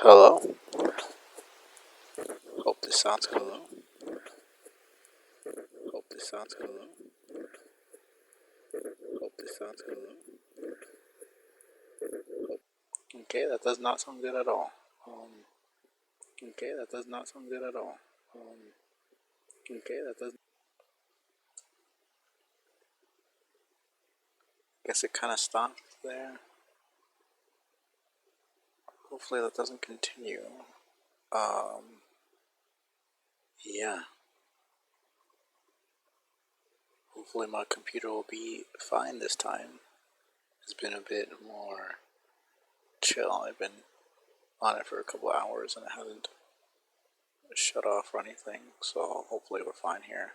Hello. Hope this sounds hello. Hope this sounds hello. Hope this sounds hello. Okay, that does not sound good at all. Okay, that does not sound good at all. Okay, that does. Guess it kind of stopped there. Hopefully that doesn't continue. Yeah. Hopefully my computer will be fine this time. It's been a bit more chill. I've been on it for a couple hours and it hasn't shut off or anything, so hopefully we're fine here.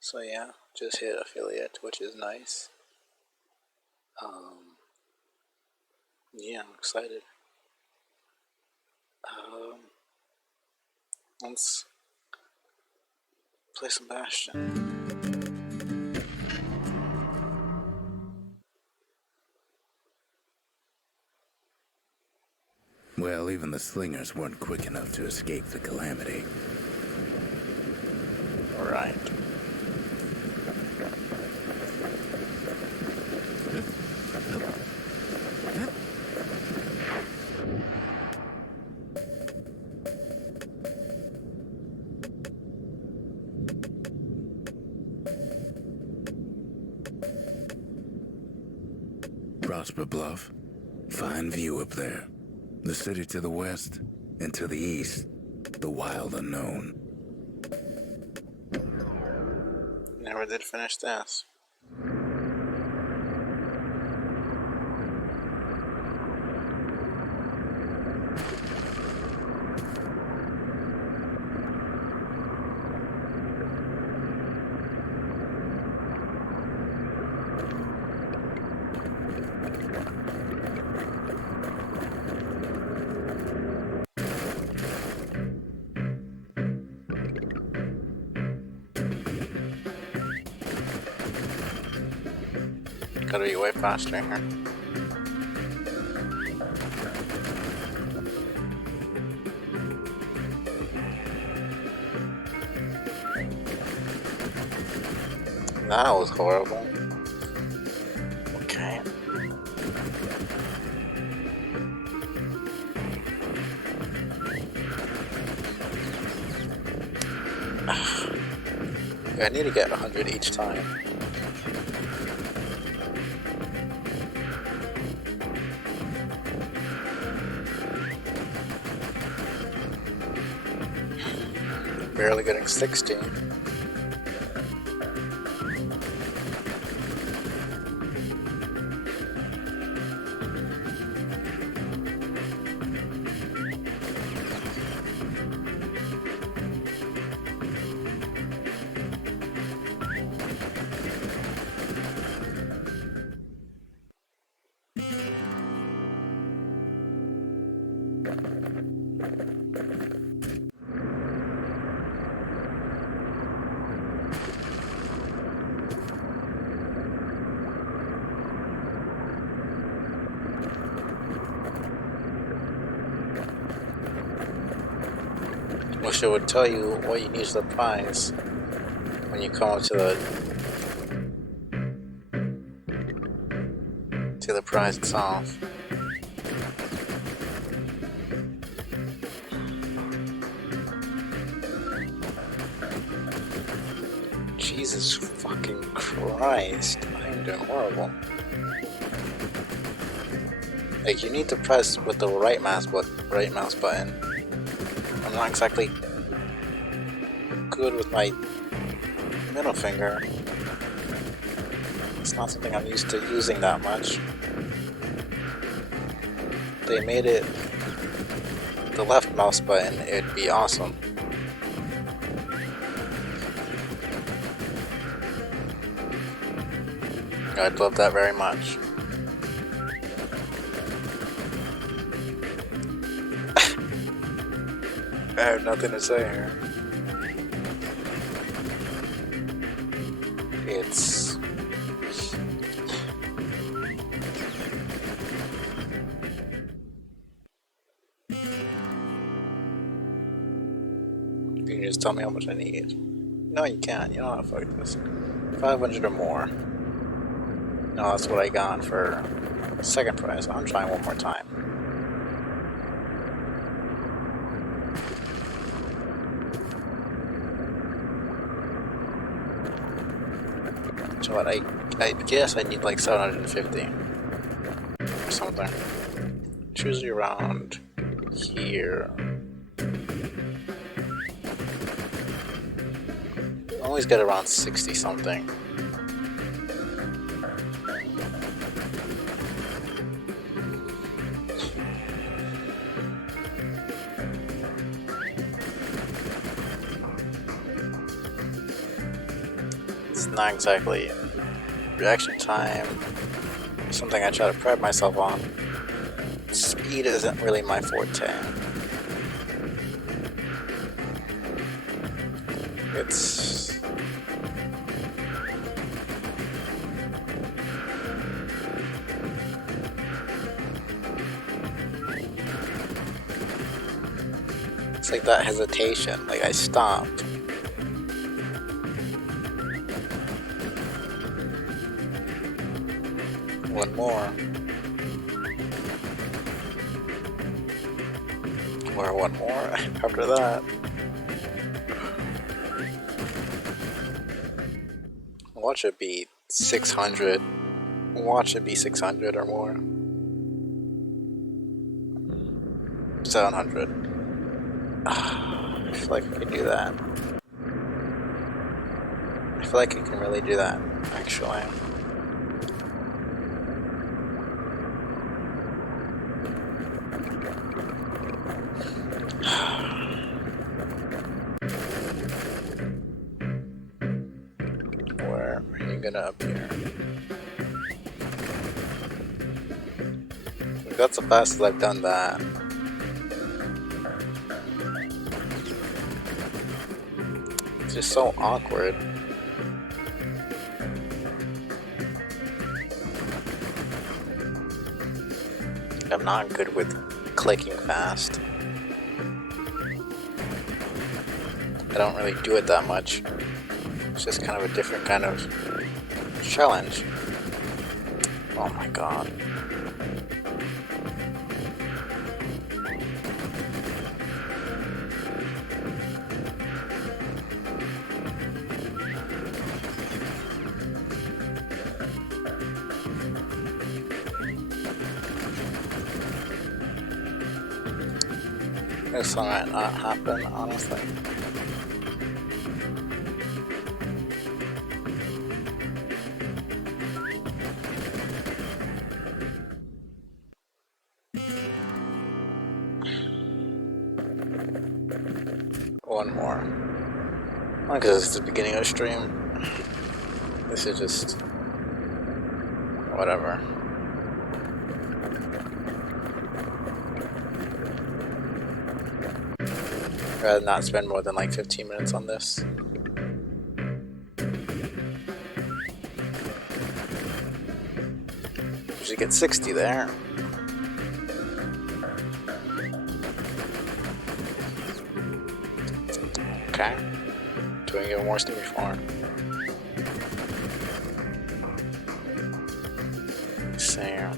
So yeah, just hit affiliate, which is nice. Yeah, I'm excited. Let's play some Bastion. Well, even the slingers weren't quick enough to escape the calamity. Alright. Prosper Bluff. Fine view up there. The city to the west, and to the east, the wild unknown. Never did finish this. Gotta be way faster here. That was horrible. Okay. I need to get 100 each time. Barely getting 60. Wish it would tell you what you need for the prize when you come up to the prize itself. Jesus fucking Christ, I'm doing horrible. Like, you need to press with the right mouse button. I'm not exactly good with my middle finger. It's not something I'm used to using that much. They made it the left mouse button, it'd be awesome. I'd love that very much. I have nothing to say here. It's... Just tell me how much I need. No, you can't. You know what? Fuck this. 500 or more. No, that's what I got for second prize. I'm trying one more time. So what? I guess I need like 750 or something. It's usually around here. I always get around 60 something. It's not exactly reaction time, something I try to pride myself on. Speed isn't really my forte. It's like that hesitation, like I stopped. One more. Or one more after that. Watch it be 600. Watch it be 600 or more. 700. I feel like I can do that. I feel like I can really do that, actually. Where are you gonna appear? That's the fastest I've done that. It's just so awkward. I'm not good with clicking fast. I don't really do it that much. It's just kind of a different kind of challenge. Oh my god. This might not happen, honestly. One more. Not because it's the beginning of the stream. This is just whatever. I'd rather not spend more than like 15 minutes on this. Usually get 60 there. Okay. Doing it worse than before. Same.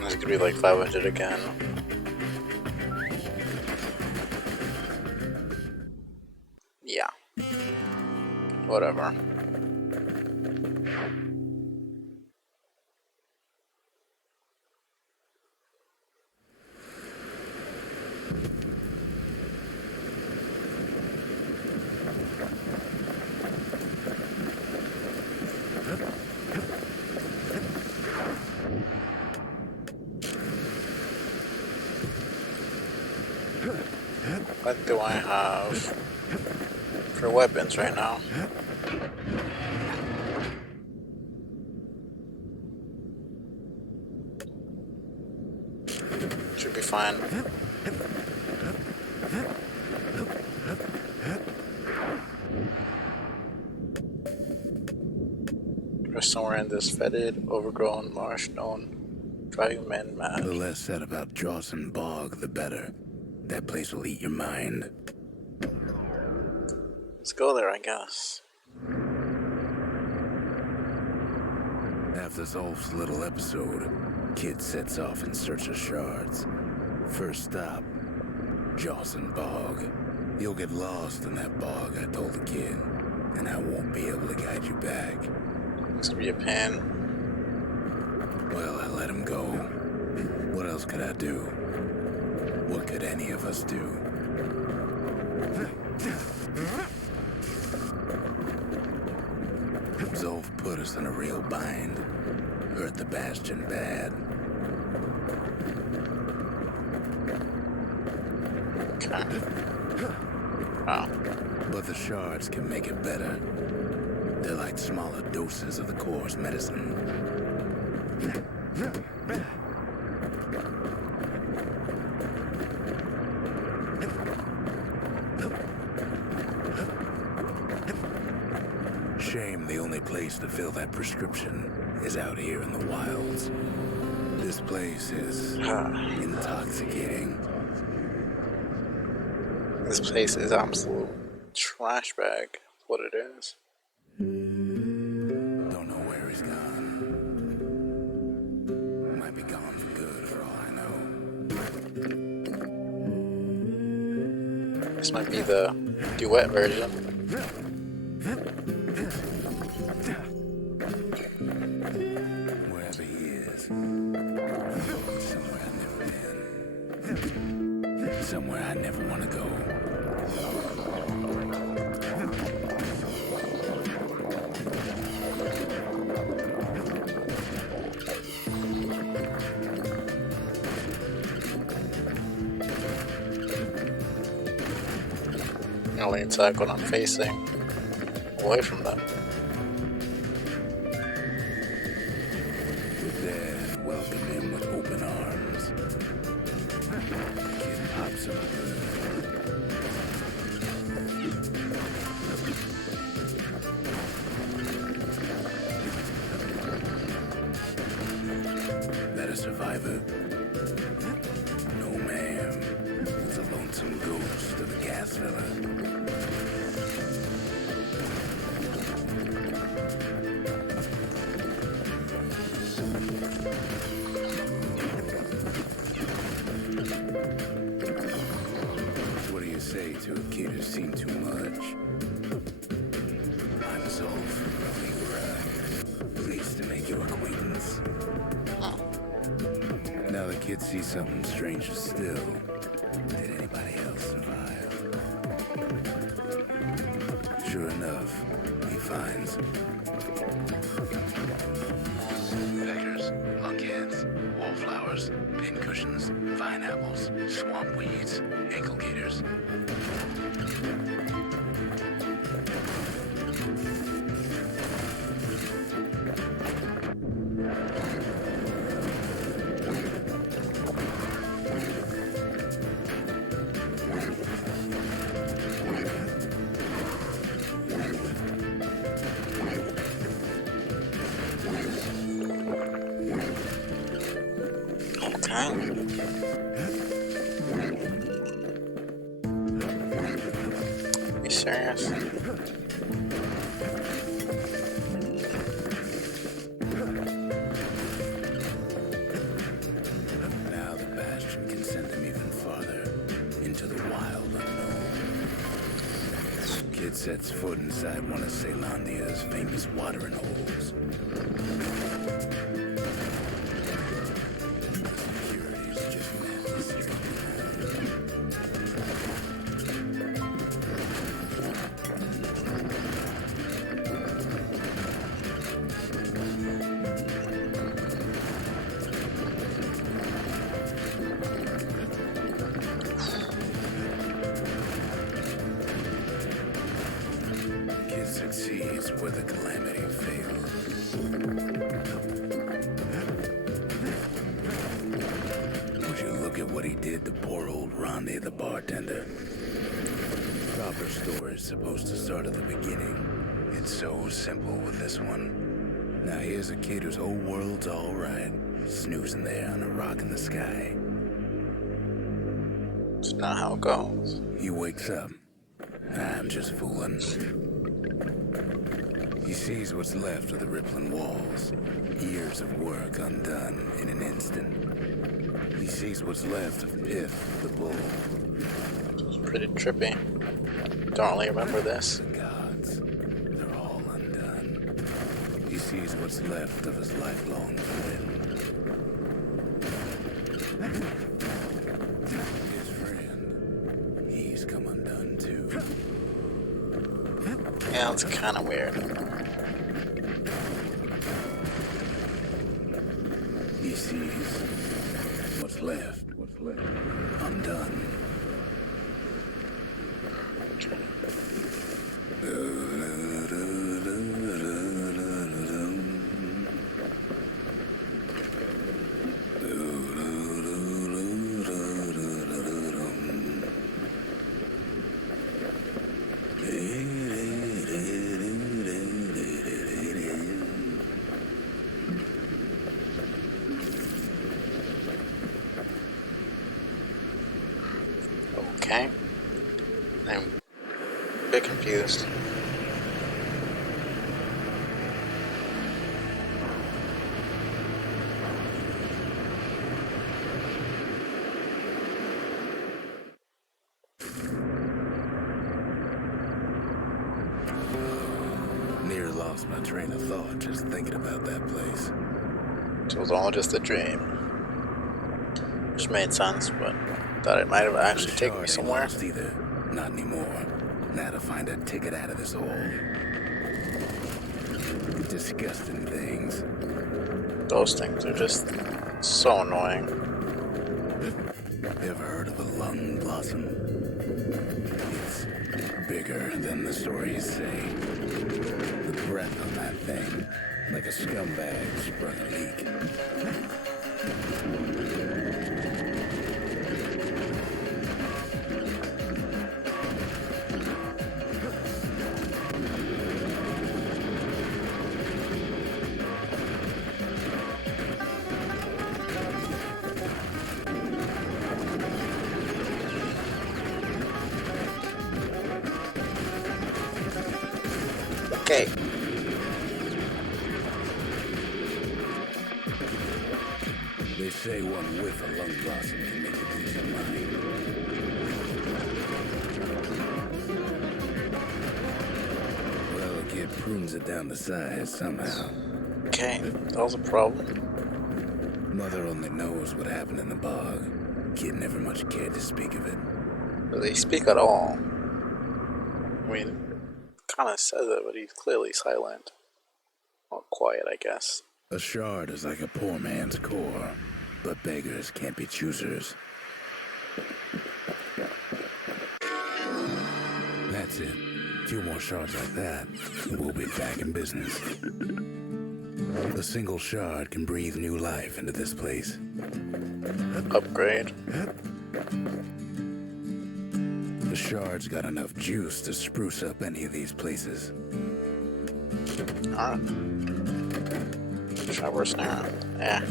It's gonna be like 500 again. Yeah. Whatever. What do I have for weapons right now? Should be fine. We're somewhere in this fetid, overgrown marsh known driving men mad. The less said about Jawson Bog, the better. That place will eat your mind. Let's go there, I guess. After Zolf's little episode, Kid sets off in search of shards. First stop, Jawson Bog. You'll get lost in that bog, I told the kid, and I won't be able to guide you back. This could be a pain. Well, I let him go. What else could I do? What could any of us do? Zolf put us in a real bind. Hurt the Bastion bad. Okay. Wow. But the shards can make it better. They're like smaller doses of the core's medicine. Shame the only place to fill that prescription is out here in the wilds. This place is intoxicating. This place is absolute trash bag. That's what it is. Don't know where he's gone. Might be gone for good for all I know. This might be the duet version. Wherever he is, somewhere I've never been. Somewhere I never want to go. I'll lean back when I'm facing away from them. Dad welcomed him with open arms. Kid pops him good. That a survivor? No, ma'am. It's a lonesome ghost of a gas fella. What do you say to a kid who's seen too much? I'm Zolf. We were pleased to make your acquaintance. Now the kid sees something stranger still. Did anybody else survive? Sure enough, he finds beggars, lunkheads, wallflowers, pincushions, vine apples, swamp weeds, ankle gaiters. Okay. You serious? Now the Bastion can send them even farther into the wild unknown. Kid sets foot inside one of Celandia's famous watering holes. Security's just nasty straight That's where the calamity failed. Would you look at what he did to poor old Ronnie the bartender? Proper story's supposed to start at the beginning. It's so simple with this one. Now here's a kid whose whole world's alright, snoozing there on a rock in the sky. It's not how it goes. He wakes up. I'm just fooling. He sees what's left of the rippling walls. Years of work undone in an instant. He sees what's left of Piff, the bull. It's pretty trippy. Don't really remember this. The gods, they're all undone. He sees what's left of his lifelong friend. His friend, he's come undone too. Yeah, it's kind of weird. He sees what's left undone. Okay. I'm a bit confused. Near lost my train of thought just thinking about that place. So it was all just a dream. Which made sense, but thought it might have actually taken me somewhere. Lost either. Not anymore. Now to find a ticket out of this hole. Disgusting things. Those things are just so annoying. Ever heard of a lung blossom? It's bigger than the stories say. The breath on that thing, like a scumbag sprung a leak. Okay. They say one whiff of lung blossom can make you lose your mind. Well, the kid prunes it down to size somehow. Okay, that was a problem. Mother only knows what happened in the bog. Kid never much cared to speak of it. Does he speak at all? I mean, kind of says it, but he's clearly silent. Or quiet, I guess. A shard is like a poor man's core, but beggars can't be choosers. That's it. A few more shards like that, and we'll be back in business. A single shard can breathe new life into this place. Upgrade. The shard's got enough juice to spruce up any of these places. Alright. Shower snare.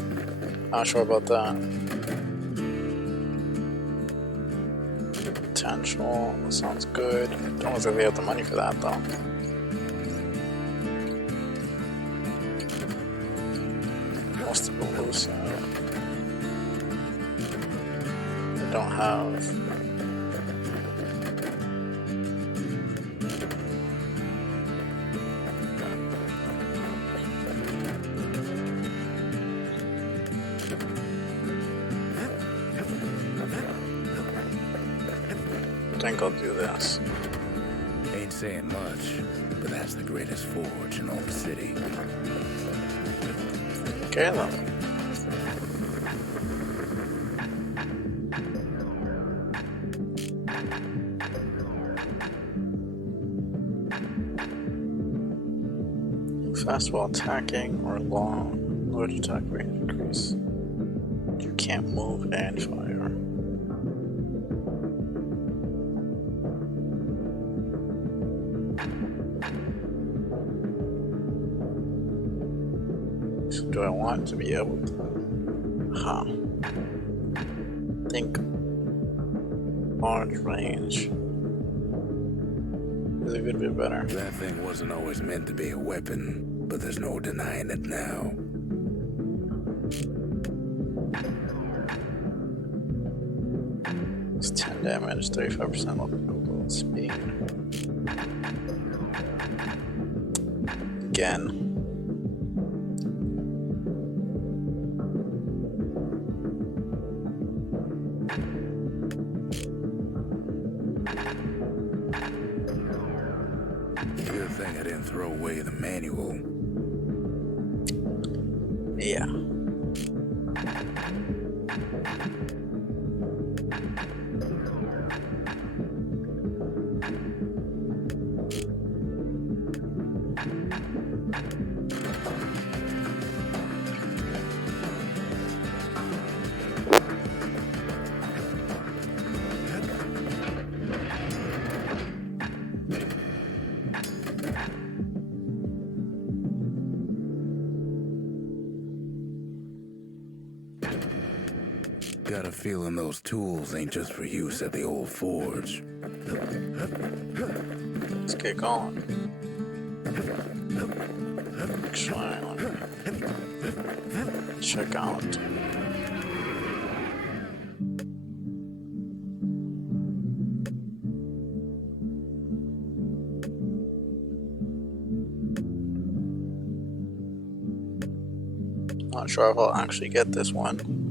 Not sure about that. Potential. Sounds good. Don't look like they have the money for that though. Most of the loose. They don't have. I think I'll do this. Ain't saying much, but that's the greatest forge in all the city. Okay then. Fast while attacking or long large attack range increase. You can't move and fire. So do I want to be able to? Huh. Think large range is a good bit better. That thing wasn't always meant to be a weapon, but there's no denying it now. It's 10 damage, 35% movement speed. Again. Good thing I didn't throw away the manual. Yeah. Got a feeling those tools ain't just for use at the old forge. Let's get going. Check out. Not sure if I'll actually get this one.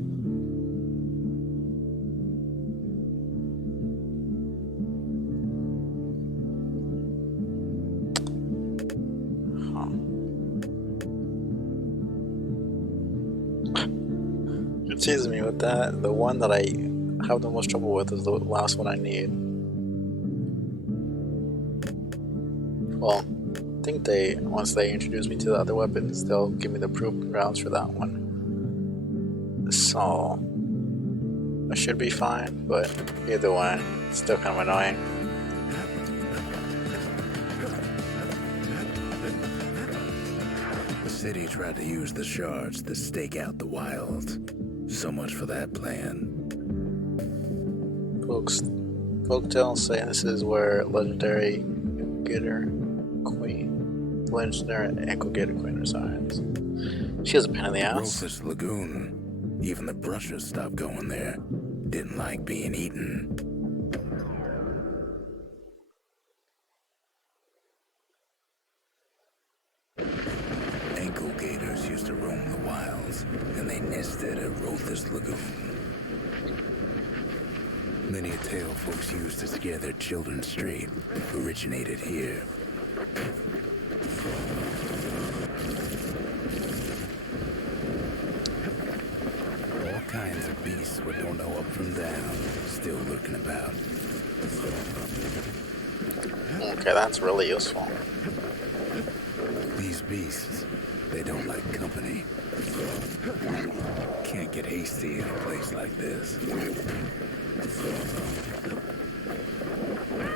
It teases me with that. The one that I have the most trouble with is the last one I need. Well, I think once they introduce me to the other weapons, they'll give me the proving grounds for that one. So, I should be fine, but either way, it's still kind of annoying. The city tried to use the shards to stake out the wilds. So much for that plan. Folktales say this is where legendary ankle gator queen resides. She has a pain in the ass. Rufus Lagoon. Even the brushers stopped going there. Didn't like being eaten. Ankle gators used to roam the wilds, and they nested at Rufus Lagoon. Many a tale folks used to scare their children straight originated here. All kinds of beasts we don't know up from down, still lurking about. Okay, that's really useful. These beasts, they don't like company. Can't get hasty in a place like this.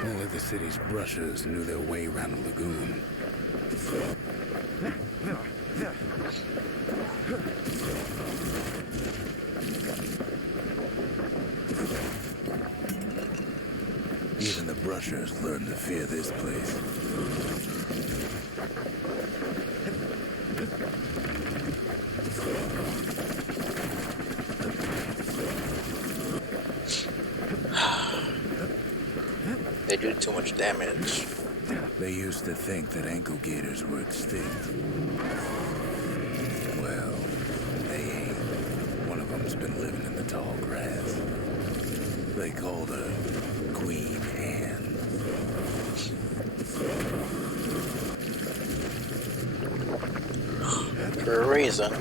Only the city's brushers knew their way around the lagoon. Even the brushers learned to fear this place. They do too much damage. They used to think that ankle gators were extinct. Well, they ain't. One of them's been living in the tall grass. They called her Queen Anne. For a reason.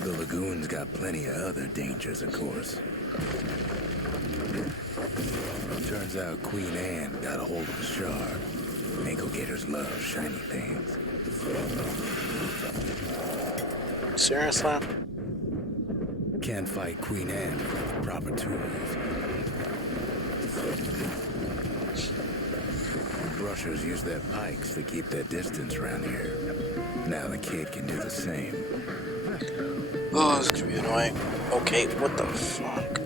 The lagoon's got plenty of other dangers, of course. Turns out Queen Anne got a hold of the shard. Ankle gators love shiny things. Seriously? Can't fight Queen Anne without the proper tools. Brushers use their pikes to keep their distance around here. Now the kid can do the same. Oh, this could be annoying. Okay, what the fuck?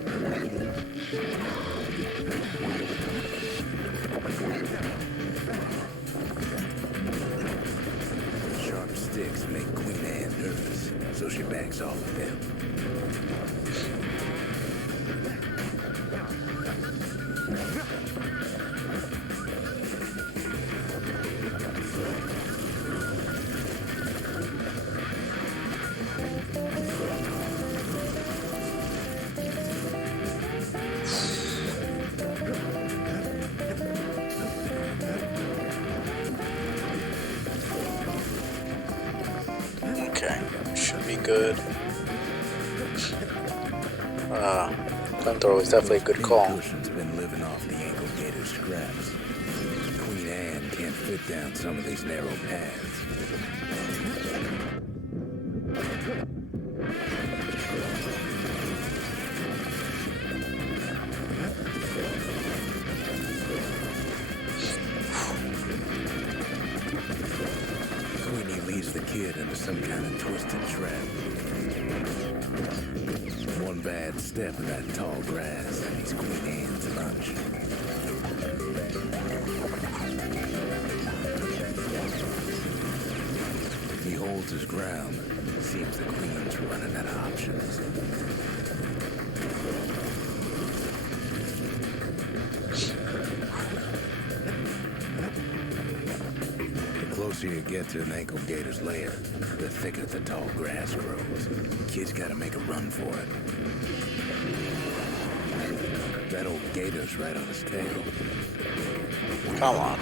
Sharp sticks make Queen Anne nervous, so she backs off of them. Okay, should be good. Flamethrower is definitely a good call. Cushion's been living off the ankle gator scraps. Queen Anne can't fit down some of these narrow paths. Queenie leads the kid into some kind of twisted trap. One bad step in that tall grass, and he's Queen Anne's lunch. He holds his ground. Seems the Queen's running out of options. The closer you get to an ankle gator's lair, the thicker the tall grass grows. Kid's gotta make a run for it. That old gator's right on his tail. Come on.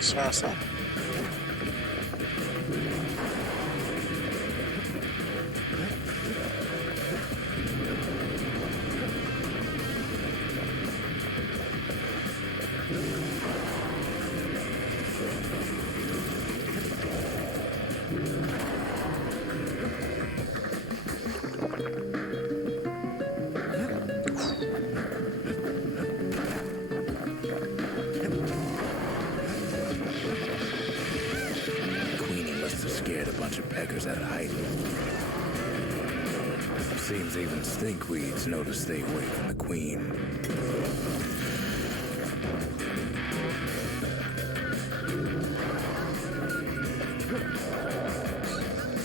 Seriously? At a height. Seems even stinkweeds know to stay away from the Queen.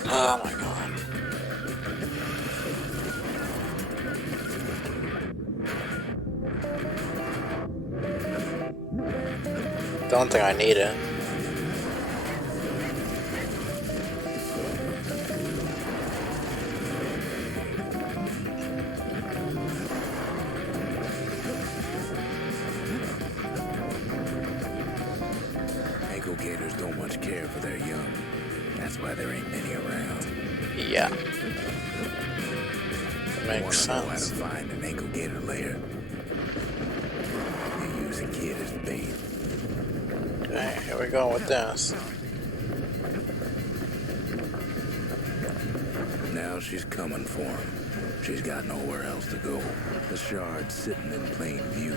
Oh my god. Don't think I need it. Gators don't much care for their young. That's why there ain't many around. Yeah. Makes sense. Know how to find an ankle gator lair. You use a kid as bait. Okay, here we go with this. Now she's coming for him. She's got nowhere else to go. The shard's sitting in plain view.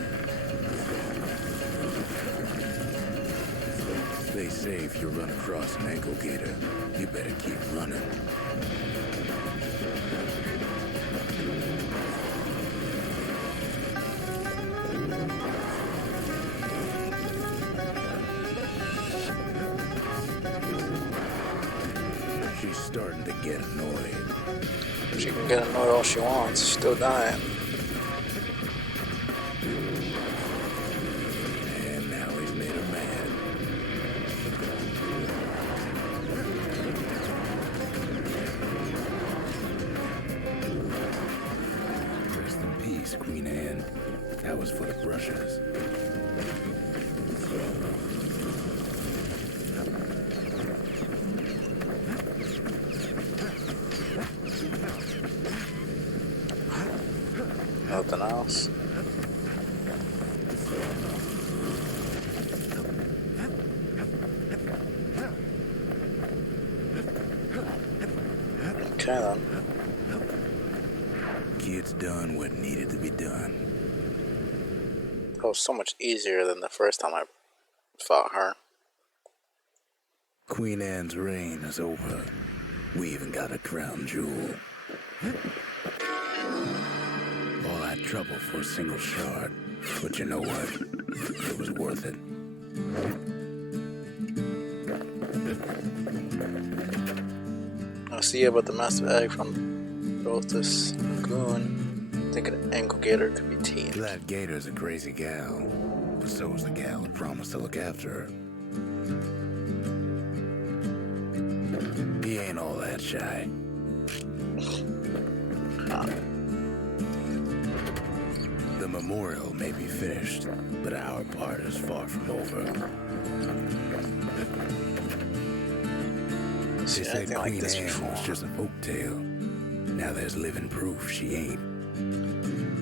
They say if you run across an ankle gator, you better keep running. She's starting to get annoyed. She can get annoyed all she wants. She's still dying. And now he's made her mad. Rest in peace, Queen Anne. That was for the brushers. Okay then. Kid's done what needed to be done. That was so much easier than the first time I fought her. Queen Anne's reign is over. We even got a crown jewel. All that trouble for a single shard. But you know what? It was worth it. I'll see about the massive egg from both this lagoon. I think an ankle gator could be tamed. That gator's a crazy gal. But so's the gal who promised to look after her. He ain't all that shy. The memorial may be finished, but our part is far from over. They said Queen like this Anne before. was just a folktale. Now there's living proof she ain't.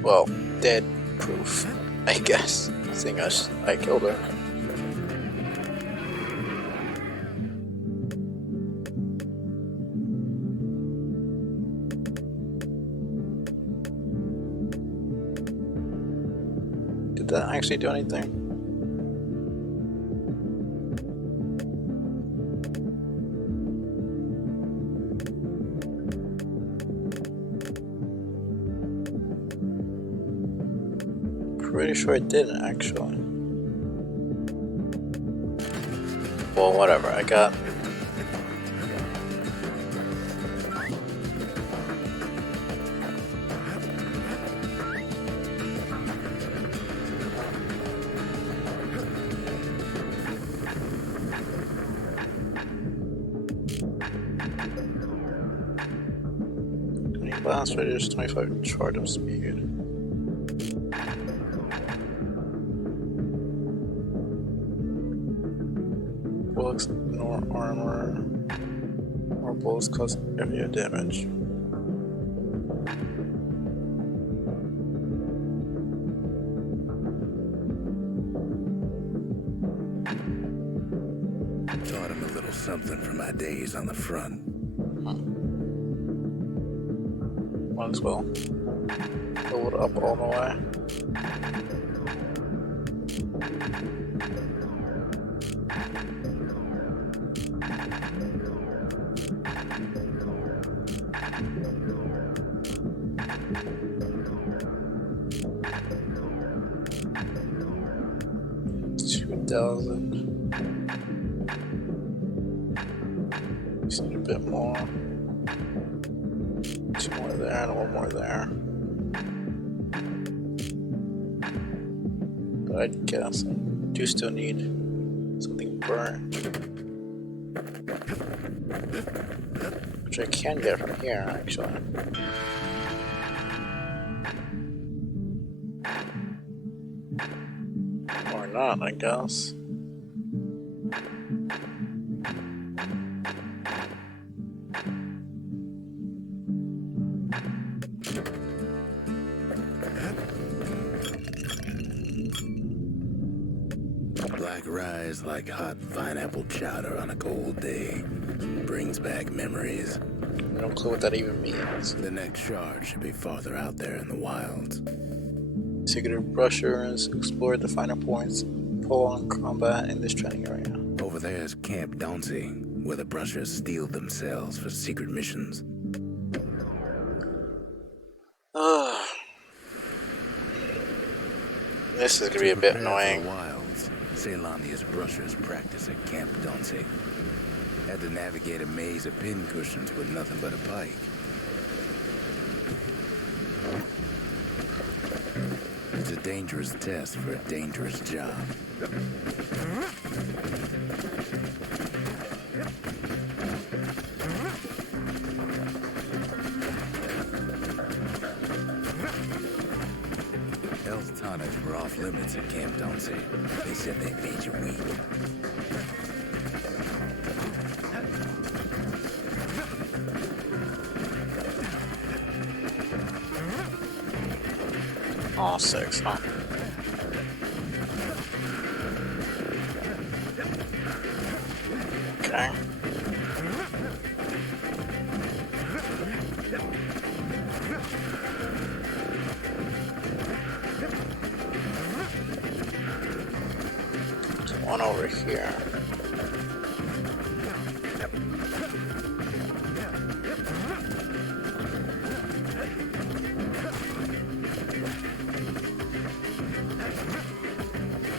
Well, dead proof, I guess, seeing as I killed her. Did that actually do anything? Pretty sure it didn't actually. Well, whatever, I got. Blast radius 25 chart of speed. Bullets nor armor or bullets cause area damage. Taught him a little something from my days on the front. Might as well build it up all the way. Just need a bit more. 2 more there and 1 more there. But I guess I do still need something burnt. Which I can get from here actually. Or not, I guess. Black rise like hot pineapple chowder on a cold day. Brings back memories. No clue what that even means. The next shard should be farther out there in the wilds. Secretive brushers explore the finer points, pull on combat in this training area. Over there is Camp Dauncey, where the brushers steel themselves for secret missions. This is gonna be a bit annoying. For wilds, Ceylonia's brushers practice at Camp Dauncey. Had to navigate a maze of pincushions with nothing but a pike. It's a dangerous test for a dangerous job. Health tonics were off limits at Camp Dauncey. They said they made you weak. All 6, huh? Okay. one over here.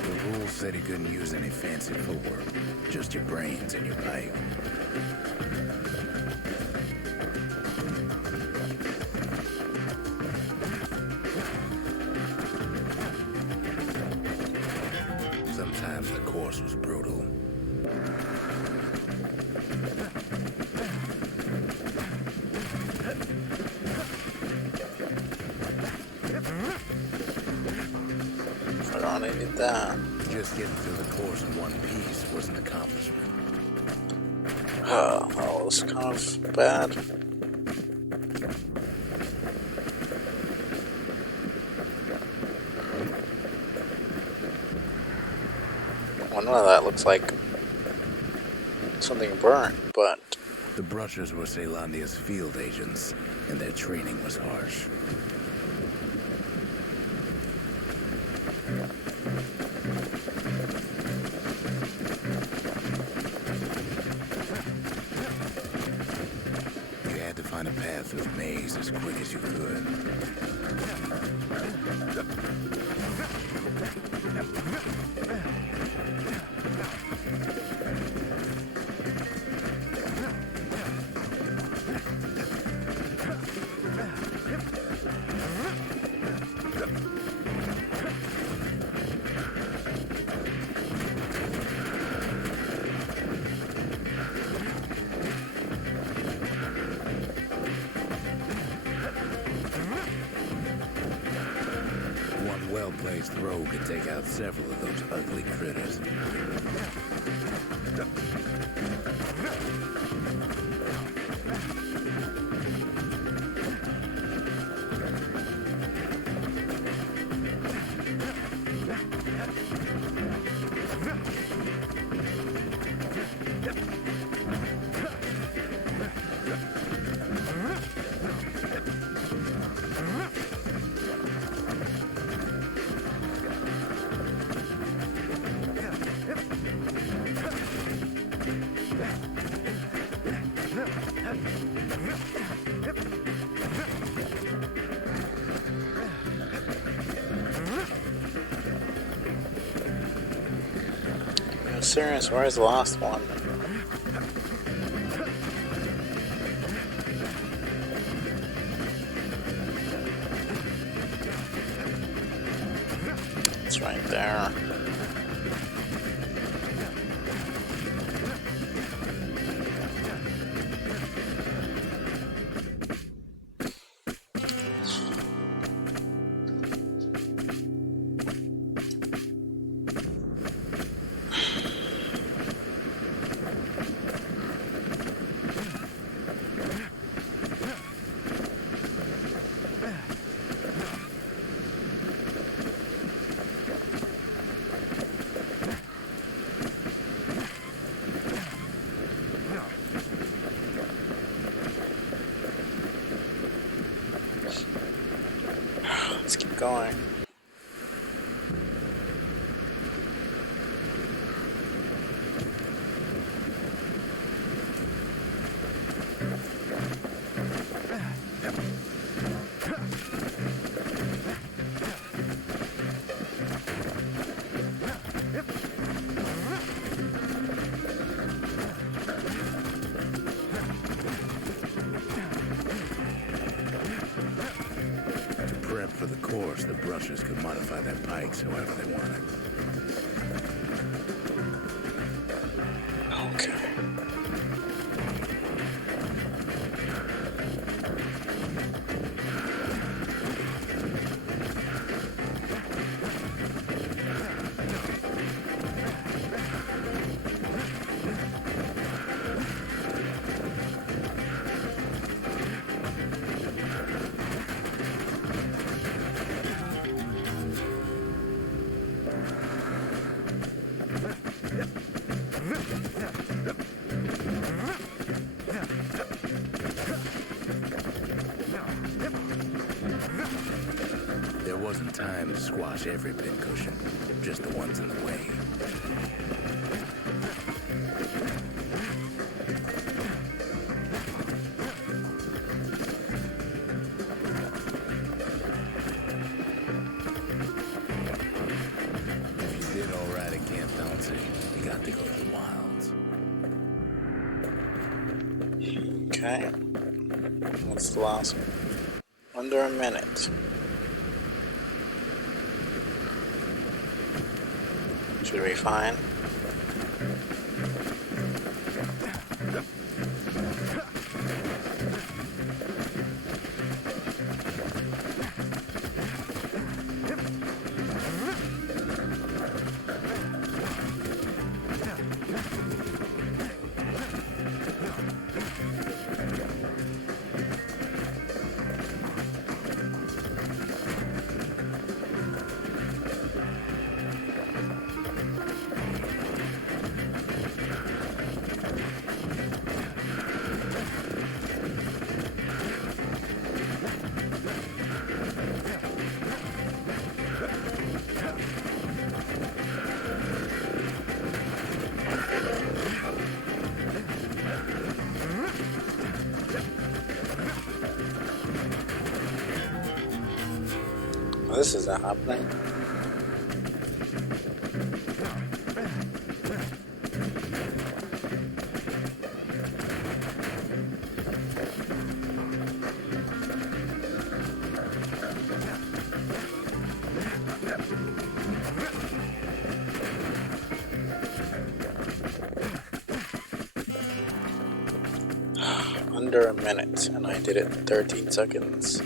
The rules said he couldn't use any fancy footwork, just your brains and your pipe. Sometimes the course was brutal. I don't need that. Just getting through the course in one piece was an accomplishment. Oh, that was kind of bad. Well, none of that looks like something burnt, but The brushers were Ceylandia's field agents, and their training was harsh. You had to find a path through the maze as quick as you could. One well-placed throw could take out several of those ugly critters. I'm serious, where's the last one? It's right there. Let's keep going. For the course, the brushers could modify their pikes however they wanted. Okay. There wasn't time to squash every pincushion, just the ones in the way. easy. You got to go to the wilds. Okay. What's the last one? Under a minute. Should be fine. This isn't happening. Under a minute, and I did it in 13 seconds.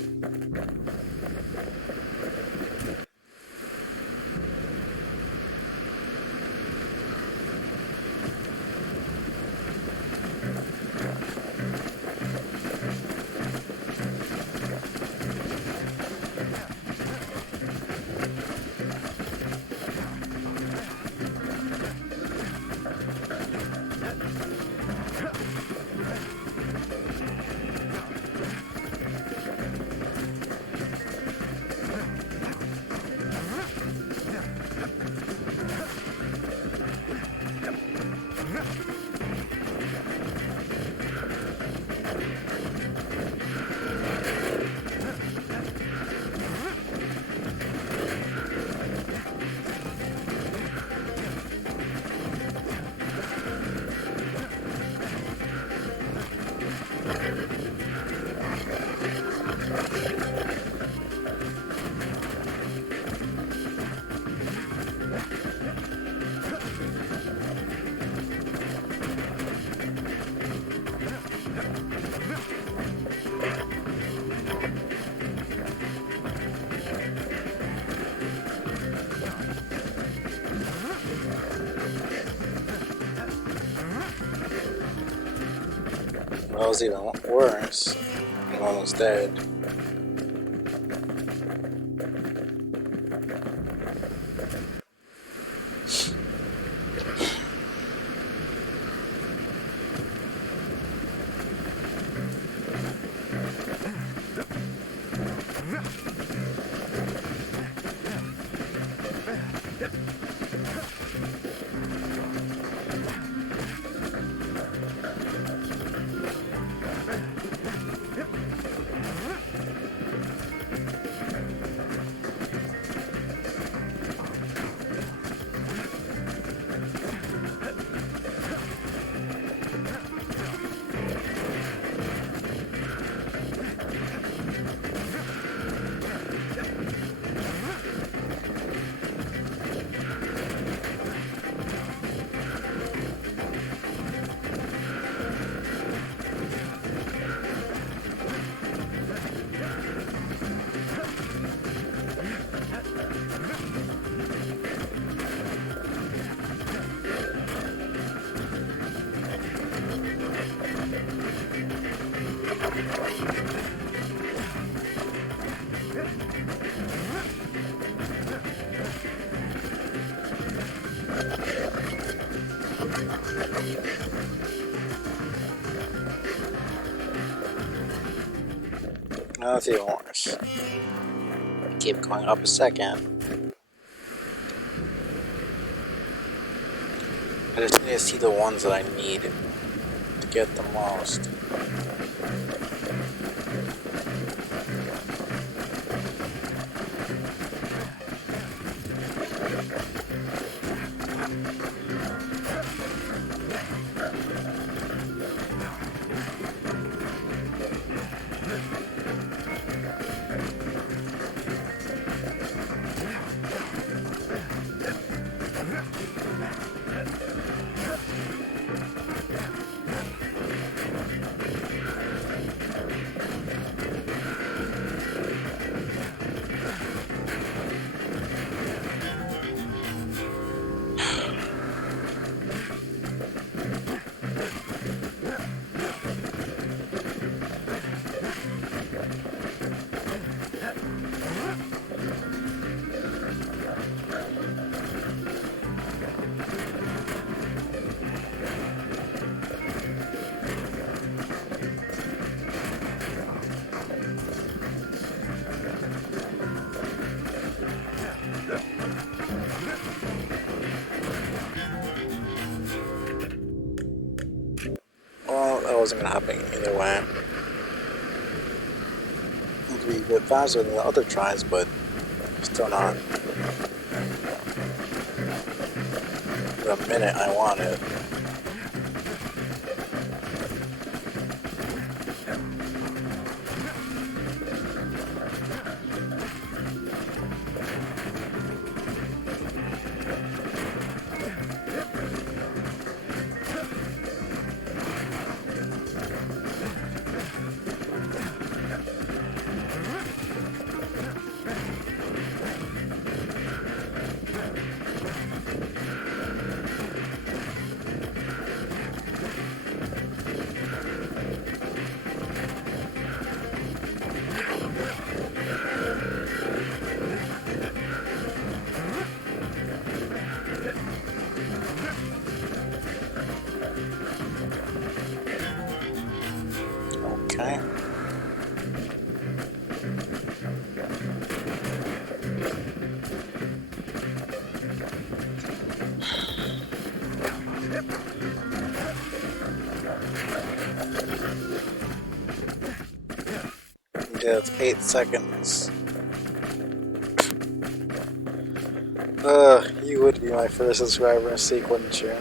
That was even worse. I'm almost dead. Now that's even worse. Keep going up a second. I just need to see the ones that I need to get them lost. wasn't gonna happen either way. It would be a bit faster than the other tries, but still not the minute I wanted. Okay. Yeah, it's 8 seconds. You would be my first subscriber in Seek, wouldn't you?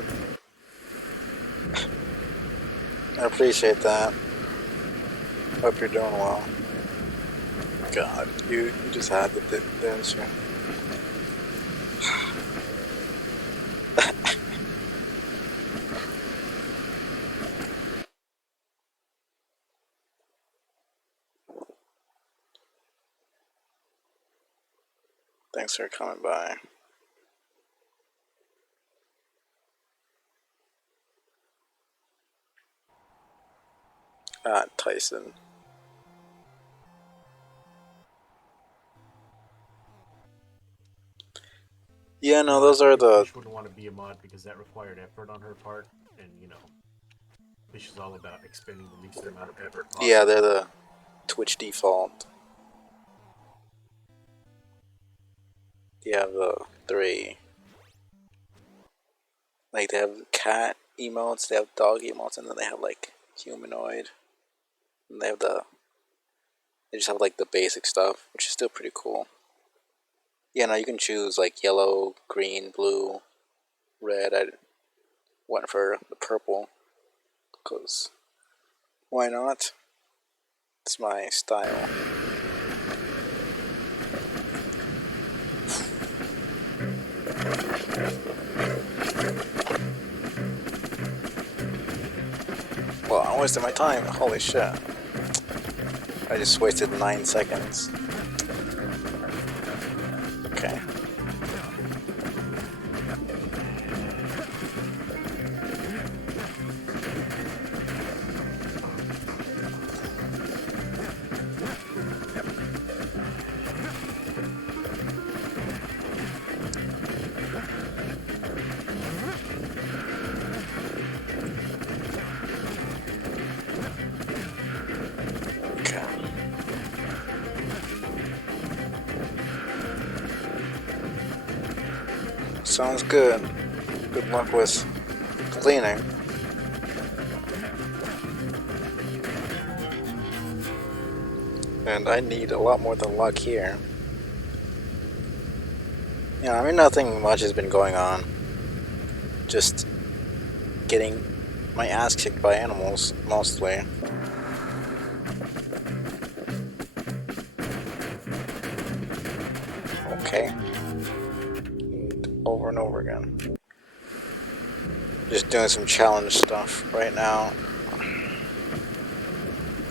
I appreciate that. Hope you're doing well. God, you just had to, didn't you? Thanks for coming by. Tyson. Yeah, no, those are the... Fish wouldn't want to be a mod because that required effort on her part, and you know, Fish is all about expending the least amount of effort possible. Yeah, they're the Twitch default. You have the 3. Like, they have cat emotes, they have dog emotes, and then they have, like, humanoid. And they have the... They just have, like, the basic stuff, which is still pretty cool. Yeah, no, you can choose, like, yellow, green, blue, red. I went for the purple, because why not? It's my style. Well, I wasted my time. Holy shit. I just wasted 9 seconds. Okay. Sounds good. Good luck with cleaning. And I need a lot more than luck here. Yeah, I mean, nothing much has been going on. Just getting my ass kicked by animals, mostly. Okay. Over and over again. Just doing some challenge stuff right now.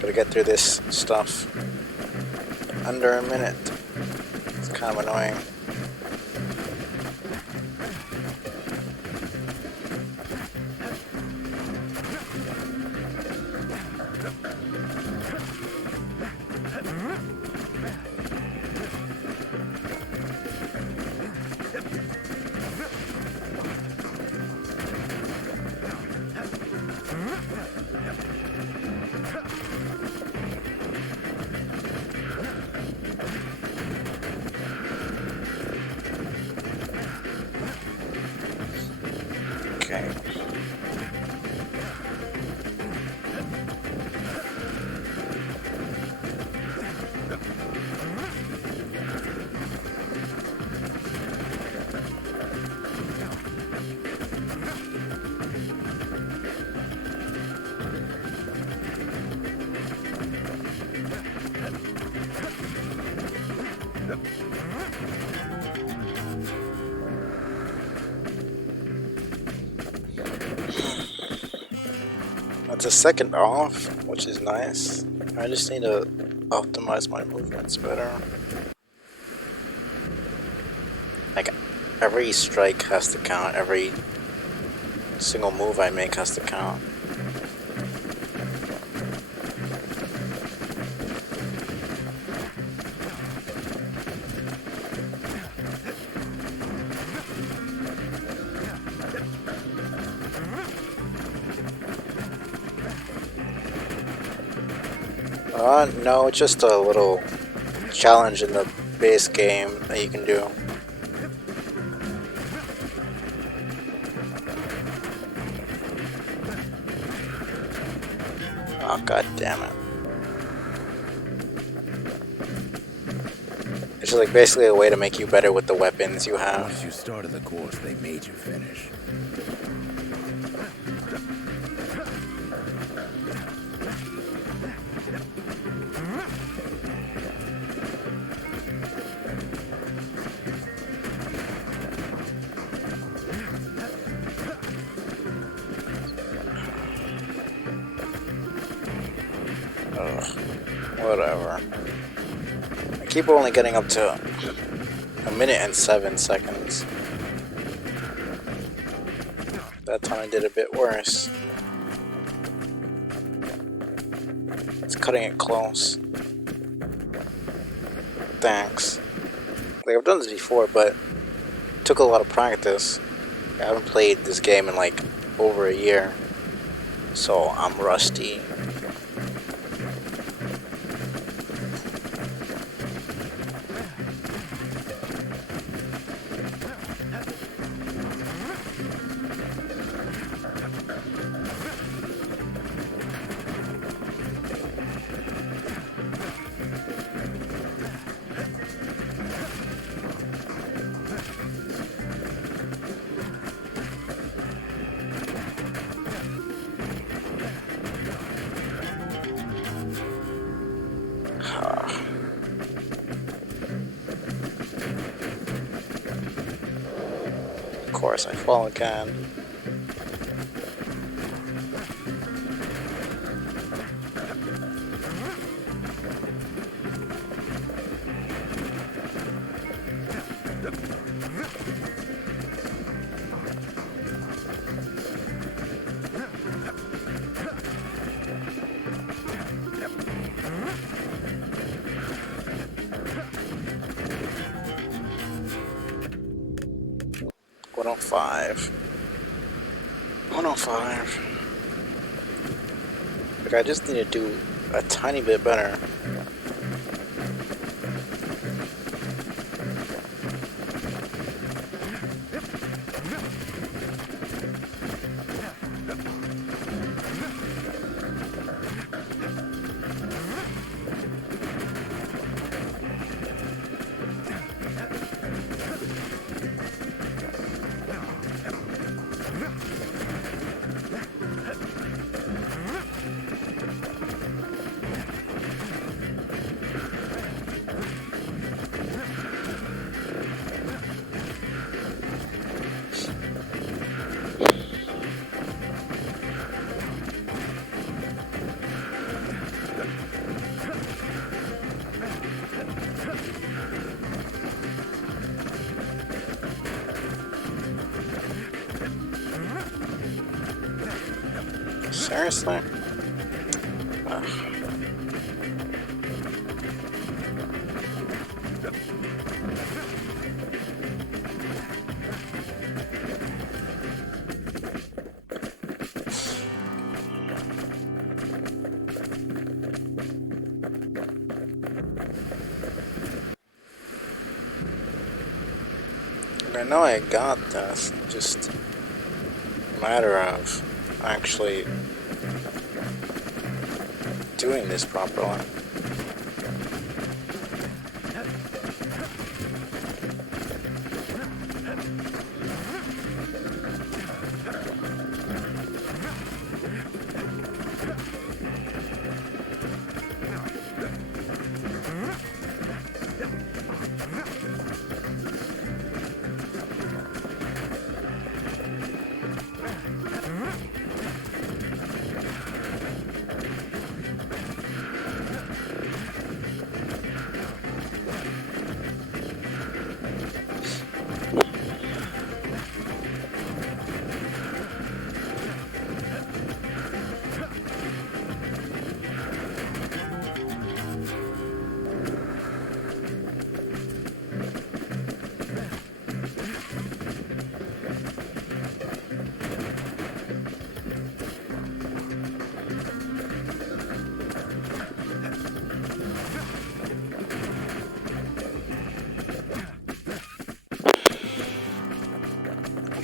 Gotta get through this stuff under a minute. It's kind of annoying. It's a second off, which is nice. I just need to optimize my movements better. Like, every strike has to count, every single move I make has to count. No, just a little challenge in the base game that you can do. Oh, god damn it. It's just like basically a way to make you better with the weapons you have. Once you started the course, they made you finish. Ugh, whatever. I keep only getting up to 1 minute and 7 seconds. That time I did a bit worse. It's cutting it close. Thanks. Like, I've done this before, but it took a lot of practice. I haven't played this game in like over a year, so I'm rusty. Of course, I fall again. $105. $105. Like, I just need to do a tiny bit better. Seriously? Ugh. I know I got this, just a matter of actually doing this properly.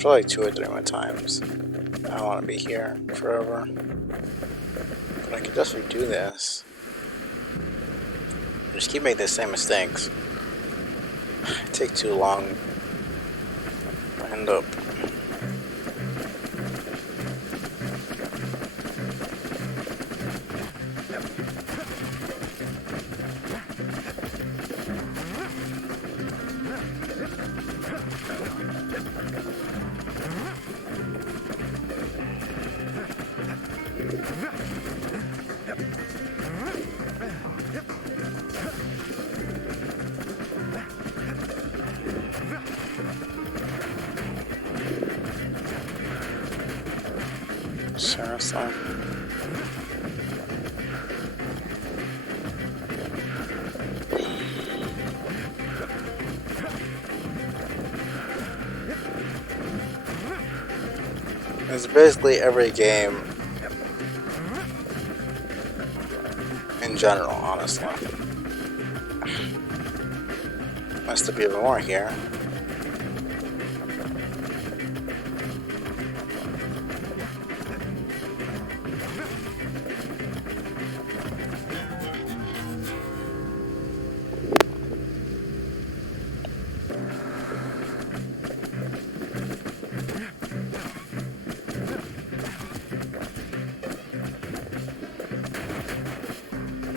for like 2 or 3 more times. I don't want to be here forever. But I can definitely do this. I just keep making the same mistakes. It takes too long. I end up. Seriously? It's basically every game in general, honestly. Must be even more here.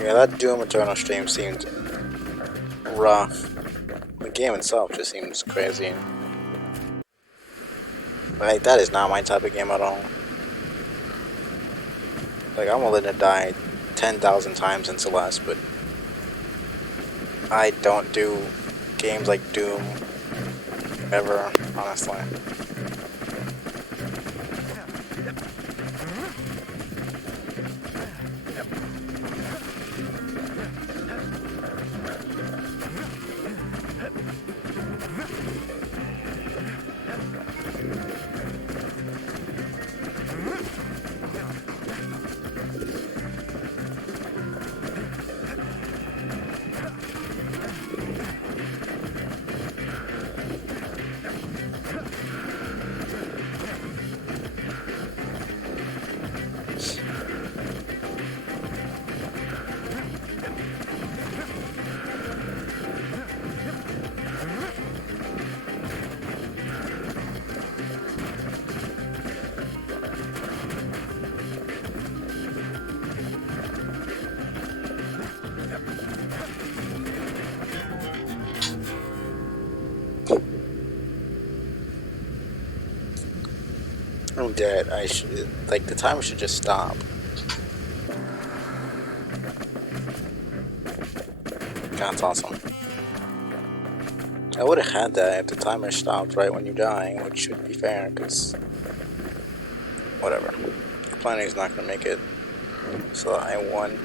Yeah, that Doom Eternal stream seemed rough. The game itself just seems crazy. Like, that is not my type of game at all. Like, I'm willing to die 10,000 times in Celeste, but I don't do games like Doom ever, honestly. I'm dead. I should, like, the timer should just stop. That's awesome. I would have had that if the timer stopped right when you're dying, which should be fair, because whatever. Planning's not gonna make it, so I won.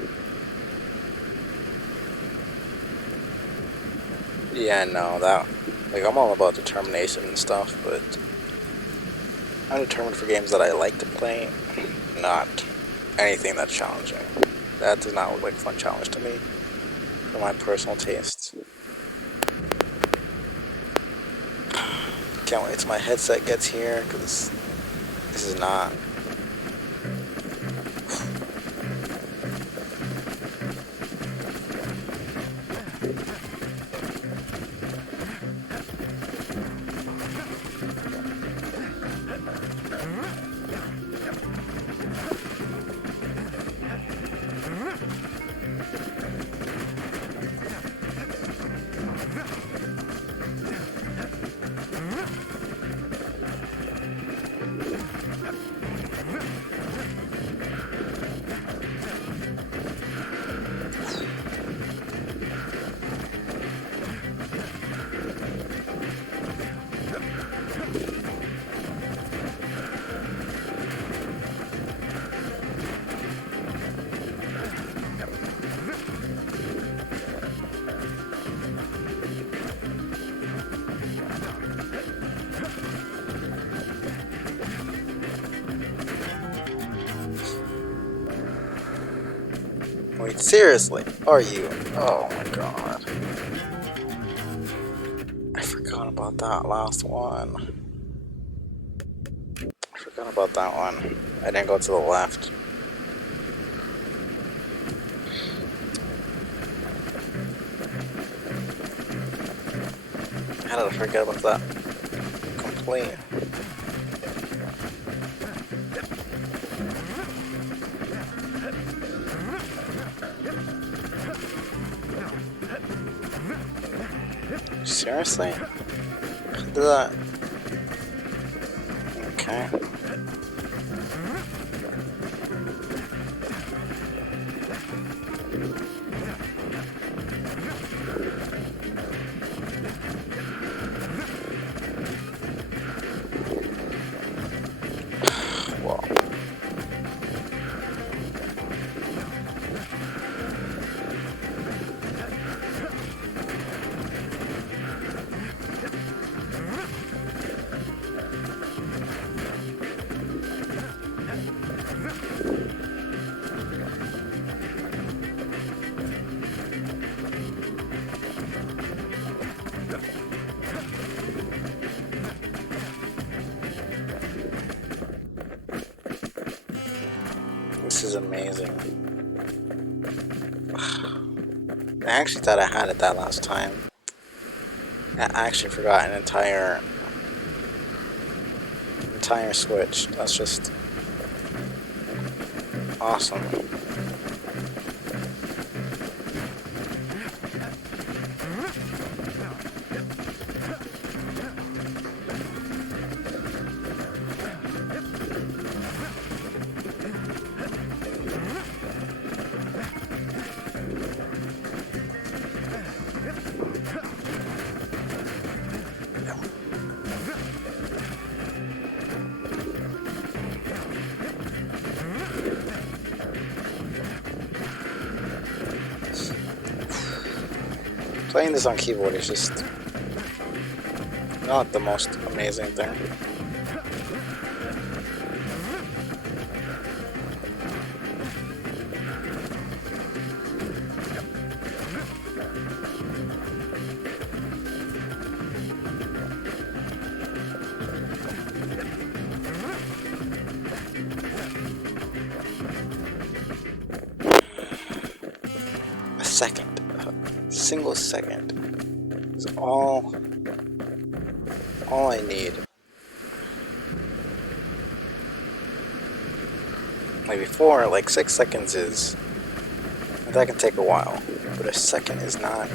Yeah, no, that, like, I'm all about determination and stuff, but I'm determined for games that I like to play, not anything that's challenging. That does not look like a fun challenge to me, for my personal tastes. Can't wait till my headset gets here, because this is not... Wait, seriously? Are you? Oh my god. I forgot about that last one. Forgot about that one. I didn't go to the left. How did I forget about that? Complete. Seriously? Did that? Okay. Whoa. This is amazing. I actually thought I had it that last time. I actually forgot an entire switch. That's just awesome. Playing this on keyboard is just not the most amazing thing. A second. Single second is all I need. Like before, like 6 seconds is, that can take a while, but a second is not.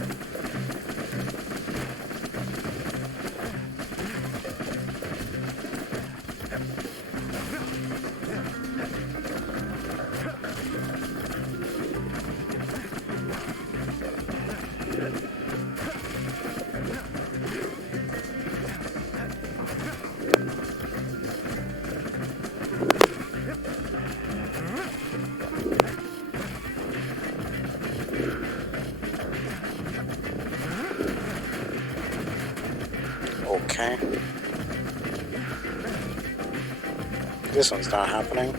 Okay. This one's not happening.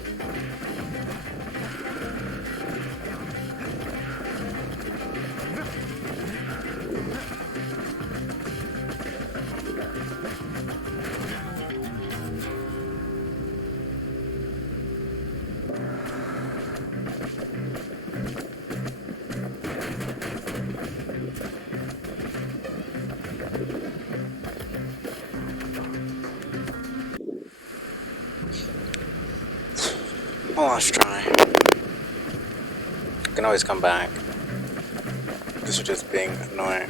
Well, let's try. I can always come back. This is just being annoying.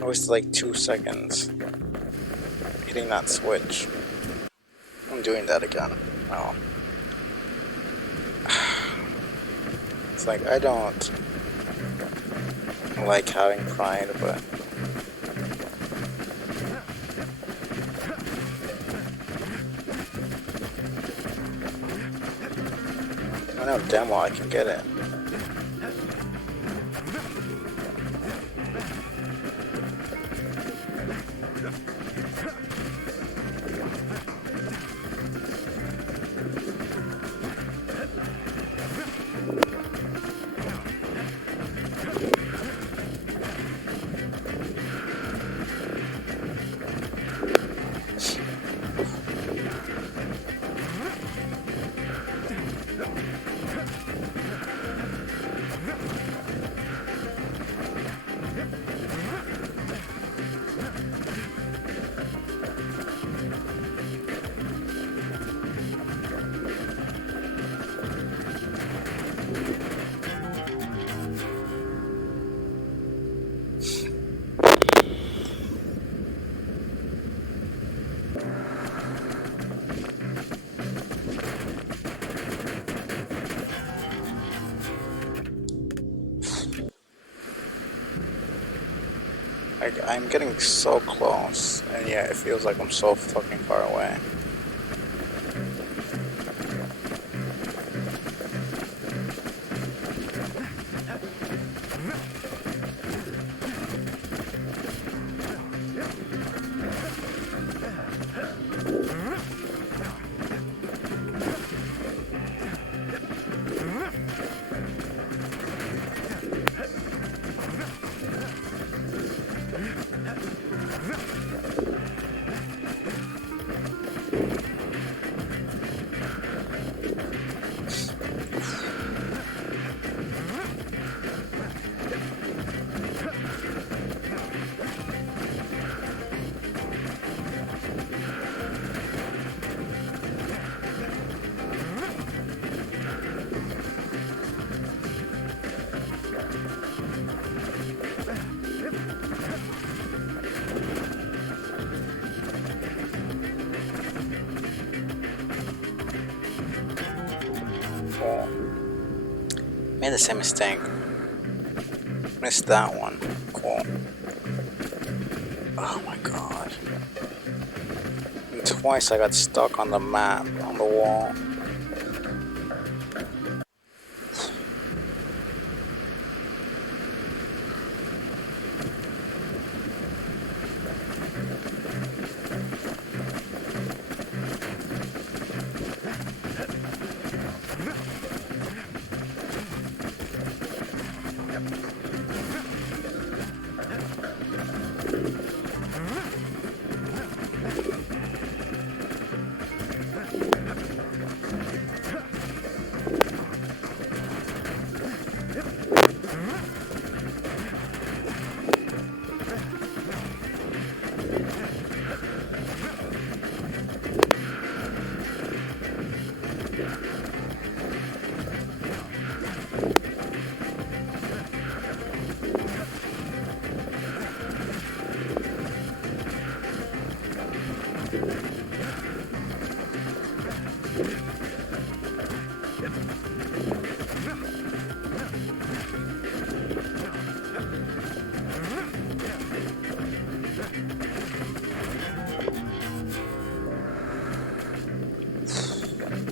I wasted like 2 seconds hitting that switch. I'm doing that again. Oh. It's like, I don't like having pride, but I know damn well I can get it. Like, I'm getting so close, and yet it feels like I'm so fucking far away. Cool. Made the same mistake. Missed that one. Cool. Oh my god. And twice I got stuck on the map, on the wall.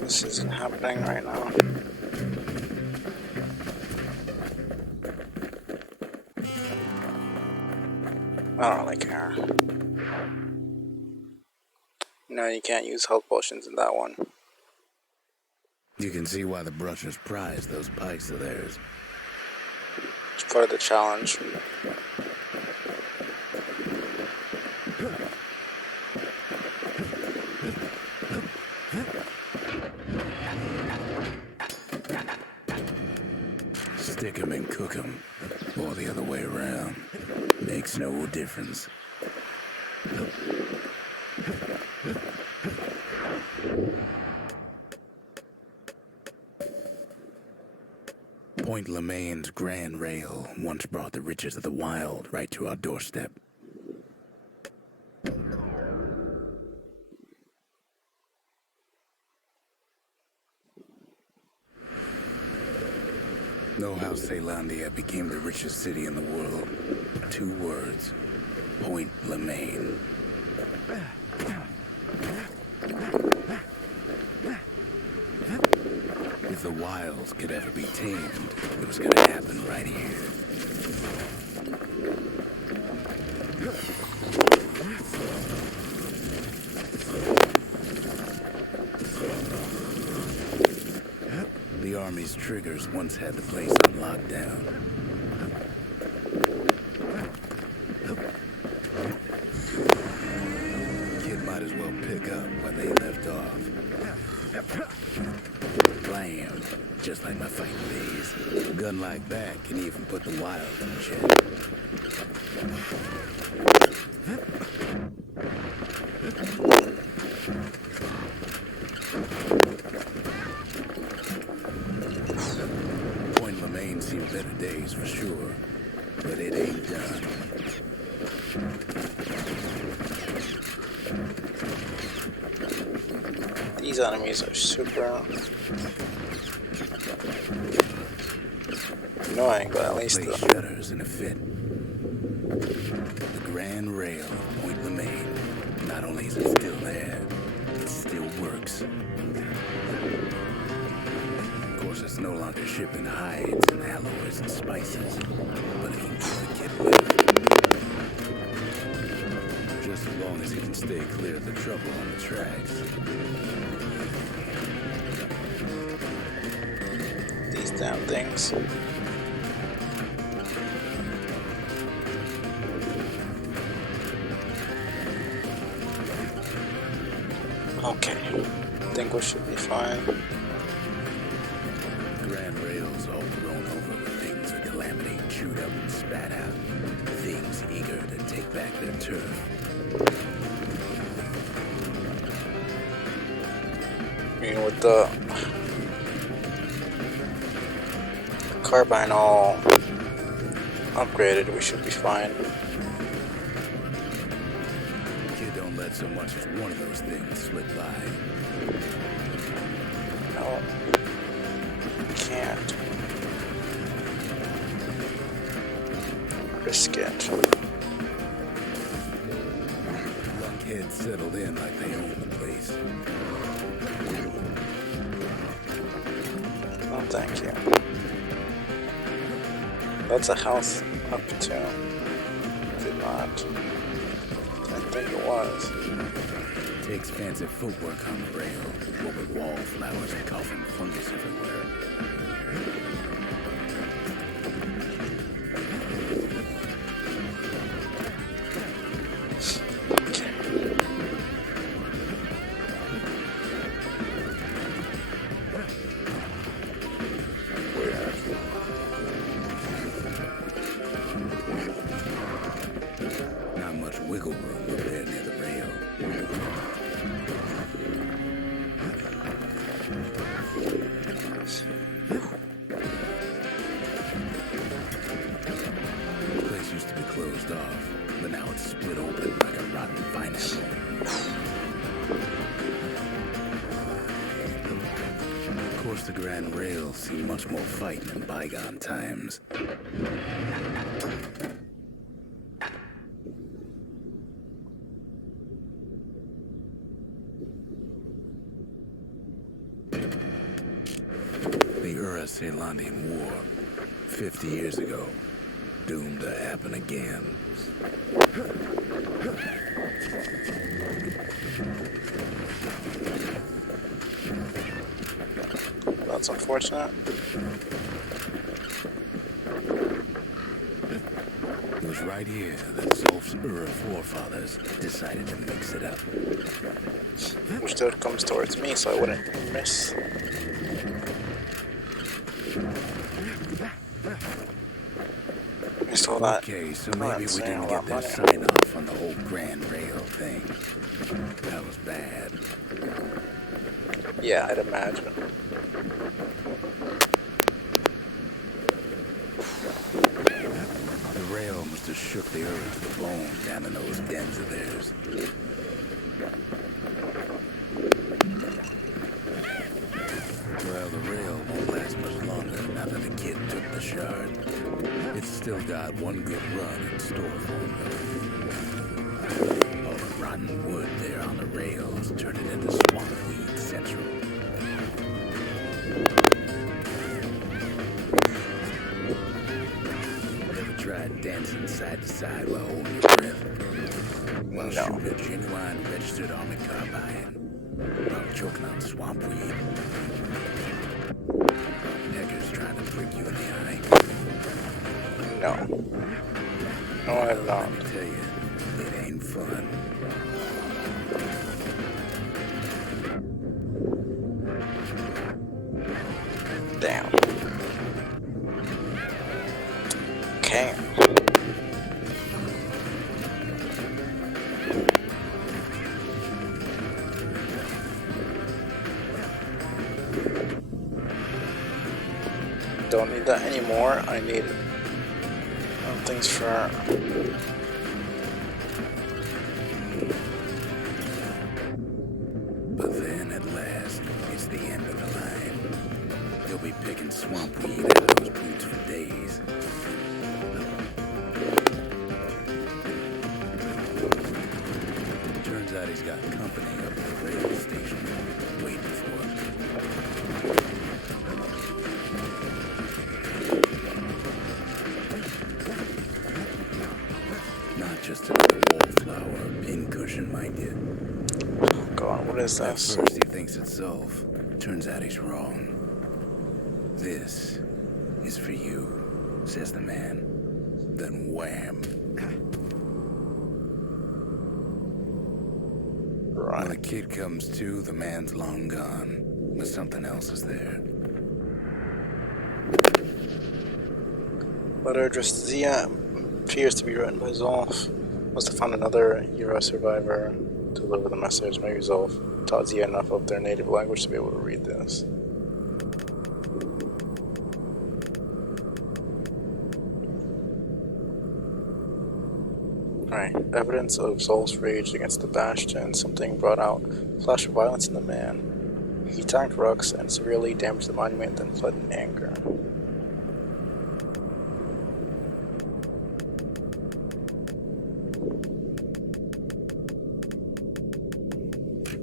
This isn't happening right now. I don't really care. No, you can't use health potions in that one. You can see why the brushers prize those pikes of theirs. It's part of the challenge. Stick 'em and cook 'em, or the other way around. Makes no difference. Point Lemaine's Grand Rail once brought the riches of the wild right to our doorstep. Know how Ceylondia became the richest city in the world? 2 words. Point Lemaine. If the wilds could ever be tamed, it was gonna happen right here. The Army's triggers once had the place on lockdown. Kid might as well pick up where they left off. Blam, just like my fighting days. A gun like that can even put the wild in check. Point Lemaine seen better days for sure, but it ain't done. These enemies are super annoying, but at least Place shutters in a fit. The Grand Rail of Point Lemaine. Not only is it still there, it still works. Of course, it's no longer shipping hides and alloys and spices, but it can keep the kid with. Just as long as he can stay clear of the trouble on the tracks. these damn things. Okay, I think we should be fine. Grand Rail's all grown over with things of calamity chewed up and spat out. Things eager to take back their turf. I mean, with the carbine all upgraded, we should be fine. Kid don't let so much as one of those things slip by. No, can't risk it. Lunkheads settled in like they own the place. No, thank you. That's a house up to. Did not. I think it was. Takes fancy footwork on the rail, what with wallflowers and coughing fungus everywhere. Not much wiggle room up there near the rail. The place used to be closed off, but now it's split open like a rotten pineapple. Of course, the Grand Rail seen much more fighting in bygone times. The Ceylondian War, 50 years ago, doomed to happen again. That's unfortunate. It was right here that Zolf's forefathers decided to mix it up. Which still comes towards me, so I wouldn't miss. Missed all that. Okay, so maybe we currency, didn't all get that their money. sign off on the whole Grand Rail thing. That was bad. Yeah, I'd imagine. The rail must have shook the earth to the bone down in those dens of theirs. Well, the rail won't last much longer now that the kid took the the shard. It's still got one good run in store for him, though. All the rotten wood there on the rails turned it into swamp weed central. Ever tried dancing side to side while holding your breath? While shooting a genuine registered army carbine? While choking on swamp weed? Neckers trying to prick you in the eye? No. No, I have not. Let me tell you, it ain't fun. Damn. Okay. Don't need that anymore. I need things for. But then at last, it's the end of the line. He'll be picking swamp weed out of those boots for days. Turns out he's got company up at the rail station, waiting for him. Not just another wallflower pincushion, mind you. God, what is At this? first he thinks it's Zulf. Turns out he's wrong. This is for you, says the man. Then wham. Right. When the kid comes to, the man's long gone. But something else is there. Letter addressed to Zia appears to be written by Zolf. Must have found another Euro survivor to deliver the message. Maybe Zolf taught Zia enough of their native language to be able to read this. Alright, evidence of Zolf's rage against the Bastion. Something brought out a flash of violence in the man. He attacked Rux and severely damaged the monument, then fled in anger.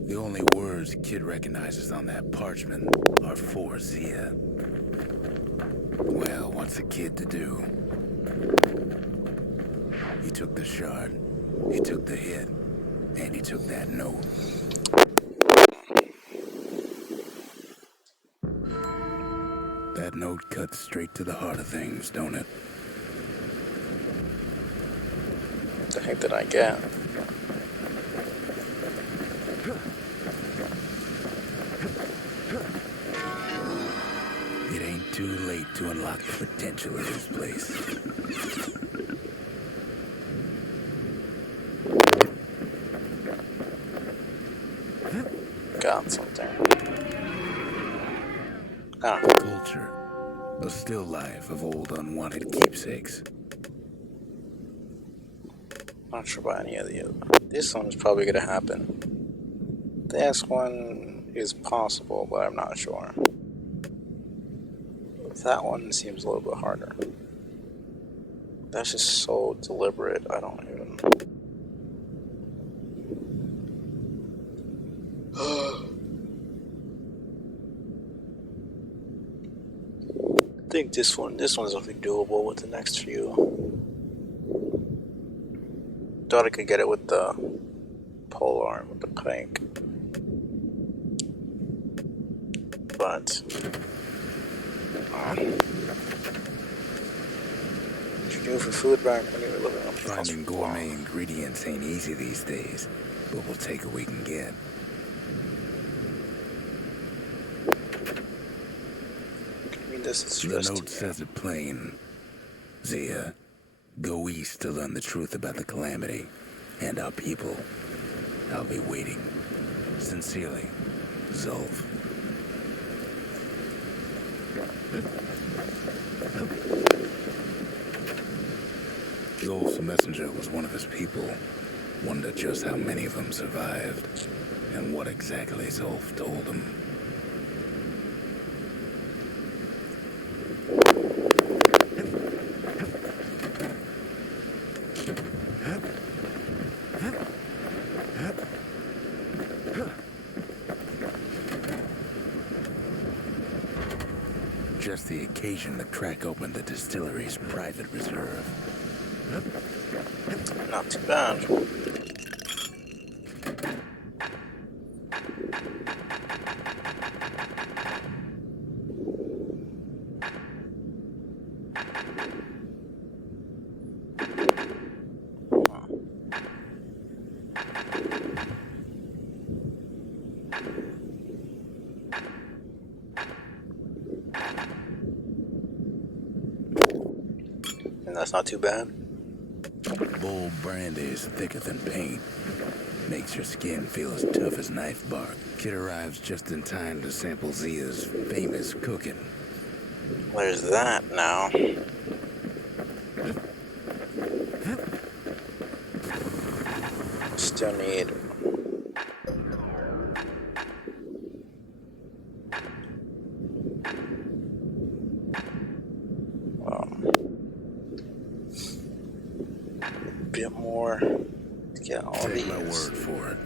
The only words Kid recognizes on that parchment are for Zia. Well, what's a kid to do? He took the shard, he took the hit, and he took that note. That note cuts straight to the heart of things, don't it? What the heck did I get? It ain't too late to unlock the potential of this place. Got something. Ah, Culture. A still life of old unwanted keepsakes. not sure about any of the other. This one is probably gonna happen. This one is possible, but I'm not sure. That one seems a little bit harder. That's just so deliberate, I don't even... I think this one is definitely doable with the next few. Thought I could get it with the polearm, with the pike. But... what did you do for food back when you were living on the house? Finding gourmet ingredients ain't easy these days, but we'll take what we can get. This is The note says it plain. Zia, go east to learn the truth about the calamity and our people. I'll be waiting. Sincerely, Zulf. Zulf's messenger was one of his people. Wonder just how many of them survived, and what exactly Zulf told him. Just the occasion to crack open the distillery's private reserve. Not too bad. And that's not too bad. Bold brandy is thicker than paint. Makes your skin feel as tough as knife bark. Kid arrives just in time to sample Zia's famous cooking. There's that now. Still need a bit more to get all Take these. my word for it.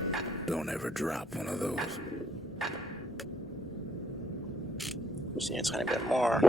Don't ever drop one of those. Just need a tiny bit more.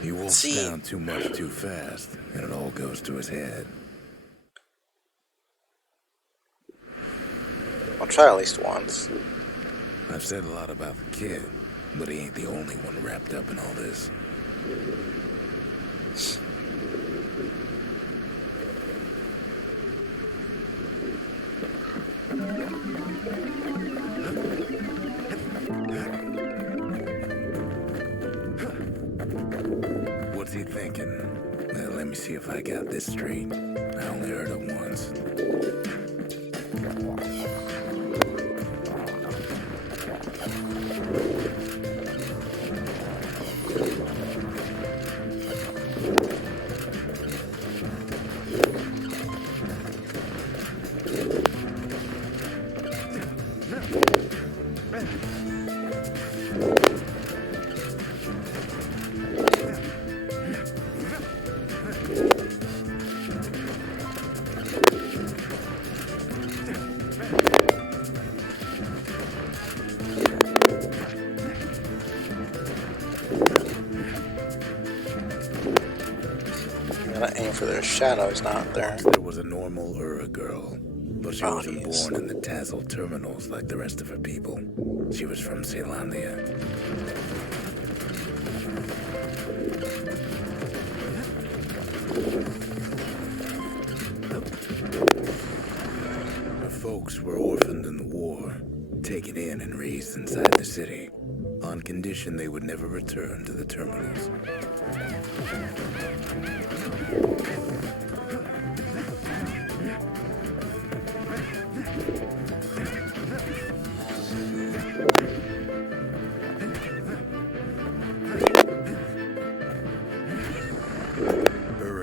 He wolfs down too much too fast, and it all goes to his head. I'll try at least once. I've said a lot about the kid, but he ain't the only one wrapped up in all this. What's he thinking? Well, let me see if I got this straight. I only heard it once. Gotta aim for their shadows, not there. There was a normal Ura girl, but she wasn't born in the Tassel terminals like the rest of her people. She was from Zealandia. Her folks were orphaned in the war, taken in and raised inside the city, on condition they would never return to the terminals.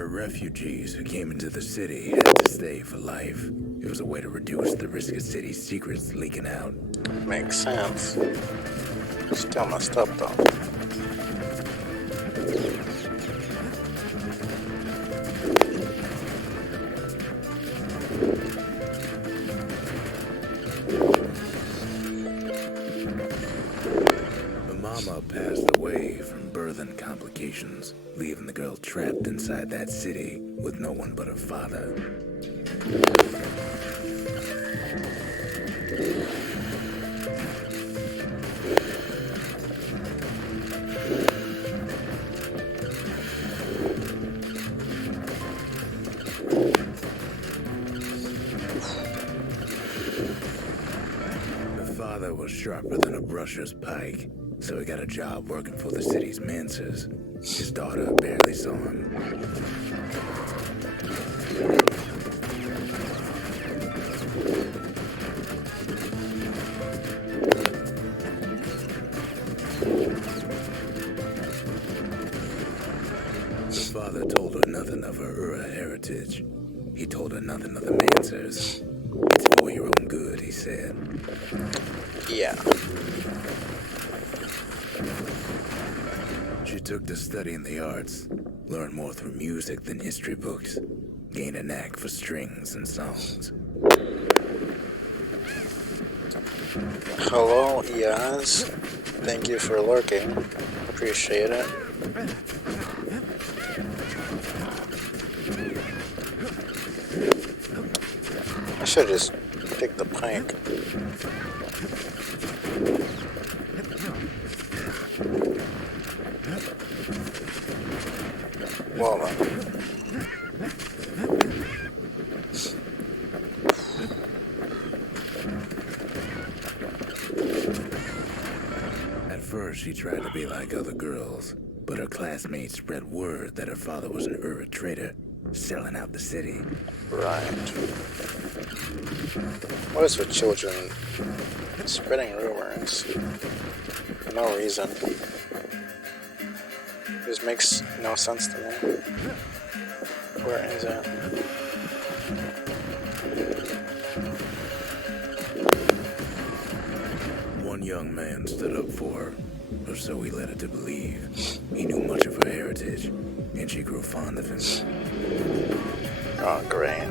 Refugees who came into the city had to stay for life. It was a way to reduce the risk of city secrets leaking out. Makes sense. Still messed up though. The mama passed away from birth and complications, leaving the girl trapped trapped inside that city with no one but her father. Her father was sharper than a brusher's pike, so he got a job working for the city's manses. His daughter barely saw him. The father told her nothing of her Ura heritage. He told her nothing of the Mansers. It's for your own good, he said. Yeah. She took to studying the arts, learned more through music than history books, gained a knack for strings and songs. Hello, Yaz. Thank you for lurking. Appreciate it. I should just pick the pike. Well then. At first, she tried to be like other girls, but her classmates spread word that her father was an Ura trader, selling out the city. Right. What is with children spreading rumors for no reason? This makes no sense to me. Where is it? One young man stood up for her, or so he led her to believe. He knew much of her heritage, and she grew fond of him. Oh, great.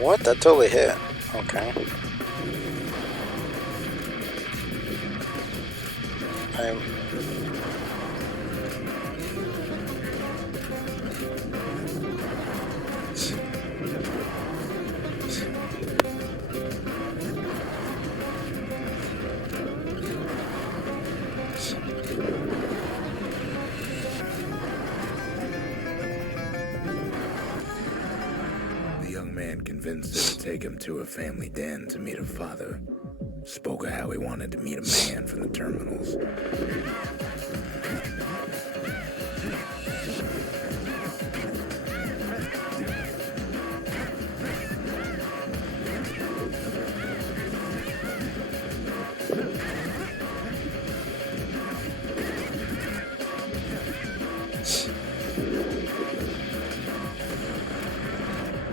What? That totally hit. Okay. The young man convinced her to take him to her family den to meet her father. Spoke of how he wanted to meet a man from the terminals.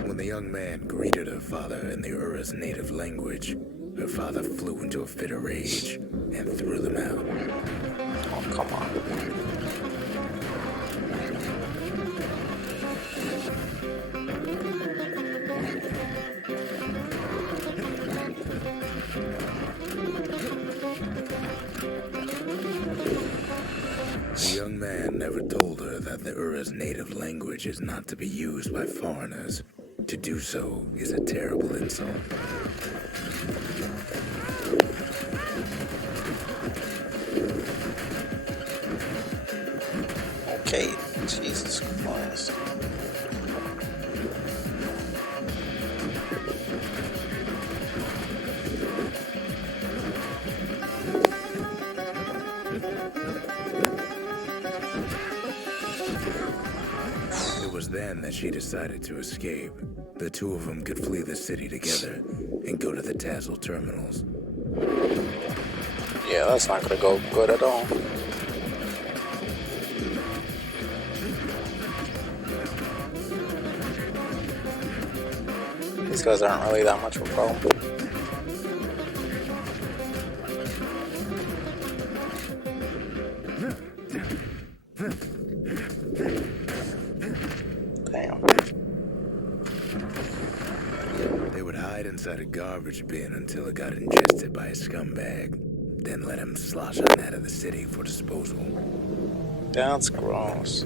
When the young man greeted her father in the Ura's native language, her father flew into a fit of rage and threw them out. Oh, come on. The young man never told her that the Ura's native language is not to be used by foreigners. To do so is a terrible insult. Okay, Jesus Christ. It was then that she decided to escape. The two of them could flee the city together and go to the Tassel terminals. Yeah, that's not gonna go good at all. These guys aren't really that much of a problem. Damn. hide inside a garbage bin until it got ingested by a scumbag. Then let him slosh on out of the city for disposal. That's gross.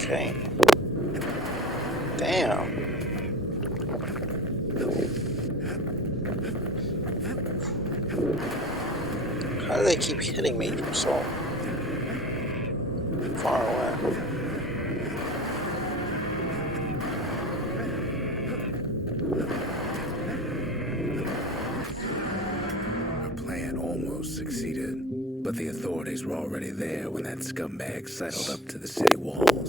Okay. Damn. How do they keep hitting me from so far away? Her plan almost succeeded, but the authorities were already there when that scumbag sidled up to the city walls.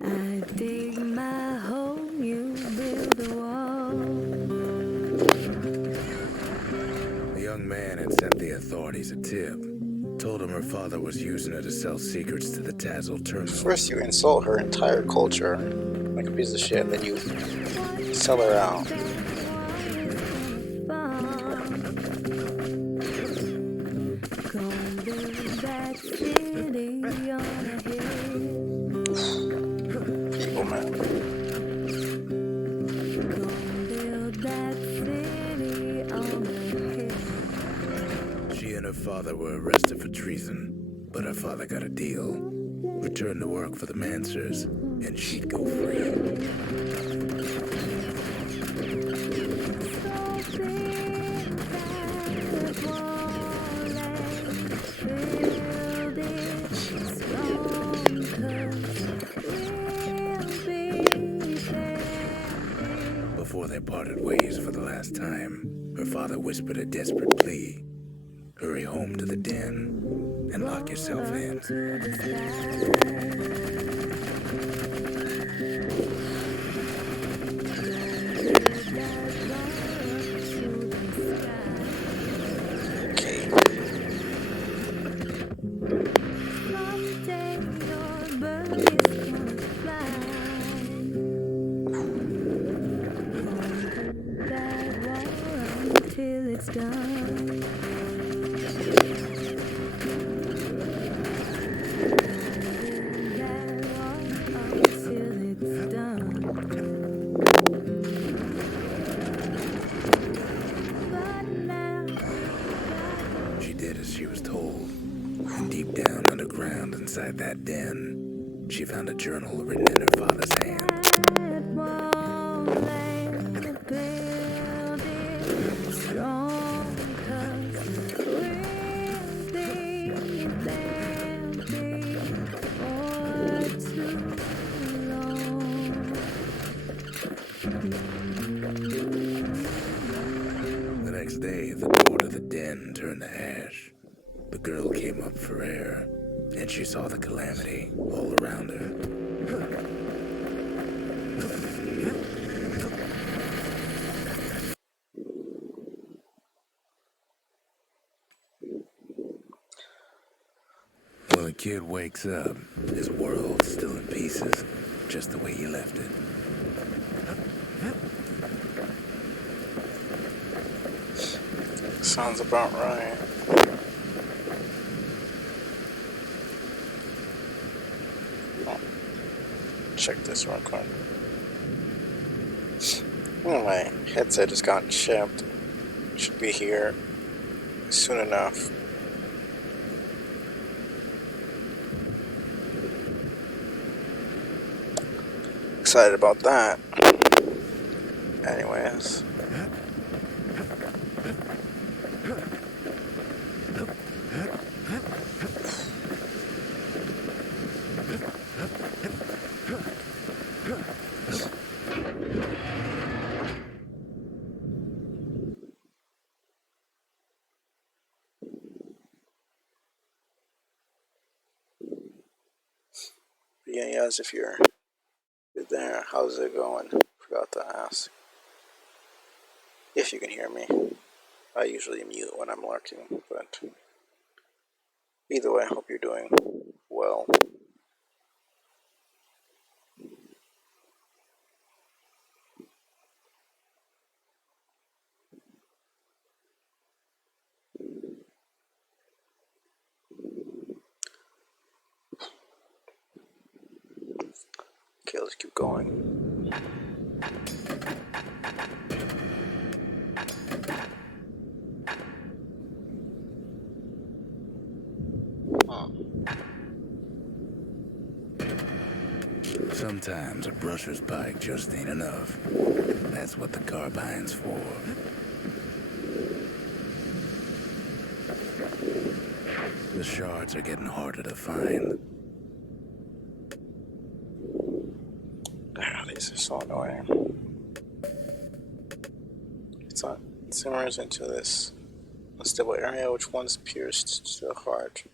I dig my hole, you build a wall. The young man had sent the authorities a tip. Told him her father was using her to sell secrets to the Tazzle terminal. First you insult her entire culture like a piece of shit, and then you sell her out. Gonna build that city on a hill. People, man. Gonna build that city on a hill. She and her father were arrested for treason, but her father got a deal. Returned to work for the Mansers, and she'd go free. Before they parted ways for the last time, her father whispered a desperate plea. Hurry home to the den and lock yourself in. Okay. Till it's done. She did as she was told. And deep down underground inside that den, she found a journal written in her father's hand. The next day, the door to the den turned to ash. The girl came up for air, and she saw the calamity all around her. When the kid wakes up, his world's still in pieces, just the way he left it. Sounds about right. Oh, check this real quick. Anyway, headset just got shipped. Should be here soon enough. Excited about that. Anyways. yes, if you're there, how's it going? Forgot to ask. If you can hear me. I usually mute when I'm lurking, but either way, I hope you're doing well. Okay, let's keep going. Sometimes a brusher's bike just ain't enough. That's what the carbine's for. The shards are getting harder to find. These are so annoying. It simmers into this unstable area which once pierced to the heart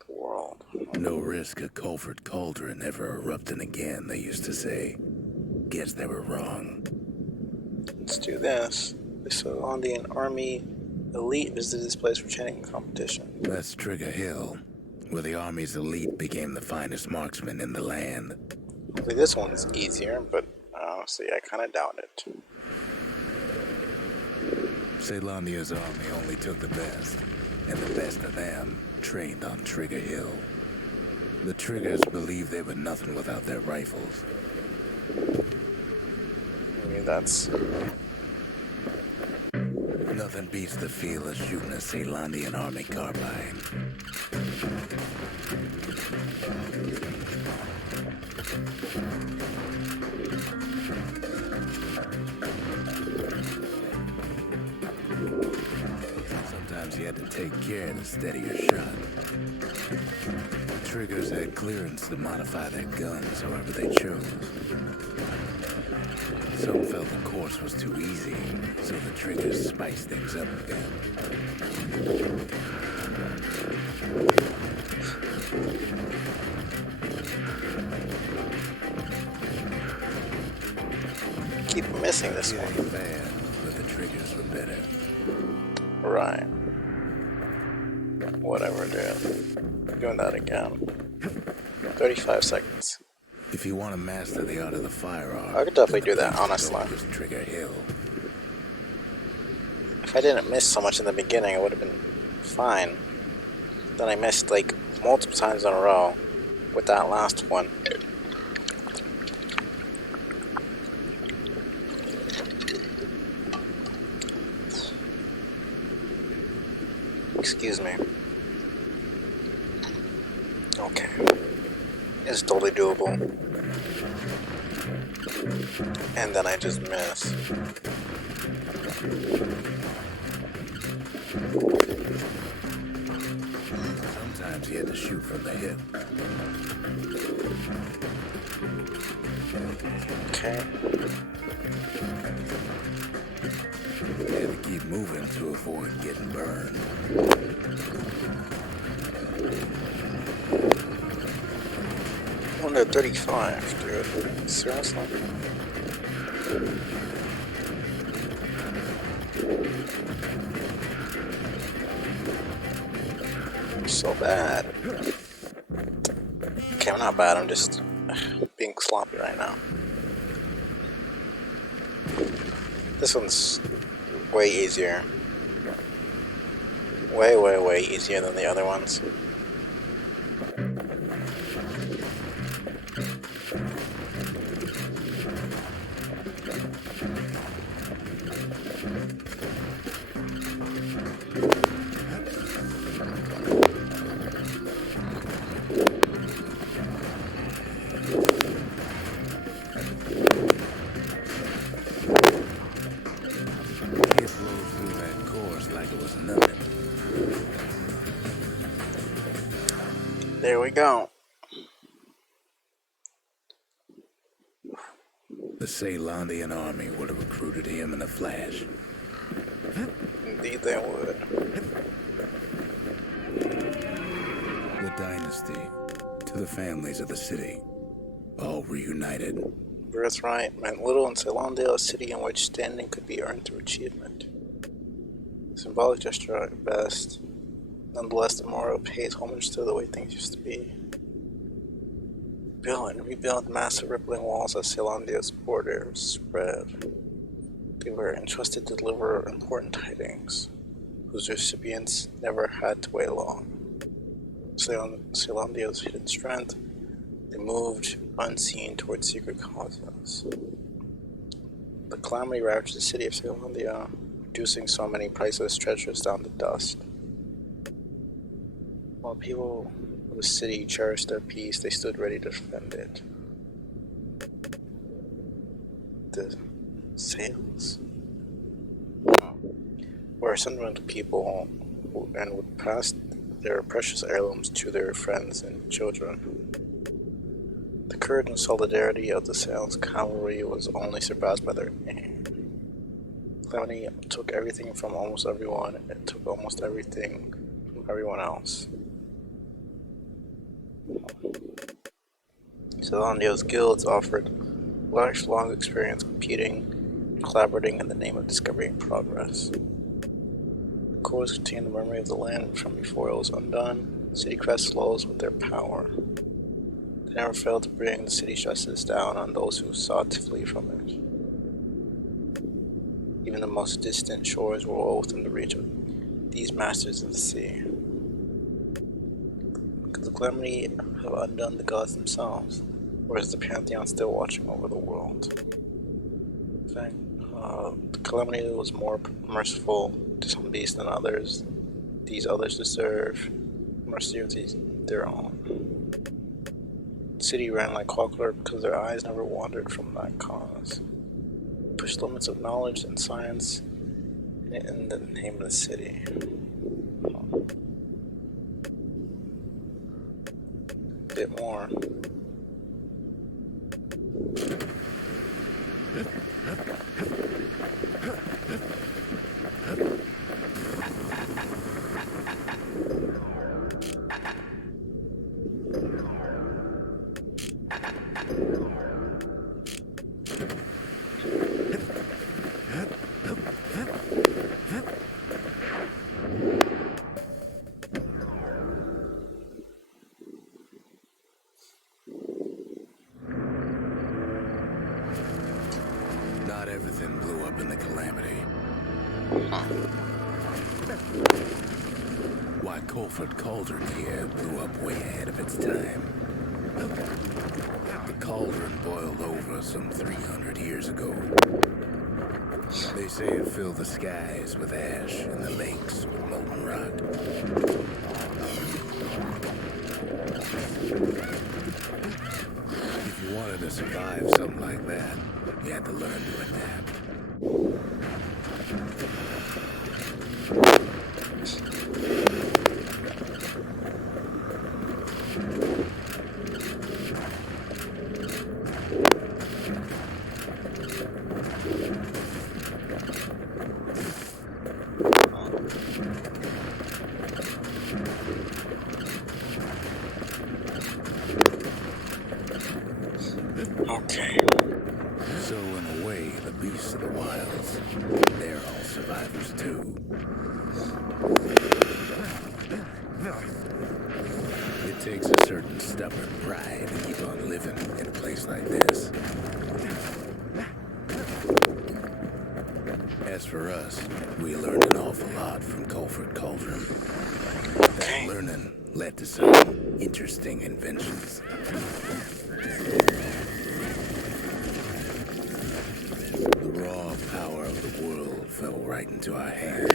of the world. No risk of Culford Cauldron ever erupting again, they used to say. Guess they were wrong. Let's do this. The Solondian Army elite visited this place for training competition. That's Trigger Hill, where the Army's elite became the finest marksmen in the land. Hopefully this one's easier, but honestly, I kind of doubt it. Ceylondia's army only took the best, and the best of them trained on Trigger Hill. The Triggers believed they were nothing without their rifles. I mean, that's... Nothing beats the feel of shooting a Ceylondian army carbine. Sometimes you had to take care to steady your shot. Triggers had clearance to modify their guns however they chose. Some felt the course was too easy, so the Triggers spiced things up again. Keep missing this It one. ain't bad, but the Triggers were better. Right. Whatever, dude. Doing that again. 35 seconds. If you want to master the art of the firearm, I could definitely then the do that, place to honestly. go was Trigger Hill. If I didn't miss so much in the beginning, it would have been fine. Then I missed like multiple times in a row with that last one. Excuse me. Okay. It's totally doable. And then I just miss. Sometimes you had to shoot from the hip. Okay. You had to keep moving to avoid getting burned. Under 35, dude. Seriously? So bad. Okay, I'm not bad, I'm just being sloppy right now. This one's way easier. Way easier than the other ones. It flowed through that course like it was nothing. There we go. The Ceylondian army would have recruited him in a flash. Indeed they would. The dynasty to the families of the city. all reunited. Birthright meant little in Ceylondale, a city in which standing could be earned through achievement. A symbolic gesture at best. Nonetheless, the memorial pays homage to the way things used to be. Build and rebuild massive rippling walls as Ceylondia's borders spread. They were entrusted to deliver important tidings, whose recipients never had to wait long. Ceylondia's hidden strength, they moved unseen towards secret causes. The calamity ravaged the city of Ceylondia, reducing so many priceless treasures down to dust. While people of the city cherished their peace, they stood ready to defend it. The sales were a sentiment of people and would pass their precious heirlooms to their friends and children. The courage and solidarity of the Sales cavalry was only surpassed by their aim. Calamity took everything from almost everyone, and took almost everything from everyone else. Ceylondia's guilds offered lifelong experience competing and collaborating in the name of discovery and progress. The cores contained the memory of the land from before it was undone. City crest flows with their power. They never failed to bring the city's justice down on those who sought to flee from it. Even the most distant shores were well within the reach of these masters of the sea. Could the calamity have undone the gods themselves, or is the pantheon still watching over the world? In fact, the calamity was more merciful to some beasts than others. These others deserve mercy of their own. The city ran like clockwork because their eyes never wandered from that cause. Pushed limits of knowledge and science in the name of the city. A bit more. Not everything blew up in the calamity. Why Colford Cauldron here blew up way ahead of its time. The cauldron boiled over some 300 years ago. They say it filled the skies with ash and the lakes with molten rock. If you wanted to survive something like that, you had to learn to adapt. Okay. So in a way, the beasts of the wilds, they're all survivors too. It takes a certain stubborn pride to keep on living in a place like this. As for us, we learned an awful lot from Colford Cauldron. That learning led to some interesting inventions. The raw power of the world fell right into our hands.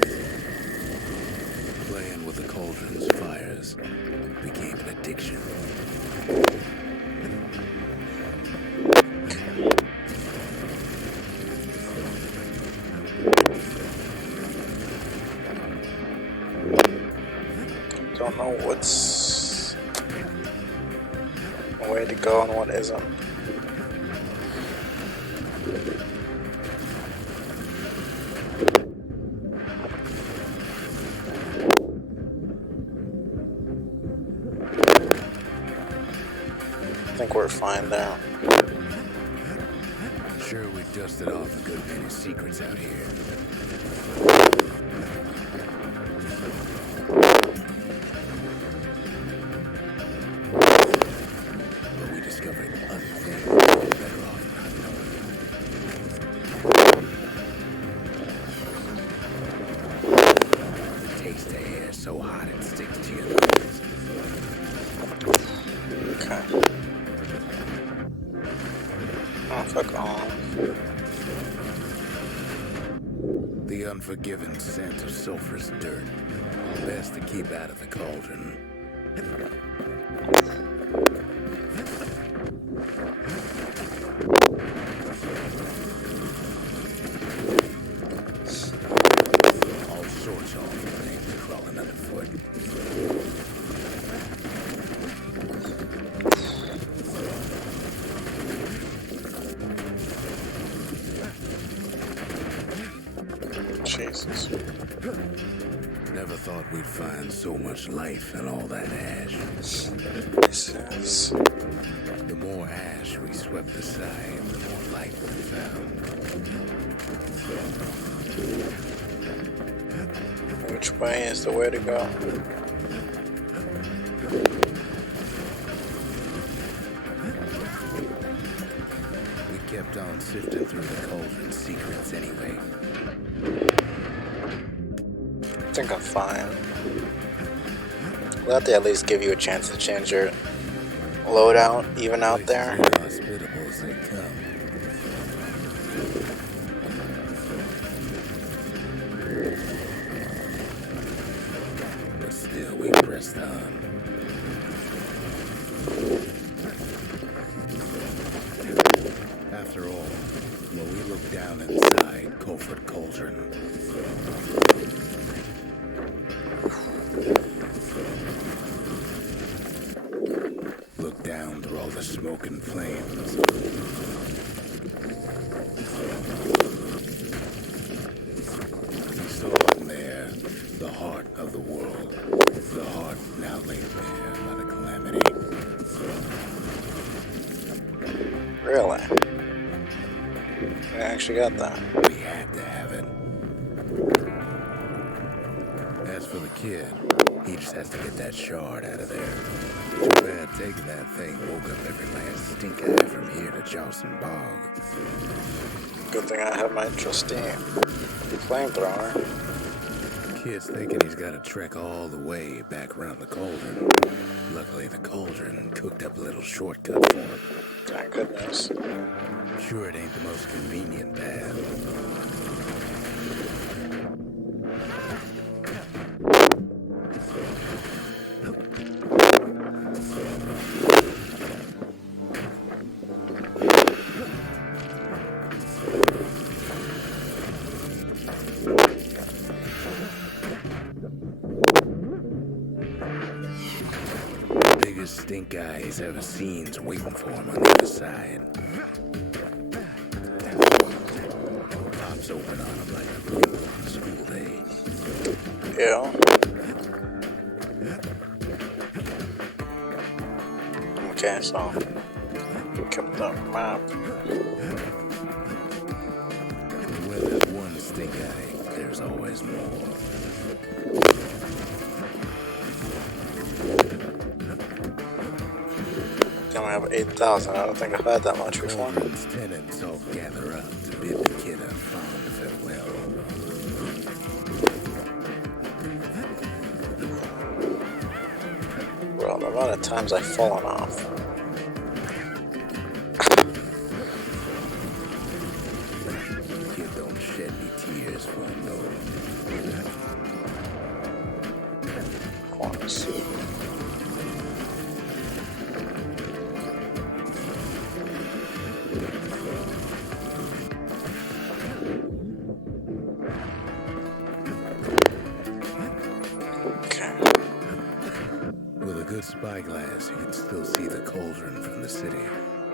Playing with the cauldron's fires became an addiction. Don't know what's a way to go and what isn't. I think we're fine there. sure we dusted off a good many secrets out here. But we discovered other things we're better off not knowing. The taste of air so hot it sticks to your nose. Okay. Oh, fuck off. The unforgiving scent of sulfurous dirt. Best to keep out of the cauldron. All sorts of awful things crawling underfoot. Jesus. Never thought we'd find so much life in all that ash. Jesus. The more ash we swept aside, the more life we found. Which way is the way to go? We kept on sifting through the cauldron's secrets anyway. I think I'm fine. Glad they at least give you a chance to change your loadout, even out there. Places as hospitable as they come. But still, we pressed on. After all, when we looked down inside Culford Cauldron, looked down through all the smoke and flames, we saw in there the heart of the world, the heart now laid bare by the calamity. Really? I actually got that. We had to have it. As for the kid, he just has to get that shard out of there. Too bad taking that thing woke up every last stink eye from here to Johnson Bog. Good thing I have my trusty flamethrower. Kid's thinking he's got to trek all the way back around the cauldron. Luckily, the cauldron cooked up a little shortcut for him. Thank goodness. Sure, it ain't the most convenient path. Biggest stink eye he's ever seen's waiting for him on the other side. Pops open on him like a pimple on a school day. Yeah. Okay, so kept the map. When there's one stink eye, there's always more. I only have 8,000. I don't think I've had that much before. Cauldron's tenants all gather up to bid the kid a fond farewell. Well, the amount of times I've fallen off. Kid don't shed any tears for him though. Of course. Okay. With a good spyglass, you can still see the cauldron from the city,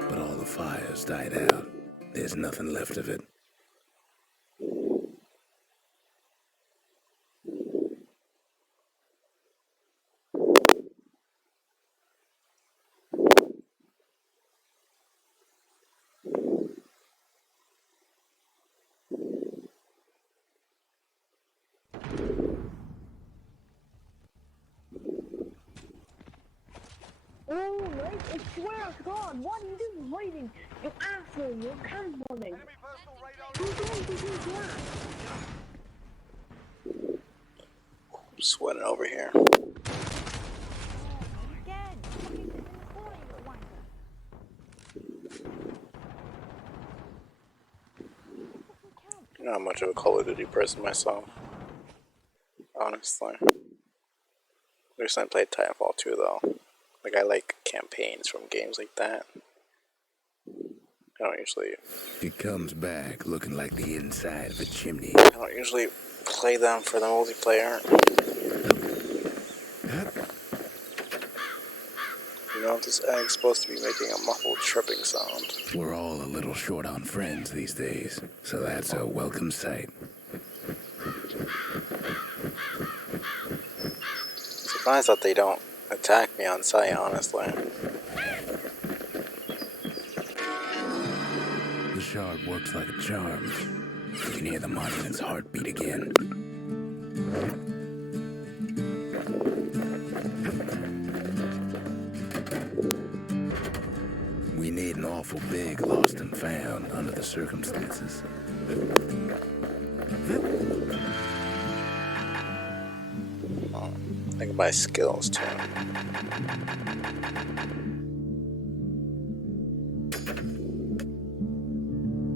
but all the fires died out. There's nothing left of it. Oh, mate, I swear to God, what are you doing hiding? You asshole, you're camouflaging. You're going to do that. I'm sweating over here. Again, fucking sit in the corner, you little wanker. Fucking camp. I'm not much of a Call of Duty person myself, honestly. Recently played Titanfall 2 though. Like, I like campaigns from games like that. I don't usually looking like the inside of a chimney. play them for the multiplayer. You know, this egg's supposed to be making a muffled chirping sound. We're all a little short on friends these days, so that's a welcome sight. Surprised that they don't attack me on sight, honestly. The shard works like a charm. You can hear the monument's heartbeat again. We need an awful big lost and found under the circumstances. Think of my skills too.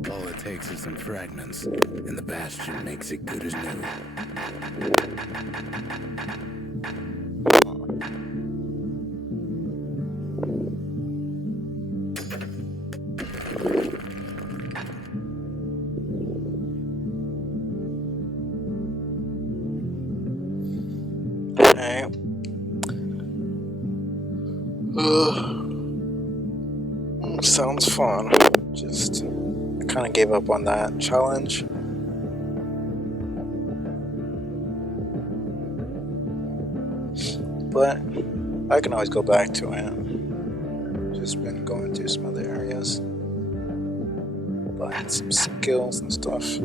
All it takes is some fragments, and the Bastion makes it good as new. Okay. Sounds fun. Just, I kind of gave up on that challenge. But I can always go back to it. Just been going through some other areas, buying some skills and stuff.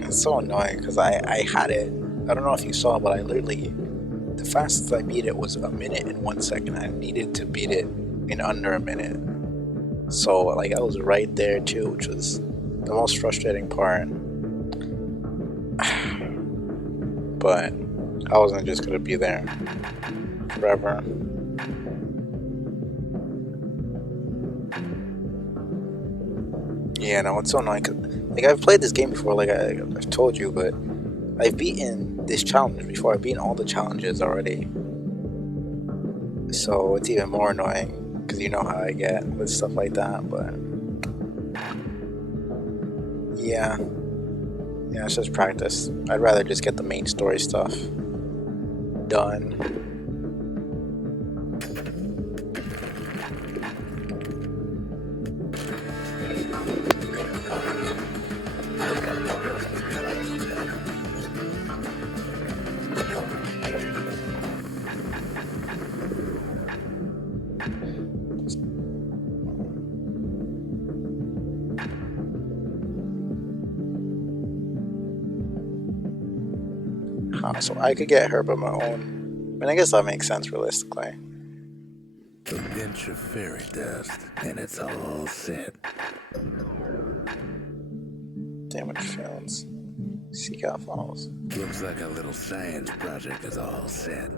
It's so annoying because I had it. I don't know if you saw, but I literally, the fastest I beat it was 1 minute and 1 second. I needed to beat it in under a minute. So like I was right there too, which was the most frustrating part. But I wasn't just gonna be there forever. Yeah, no, it's so annoying. 'Cause, like, I've played this game before, like I've told you, but I've beaten this challenge before. I've beaten all the challenges already. So it's even more annoying, because you know how I get with stuff like that, but... Yeah, it's just practice. I'd rather just get the main story stuff done. So I could get her by my own. I mean, I guess that makes sense realistically. A pinch of fairy dust, and it's all set. Damage fields. Seek out falls. Looks like a little science project is all set.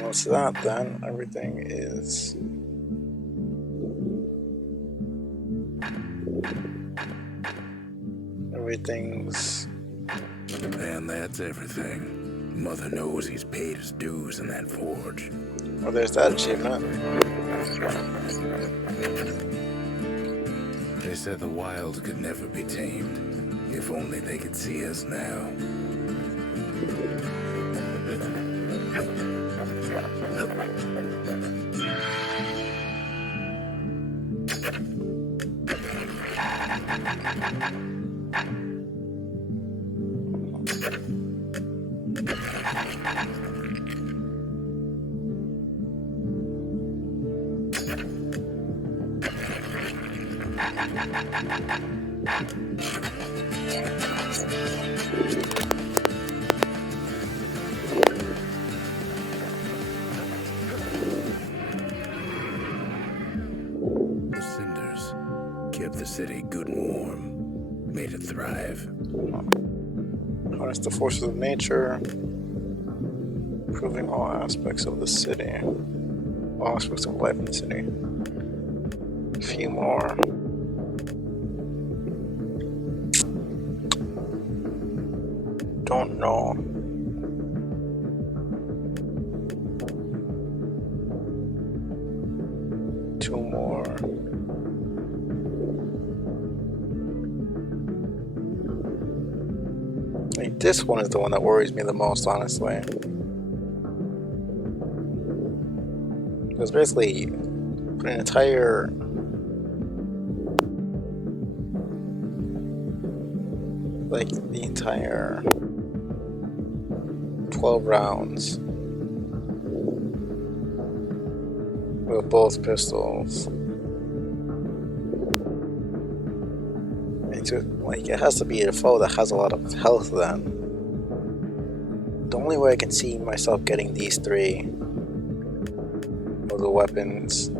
What's that then? Everything is... Everything's... And that's everything. Mother knows he's paid his dues in that forge. Well, there's that achievement. They said the wild could never be tamed. If only they could see us now. The cinders kept the city good and warm, made it thrive. Harness the forces of nature, improving all aspects of the city, all aspects of life in the city. A few more. Don't know. Two more. Like, this one is the one that worries me the most, honestly. Because basically, put an entire the entire 12 rounds with both pistols into, like, it has to be a foe that has a lot of health. Then the only way I can see myself getting these three of the weapons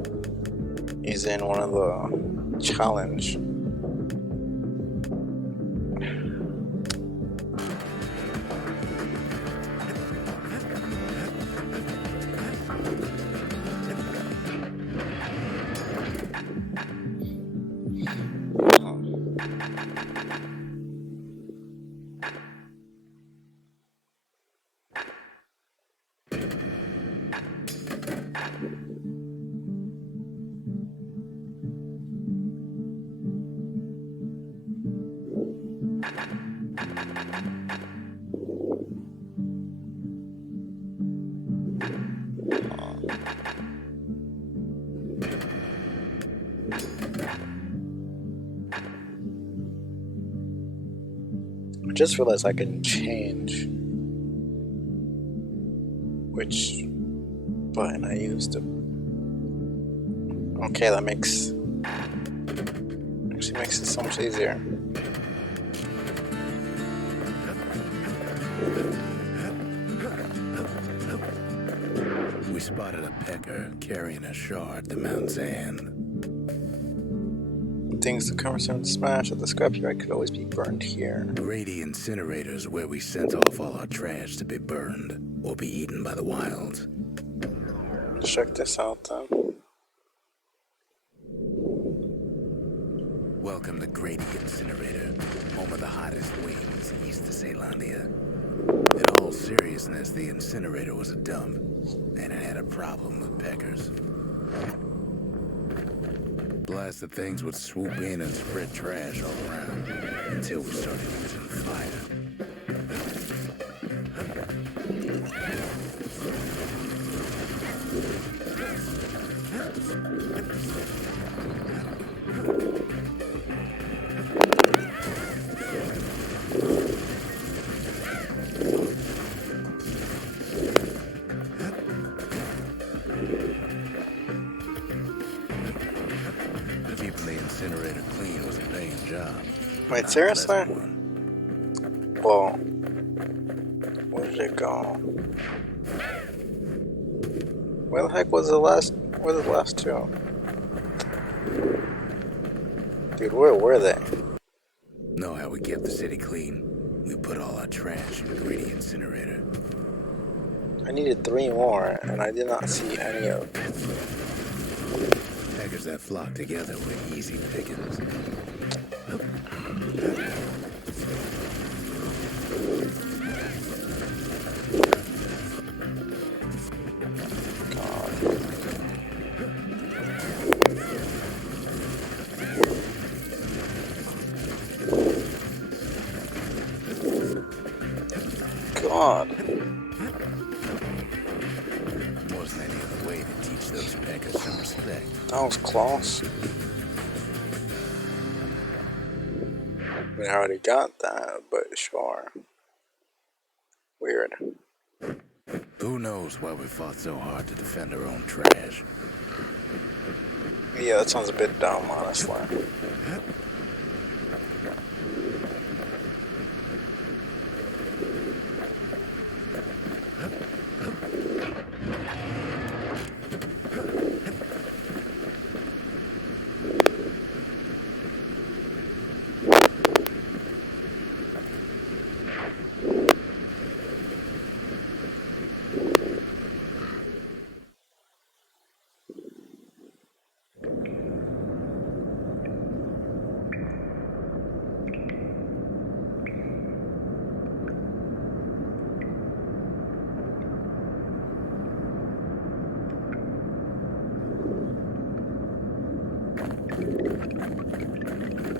is in one of the challenge. I just realized I can change which button I used to. Okay, that makes it so much easier. We spotted a pecker carrying a shard to Mount Zan. Things to consume smash at the scrapyard could always be burned here. Grady incinerators where we sent off all our trash to be burned or be eaten by the wilds. Check this out then. Welcome to Grady Incinerator, home of the hottest wings east of Ceylondia. In all seriousness, the incinerator was a dump, and it had a problem with peckers. Blasted things would swoop in and spread trash all around until we started using fire. Keeping the incinerator clean was a paying job. Wait, seriously? Well, where did it go? Where the heck was the last? Where the last two? Dude, where were they? Know how we kept the city clean? We put all our trash in the Grady Incinerator. I needed 3 more, and I did not see any of them. Peckers that flock together were easy pickings. God. Wasn't any other way to teach those peckers some respect. That was close. I already got that, but sure. Weird. Who knows why we fought so hard to defend our own trash? Yeah, that sounds a bit dumb, honestly.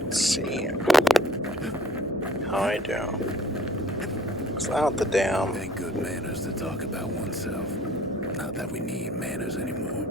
Let's see how I do. It's out the dam. It ain't good manners to talk about oneself. Not that we need manners anymore.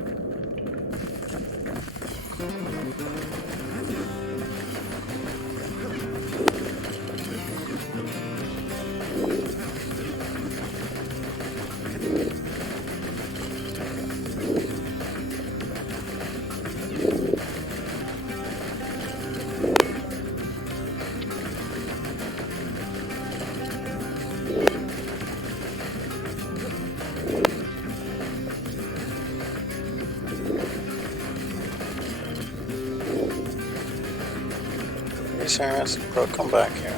Serious? Bro, come back here.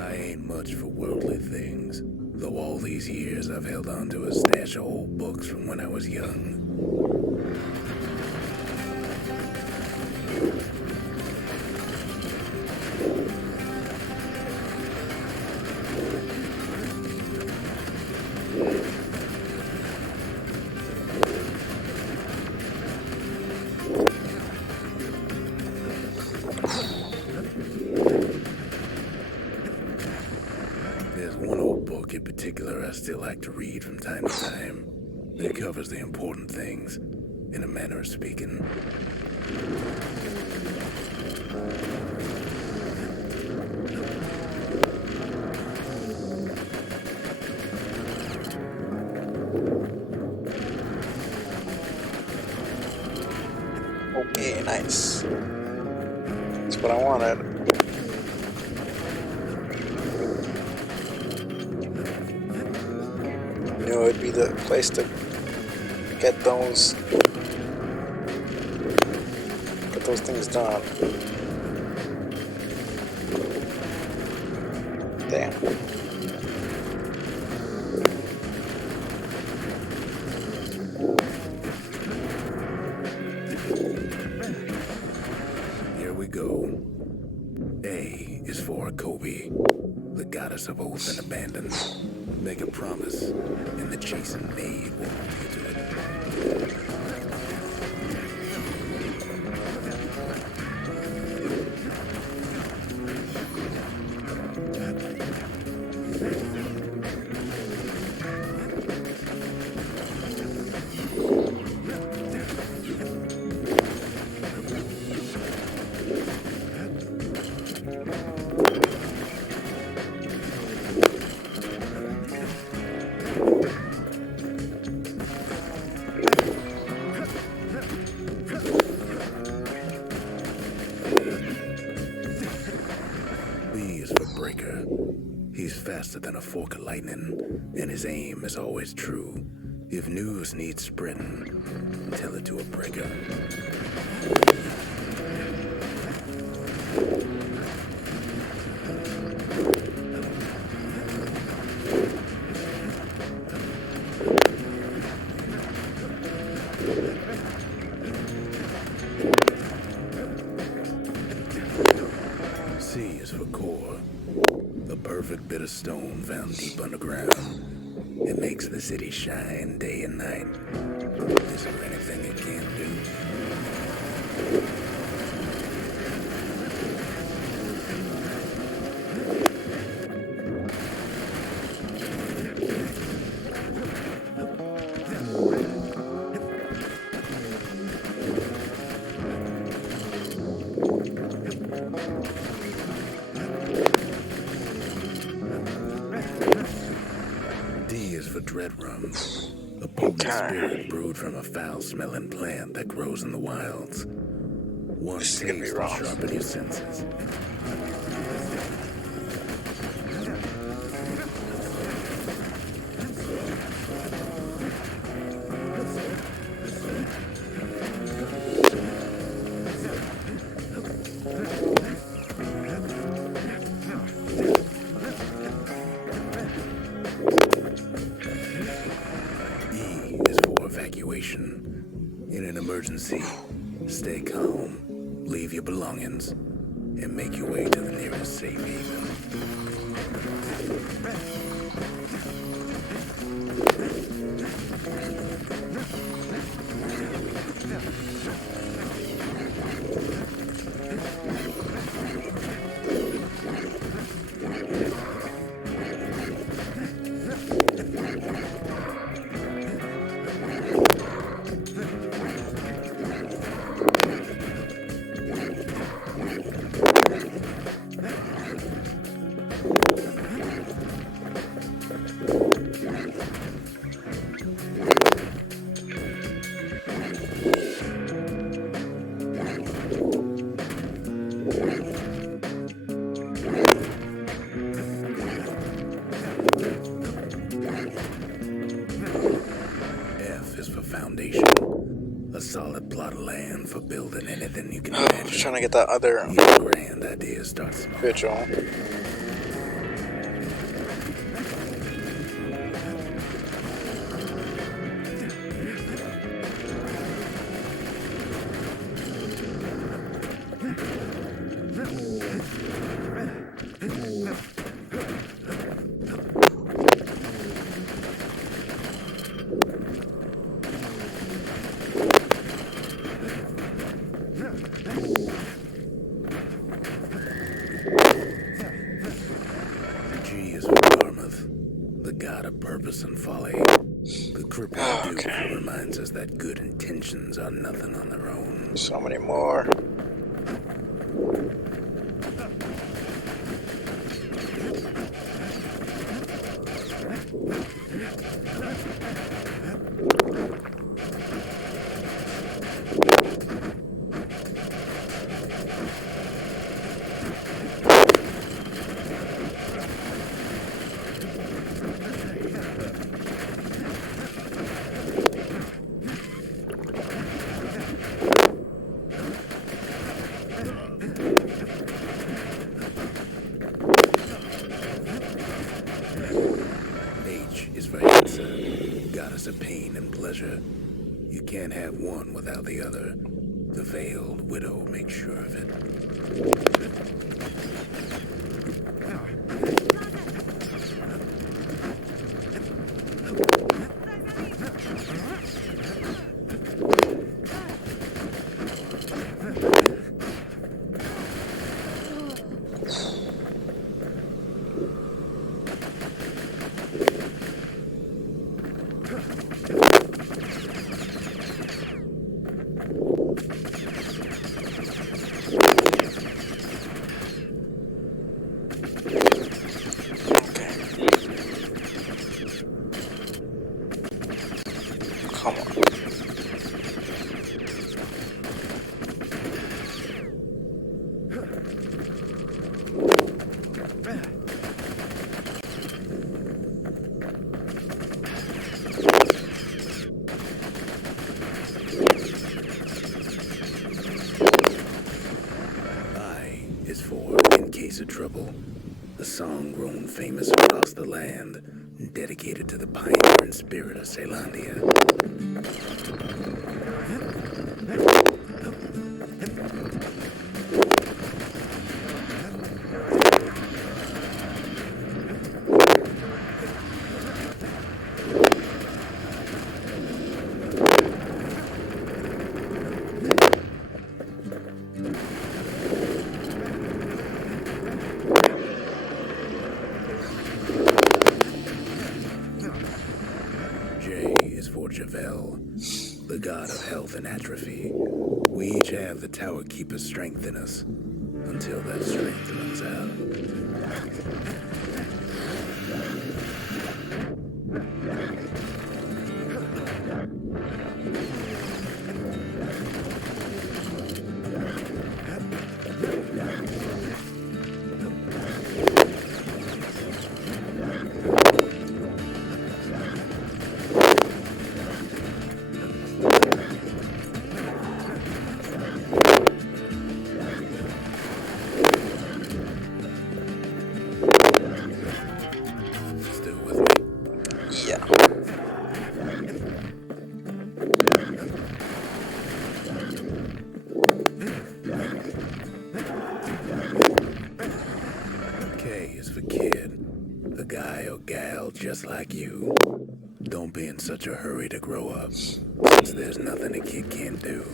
I ain't much for worldly things, though all these years I've held on to a stash of old books from when I was young. There's one old book in particular I still like to read from time to time. It covers the important things, in a manner of speaking. Okay, nice. That's what I wanted. Knew it would be the place to get those things done. Damn. Here we go. A is for Kobe, the goddess of oath and abandon. Make a promise, and the chastened maid will hold you to it. B is for Breaker. He's faster than a fork of lightning, and his aim is always true. If news needs spreading, tell it to a breaker. C is for core. The perfect bit of stone found deep underground. It makes the city shine day and night. Is there anything it can't do? D is for dread rum. A potent spirit brewed from a foul-smelling plant that grows in the wilds. One This is taste gonna be will rough. sharpen your senses. E is for evacuation. In an emergency, stay calm, leave your belongings, and make your way to the nearest safe haven. F is for foundation. A solid plot of land for building anything you can I was imagine. trying to get that other Even grand ideas start small. vigil. G is for Garmouth, the god of purpose and folly. The crippled Duke Okay. reminds us that good intentions are nothing on their own. So many more. H is for Hetzer, goddess of pain and pleasure. You can't have one without the other. The veiled widow makes sure of it. Come on. I is for In Case of Trouble, a song grown famous across the land, dedicated to the pioneer and spirit of Celandia. J is for Javel, the god of health and atrophy. We each have the Tower Keeper's strength in us, until that strength runs out. hell just like you. Don't be in such a hurry to grow up, since there's nothing a kid can't do.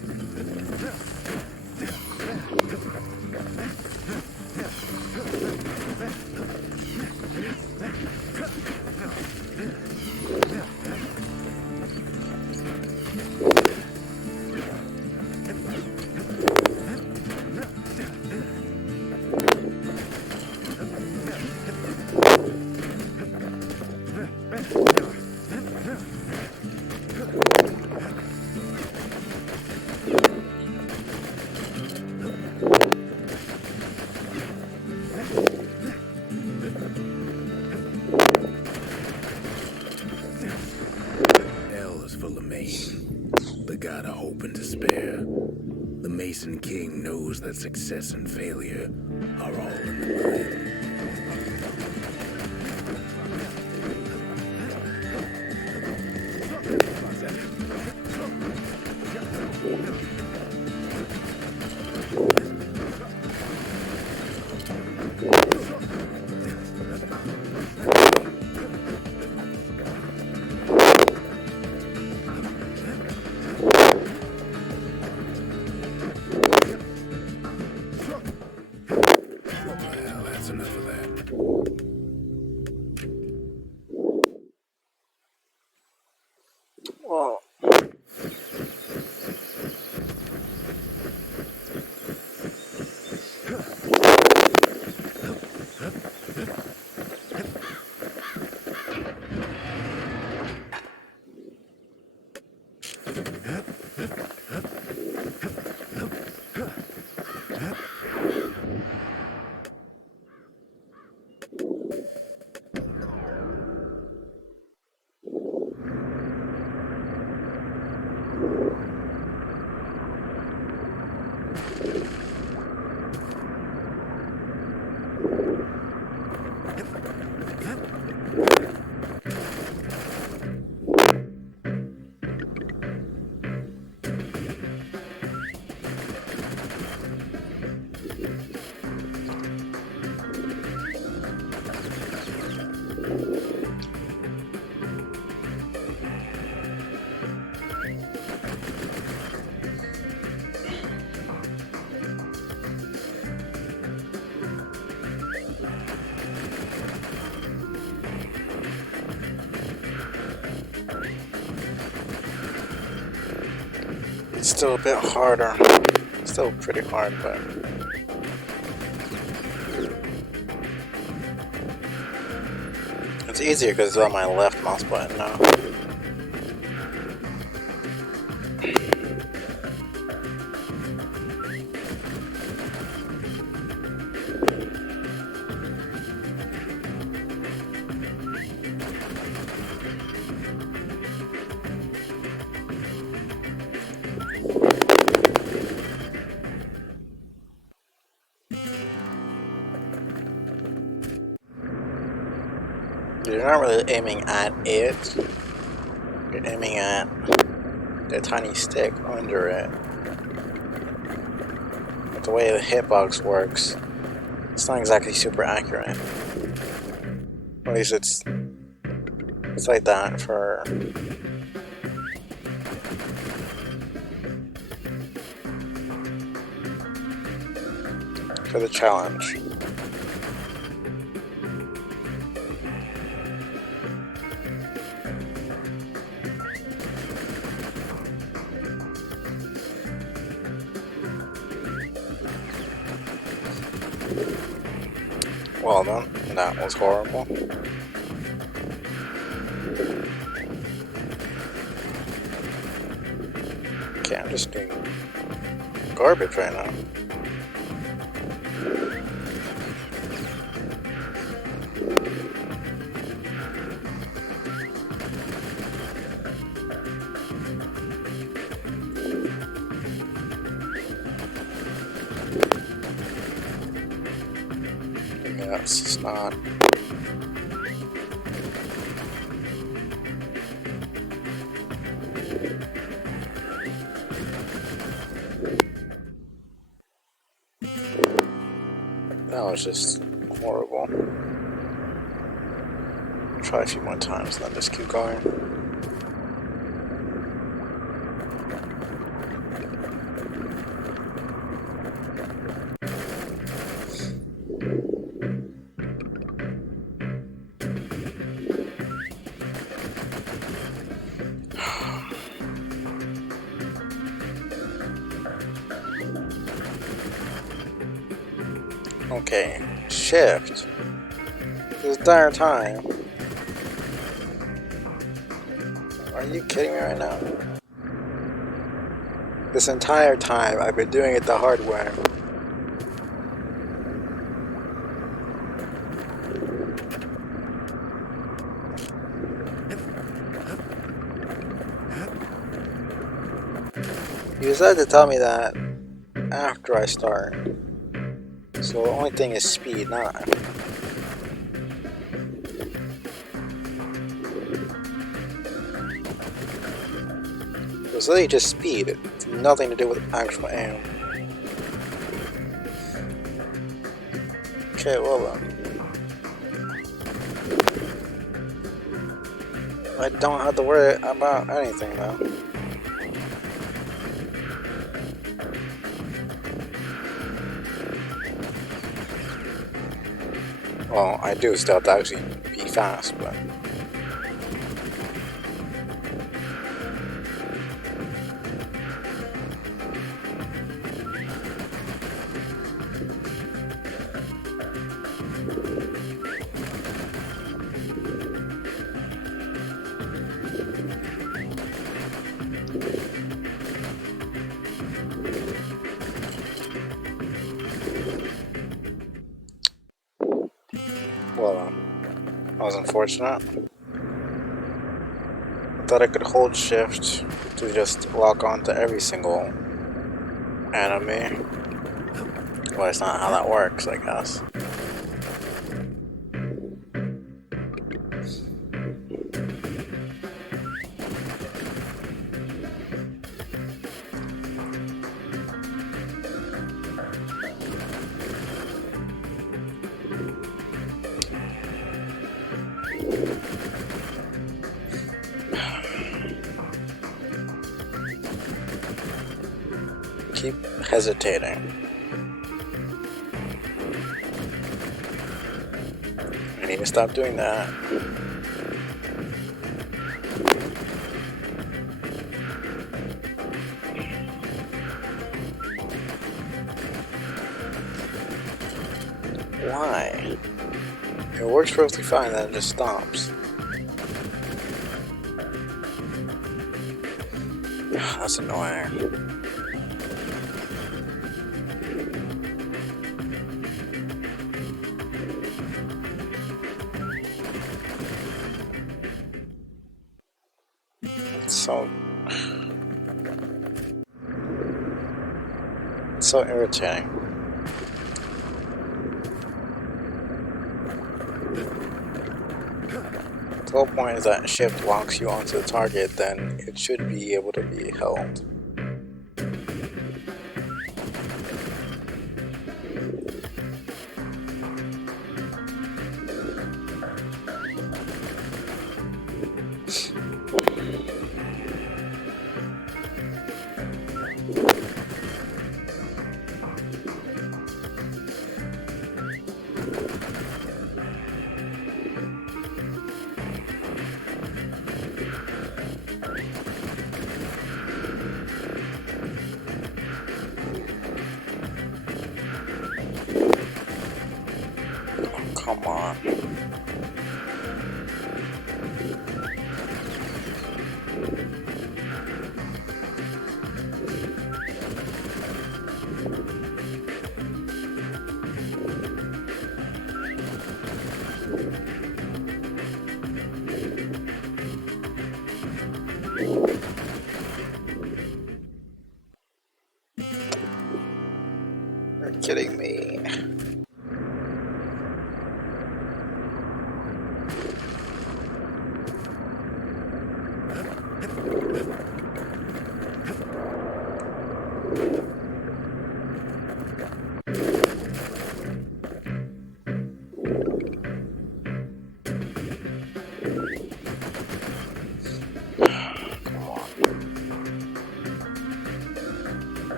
Hell is full of Maine, the god of hope and despair. The Mason King knows that success and failure are all in the mind. Well, that's enough of that. Well, it's still a bit harder. Still pretty hard, but it's easier because it's on my left mouse button now. You're not really aiming at it, you're aiming at the tiny stick under it. But the way the hitbox works, it's not exactly super accurate. At least it's like that for the challenge. Well done, that was horrible. Okay, I'm just doing garbage right now. Yeah, it's just not. That was just horrible. try a few more times and then just keep going. Okay, shift. This entire time. Are you kidding me right now? This entire time I've been doing it the hard way. You decided to tell me that after I start. So the only thing is speed, not. It's literally just speed. It's nothing to do with actual aim. Okay, well then. I don't have to worry about anything though. Well, I do still have to actually be fast, but... Well, that was unfortunate. I thought I could hold shift to just lock on to every single enemy. Well, it's not how that works, I guess. Keep hesitating. I need to stop doing that. Why? It works perfectly fine, then it just stops. That's annoying. It's so irritating. The whole point is that shift locks you onto the target, then it should be able to be held. Come on. You're kidding me.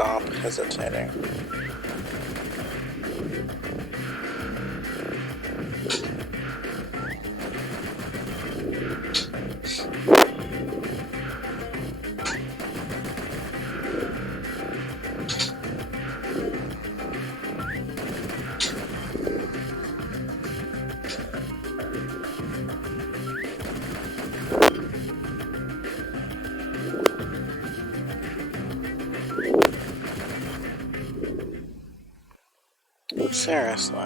stop hesitating. Seriously.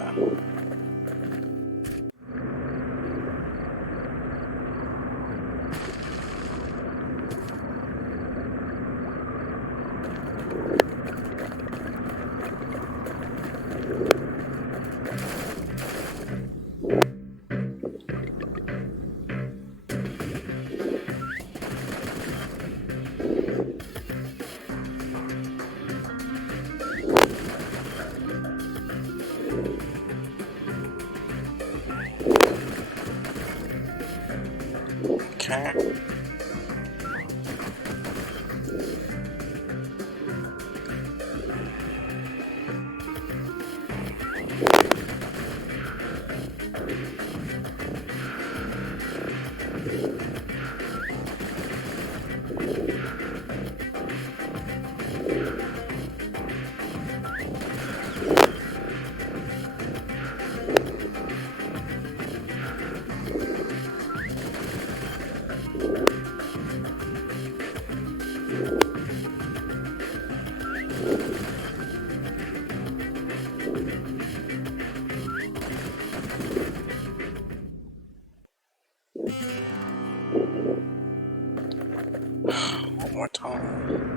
Okay. One more time.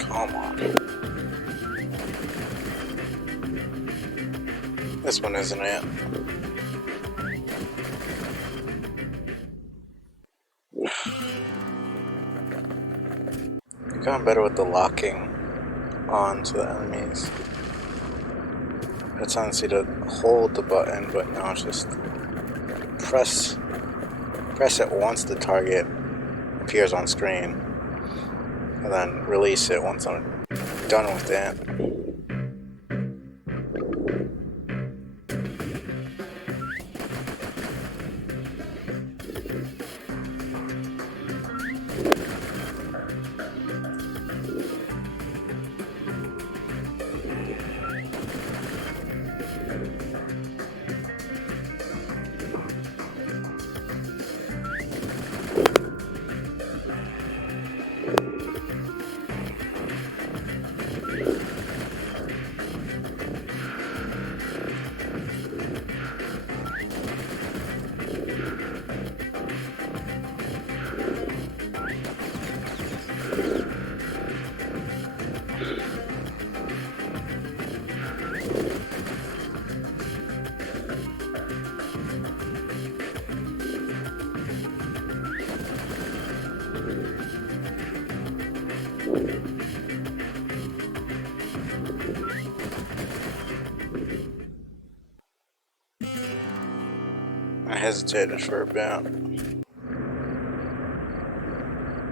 Come on. This one isn't it. You're going better with the locking on to the enemies. It's tendency to hold the button, but now it's just press it once the target appears on screen, and then release it once I'm done with it. I hesitated for a bit.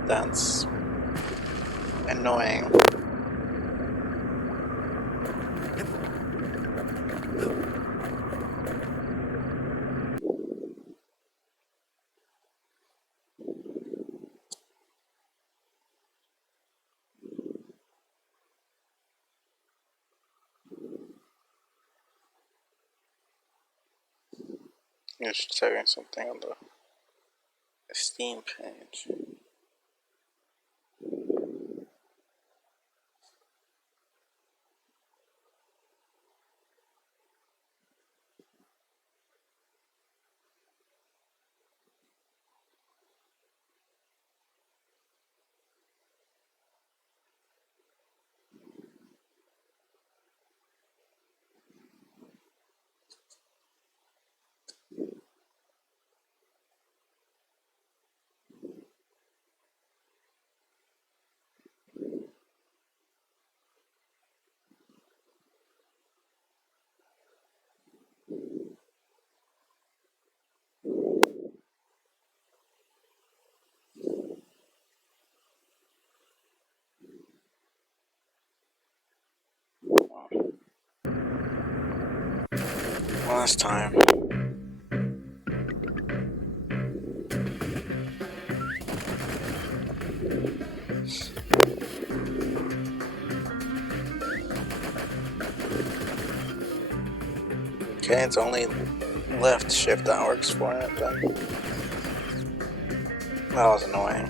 That's annoying. Just checking something on the Steam page. Last time. Okay, it's only left shift hours for it then. That was annoying.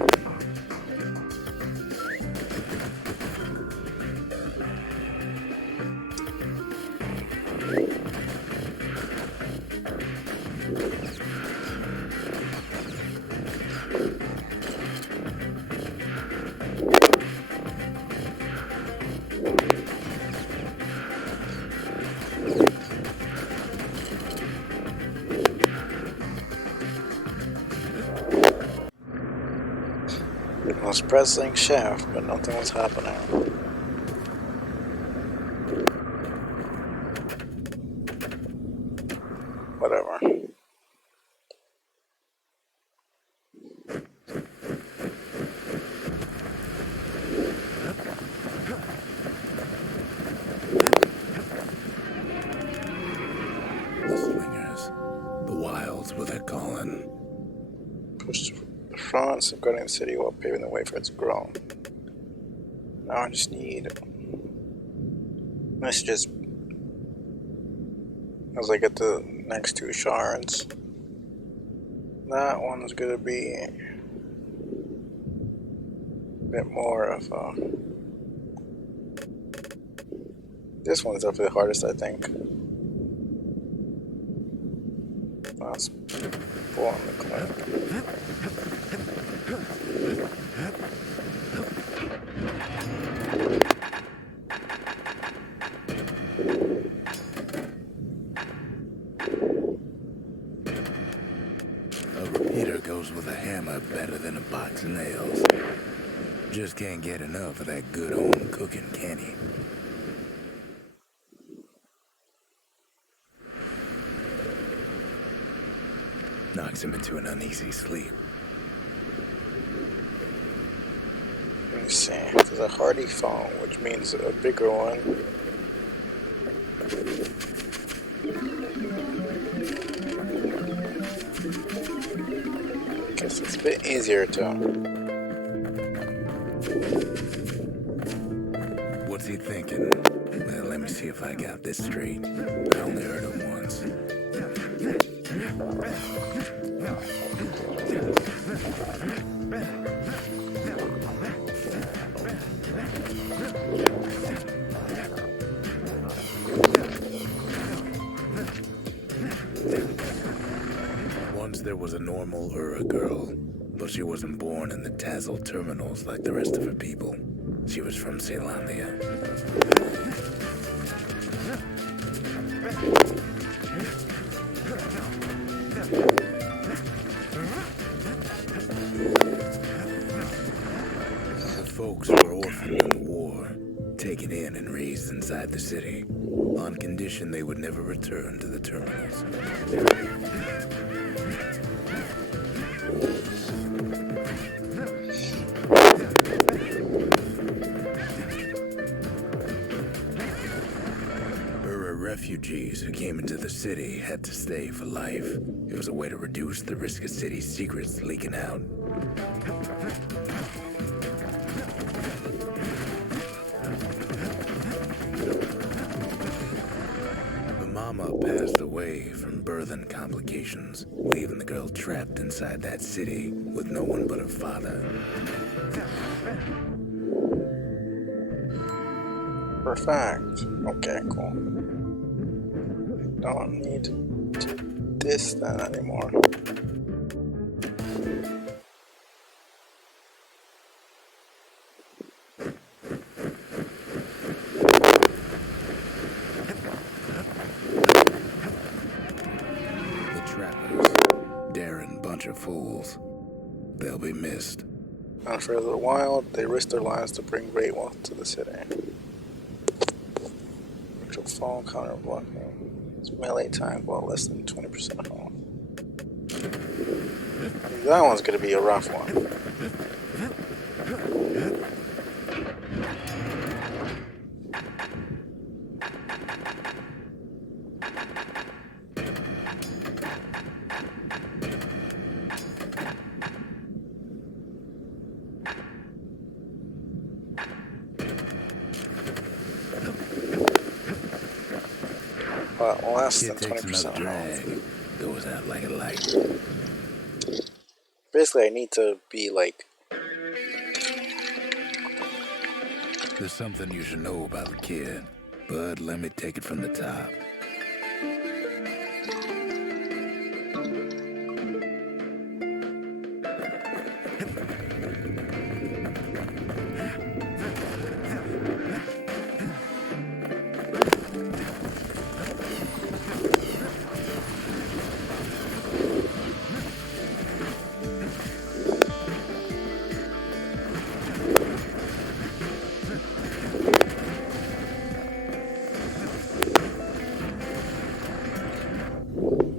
I was pressing shift, but nothing was happening. Whatever. The Slingers. The Wilds were their calling. Push the front, safeguarding the city while paving the way for its growth. Now I just need messages as I get the next two shards. That one's gonna be a bit more of a... This one's definitely the hardest, I think. Let's pull on the clip. A repeater goes with a hammer better than a box of nails. Just can't get enough of that good home cooking, can he? Knocks him into an uneasy sleep. Let me see. There's a hardy phone, which means a bigger one. Guess it's a bit easier to... What's he thinking? Well, let me see if I got this straight. I only heard him once. Once there was a normal Ura girl, but she wasn't born in the Tazzle terminals like the rest of her people. She was from Ceylondia. The folks were orphaned in the war, taken in and raised inside the city, on condition they would never return to the terminals. refugees who came into the city had to stay for life. It was a way to reduce the risk of city secrets leaking out. The mama passed away from birthing complications, leaving the girl trapped inside that city with no one but her father. Perfect. Okay, cool. Don't need to this then anymore. The trappers, daring bunch of fools. They'll be missed. And for a little while, they risked their lives to bring great wealth to the city. Virtual fall counter blocking. It's melee tank while less than 20% off. That one's gonna be a rough one. But less than Kid takes 20% another off. drag, goes out like a light. Basically, I need to be like, There's something you should know about the kid, but let me take it from the top.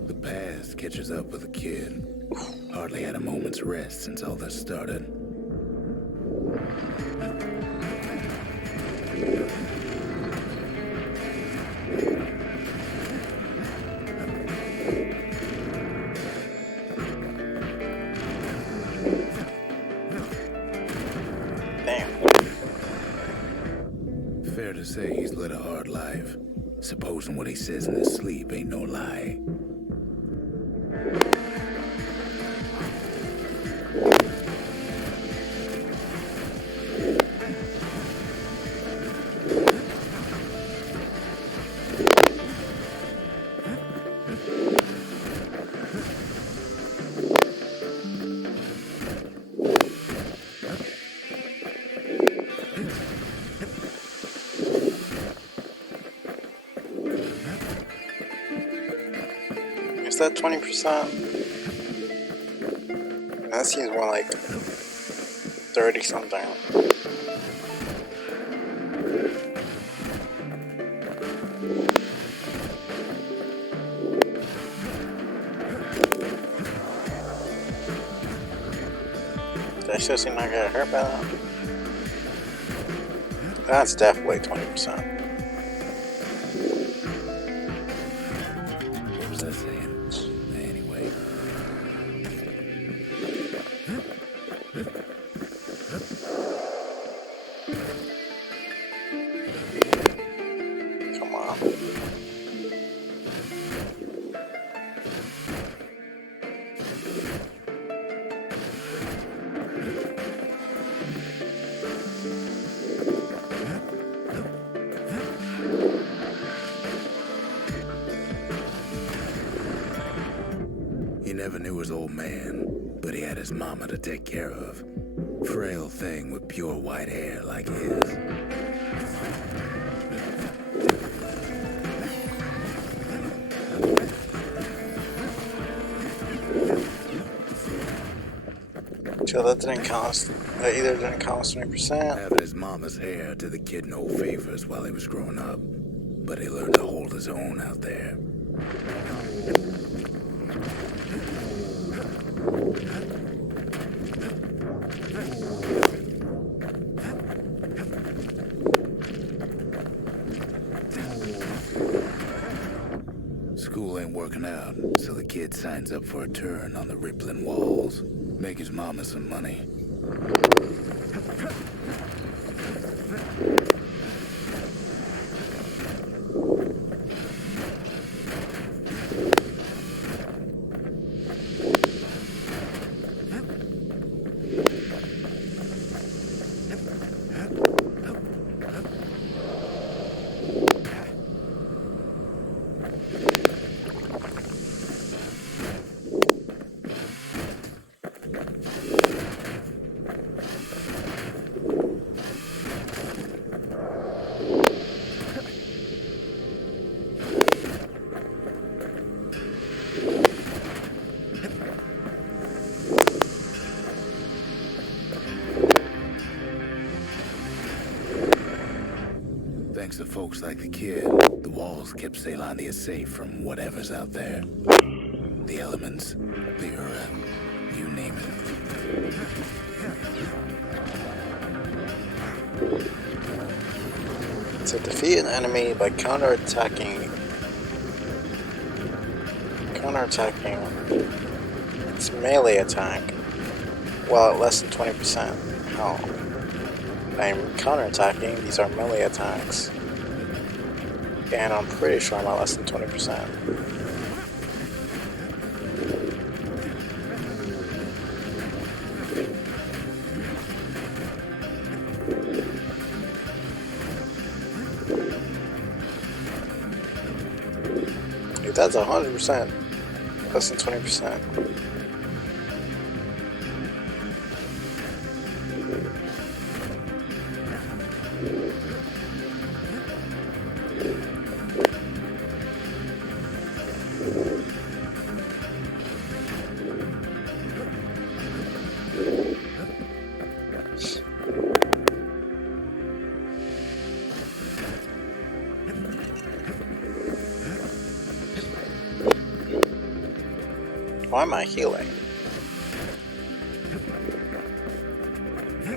The past catches up with the kid. Hardly had a moment's rest since all this started. damn. Fair to say he's led a hard life. Supposing what he says in his sleep ain't no lie. Is that 20%? That seems more like 30 something. Did I seriously not get hurt by that? That's definitely 20%. What was I saying? Anyway. Come on. He never knew his old man, but he had his mama to take care of. Frail thing with pure white hair like his. So that didn't count. That either didn't count as 20%. Having his mama's hair did the kid no favors while he was growing up, but he learned to hold his own out there. School ain't working out, so the kid signs up for a turn on the rippling walls. Make his mama some money. Thanks to folks like the kid, the walls kept Ceylania safe from whatever's out there. The elements, the Ura, you name it. To defeat an enemy by counterattacking its melee attack while at less than 20% health. I'm counterattacking, these are melee attacks. And I'm pretty sure I'm at less than 20%. If that's 100%, less than 20%. Why am I healing?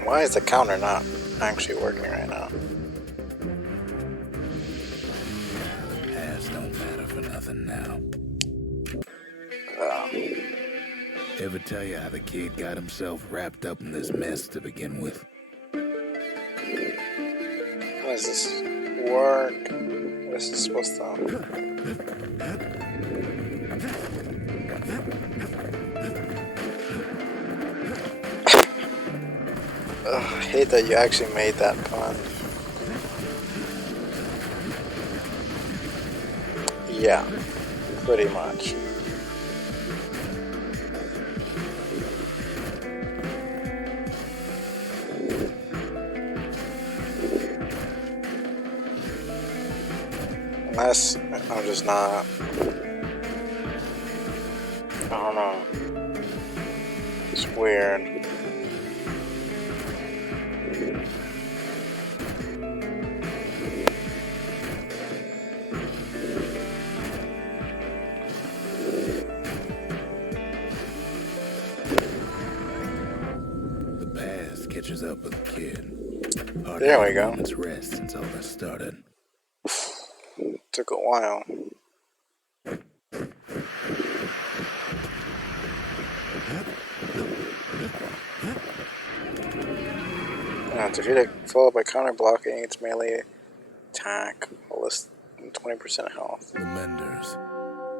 Why is the counter not actually working right now? Past don't matter for nothing now. Uh, Ever tell you how the kid got himself wrapped up in this mess to begin with? how does this work? What is this supposed to... I hate that you actually made that pun. Yeah, pretty much. Unless I'm just not... I don't know. It's weird. Catches up with the kid. Hardly There we had a go. moment's rest since all this started. Took a while. Defeated followed by counter blocking its melee attack while less than 20% health. The Menders,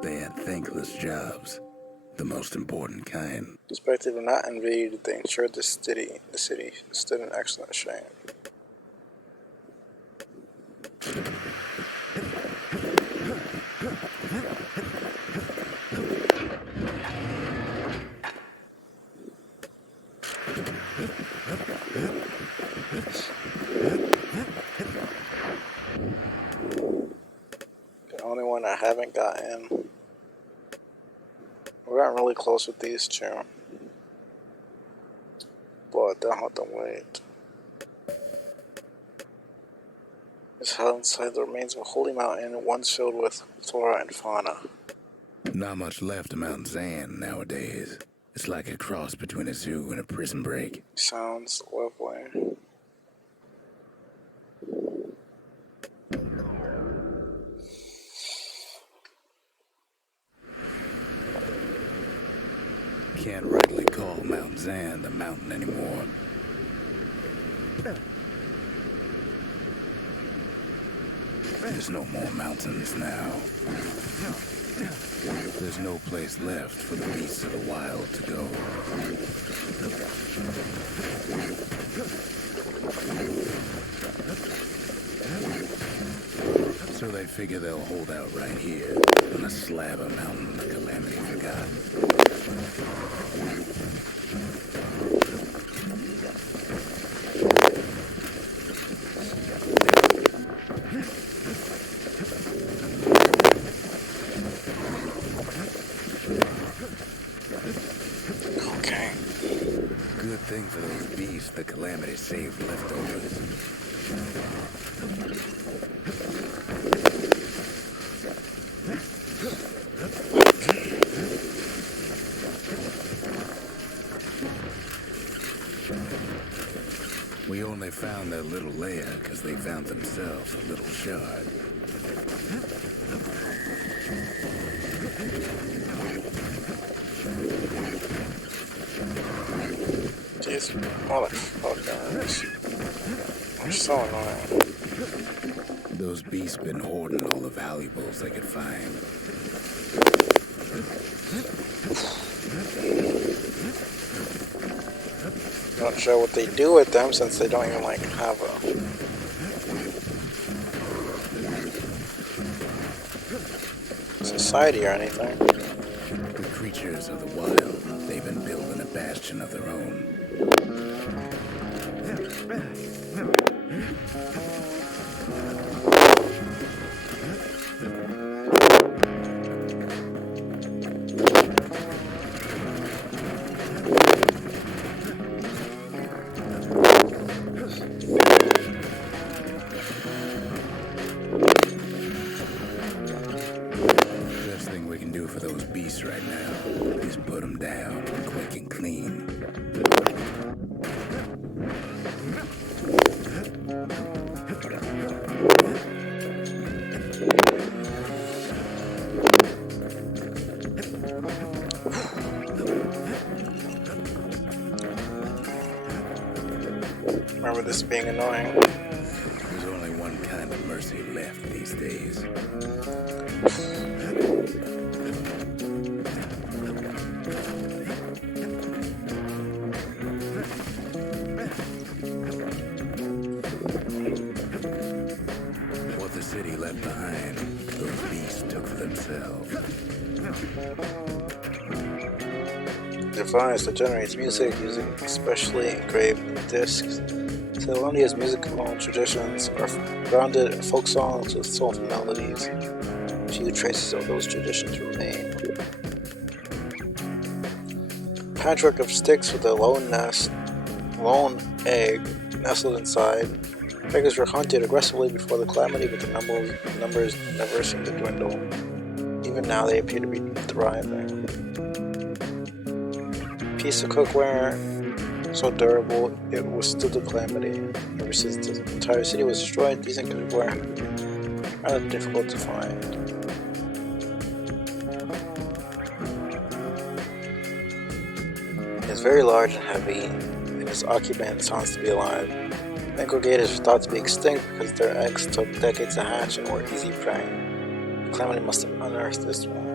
they had thankless jobs, the most important kind. Despite they did not invade, they ensured the city stood in excellent shape. The only one I haven't gotten. We're getting really close with these two. But they'll have to wait. It's held inside the remains of a holy mountain, once filled with flora and fauna. Not much left of Mount Zan nowadays. It's like a cross between a zoo and a prison break. Sounds lovely. can't rightly call Mount Zand a mountain anymore. There's no more mountains now. There's no place left for the beasts of the wild to go. So they figure they'll hold out right here on a slab of mountain the Calamity forgot. Okay. Good thing for those beasts the Calamity saved leftovers. We only found their little lair because they found themselves a little shard. These motherfuckers are so annoying. Those beasts been hoarding all the valuables they could find. Not sure what they do with them since they don't even like have a society or anything. The creatures of the wild, they've been building a bastion of their own. Best thing we can do for those beasts right now is put them down quick and clean. Remember this being annoying. There's only one kind of mercy left these days. What the city left behind, those beasts took for themselves. Device that generates music using specially engraved discs. Thelonia's musical traditions are grounded in folk songs with soulful melodies. Few traces of those traditions remain. Patchwork of sticks with a lone egg nestled inside. Beggars were hunted aggressively before the calamity, but the numbers never seem to dwindle. Even now, they appear to be thriving. Piece of cookware, so durable it withstood the calamity. Ever since the entire city was destroyed, decent cookware are rather difficult to find. It is very large and heavy, and its occupant sounds to be alive. Banquet gators are thought to be extinct because their eggs took decades to hatch and were easy prey. The calamity must have unearthed this one.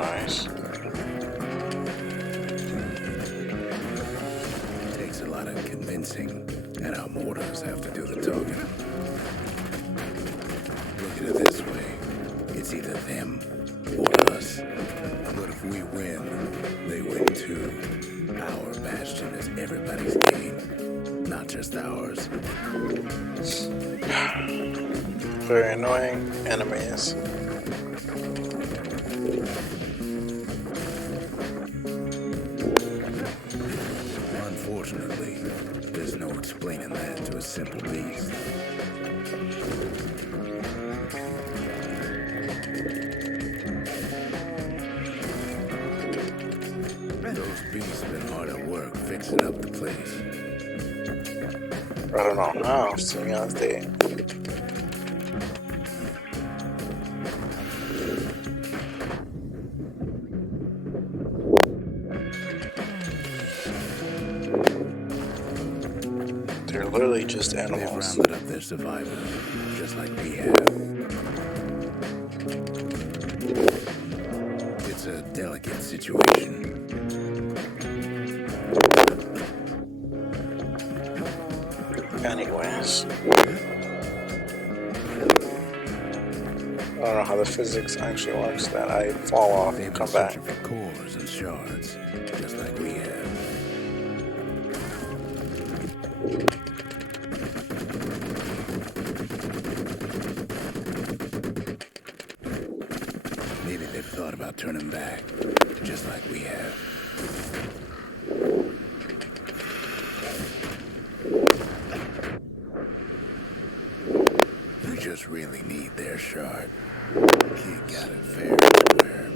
Nice. Takes a lot of convincing, and our mortars have to do the talking. Look at it this way. It's either them or us. But if we win, they win too. Our bastion is everybody's game, not just ours. very annoying enemies. Unfortunately, there's no explaining that to a simple beast. Those beasts been hard at work fixing up the place. I don't know how, seeing as they they're literally just They've animals. rounded up their survivors, just like we have. It's a delicate situation. Anyways, I don't know how the physics actually works that I fall off They've and been come back. searching for cores and shards, just like we have. Maybe they've thought about turning back, just like we have. You just really need their shard. Kid got it fair and square.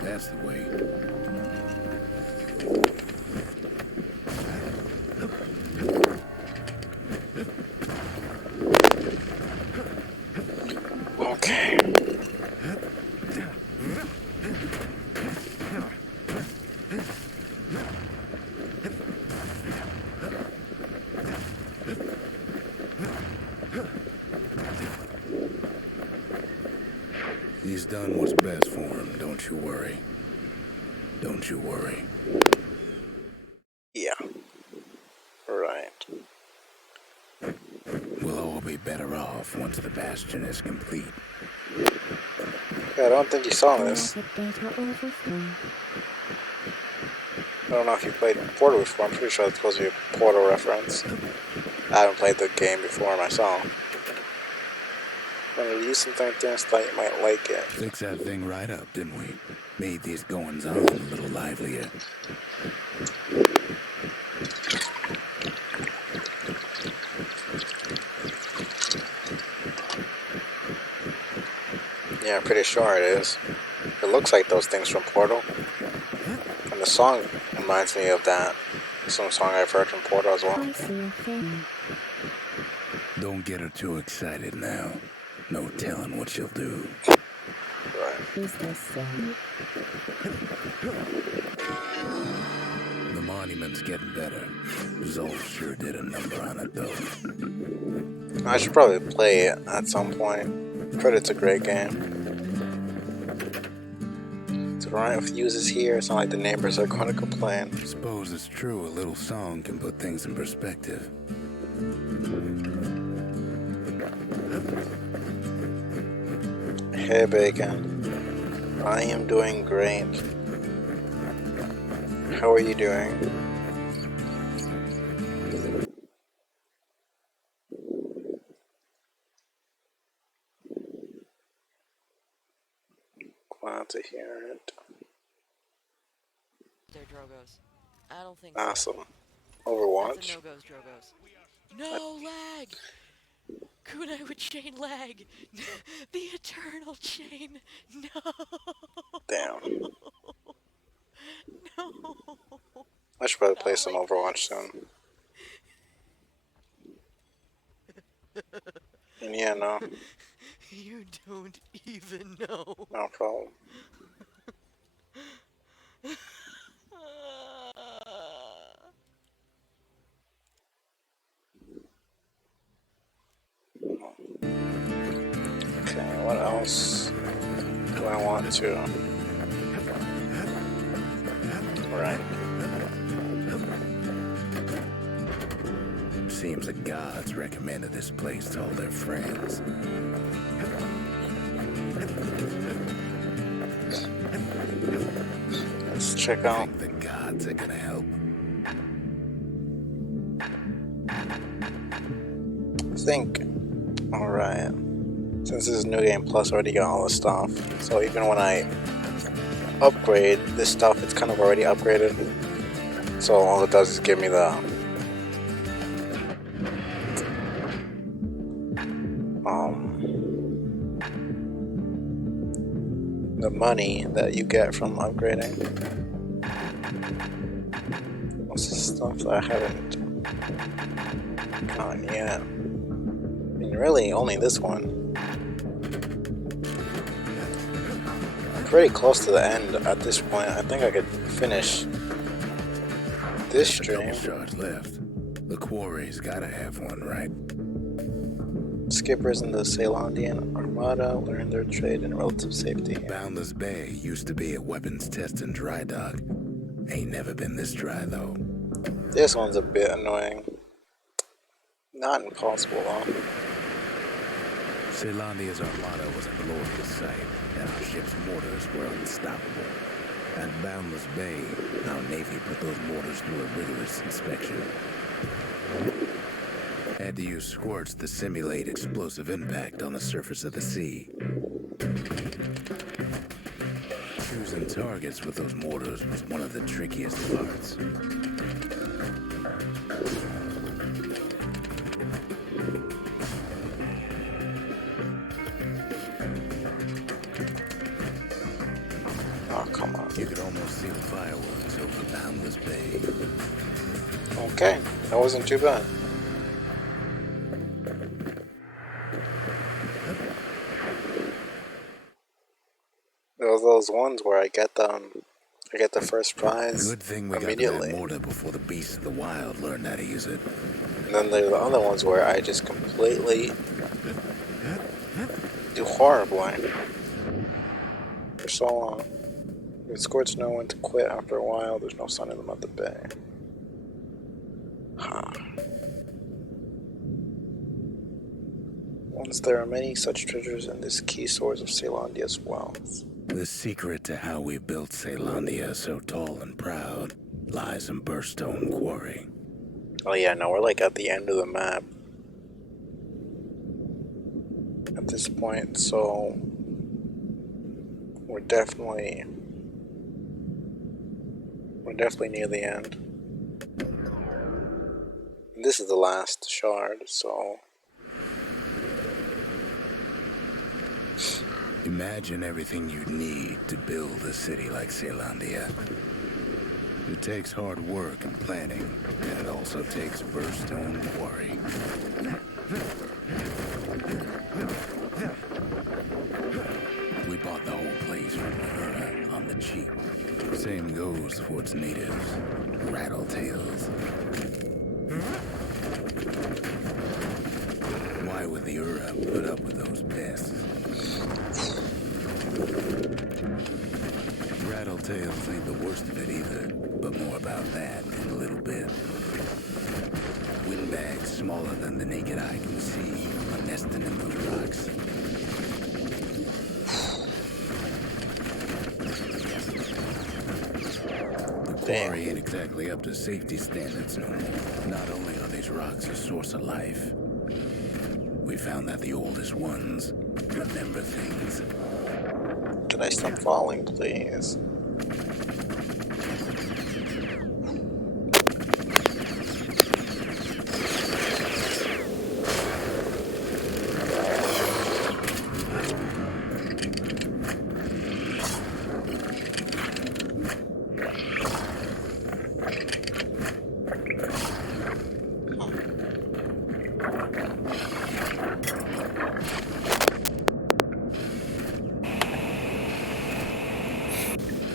That's the way. Okay. He's done what's best for him, don't you worry. Don't you worry. Yeah. Right. We'll all be better off once the Bastion is complete. Yeah, I don't think you saw this. Data overflow. I don't know if you played Portal before. I'm pretty sure it's supposed to be a Portal reference. I haven't played the game before myself. When you use something like this, thought you might like it. Fixed that thing right up, didn't we? Made these goings-on a little livelier. Yeah, I'm pretty sure it is. It looks like those things from Portal. And the song reminds me of that. Some song I've heard from Portal as well. I see a thing. Don't get her too excited now. No telling what she'll do. Right. Is this so? The monument's getting better. Zolf sure did a number on it, though. I should probably play it at some point. But it's a great game. It's alright with users here. It's not like the neighbors are going to complain. Suppose it's true a little song can put things in perspective. Hey Bacon. I am doing great. How are you doing? Glad to hear it. They're Drogos. I don't think Awesome. so. Overwatch? That's a no-go's Drogos. No lag! Kunai with chain lag! The eternal chain! No! Damn. No! I should probably play some Overwatch soon. And yeah, no. You don't even know. No problem. Okay, what else do I want to? Right. seems the gods recommended this place to all their friends. Let's check I out. think the gods are gonna help. I think. Alright. Since this is New Game Plus, I already got all the stuff. So even when I upgrade this stuff, it's kind of already upgraded. So all it does is give me the money that you get from upgrading. What's the stuff that I haven't gotten yet? I mean, really, only this one. I'm pretty close to the end at this point. I think I could finish this A stream. couple shards left. The quarry's gotta have one, right? Skippers in the Ceylondian Armada learn their trade in relative safety. Boundless Bay used to be a weapons test and dry dock. Ain't never been this dry, though. This one's a bit annoying. Not impossible, though. Ceylondia's Armada was a glorious sight, and our ship's mortars were unstoppable. At Boundless Bay, our Navy put those mortars through a rigorous inspection. Had to use squirts to simulate explosive impact on the surface of the sea. Choosing targets with those mortars was one of the trickiest parts. Oh, come on. You could almost see the fireworks over Boundless Bay. Okay, that wasn't too bad. There was those ones where I get the first prize Good thing we got to immediately, that mortar before the beasts of the wild learned how to use it. and then there are the other ones where I just completely do horribly for so long. The escorts know when to quit after a while. There's no sign of them at the bay. Huh. Once there are many such treasures in this key source of Ceylondia's wealth. The secret to how we built Ceylondia so tall and proud lies in Burstone Quarry. Oh yeah, no, we're like at the end of the map at this point, so we're definitely near the end. And this is the last shard, so Imagine everything you'd need to build a city like Ceylondia. It takes hard work and planning, and it also takes Burstone Quarry. We bought the whole place from Uhura on the cheap. Same goes for its natives, Rattletails. Why would the Uhura put up with those pests? Rattletails ain't the worst of it either, but more about that in a little bit. Windbags smaller than the naked eye can see are nesting in those rocks. The quarry ain't exactly up to safety standards no more. Not only are these rocks a source of life, we found that the oldest ones remember things. can I stop falling, please?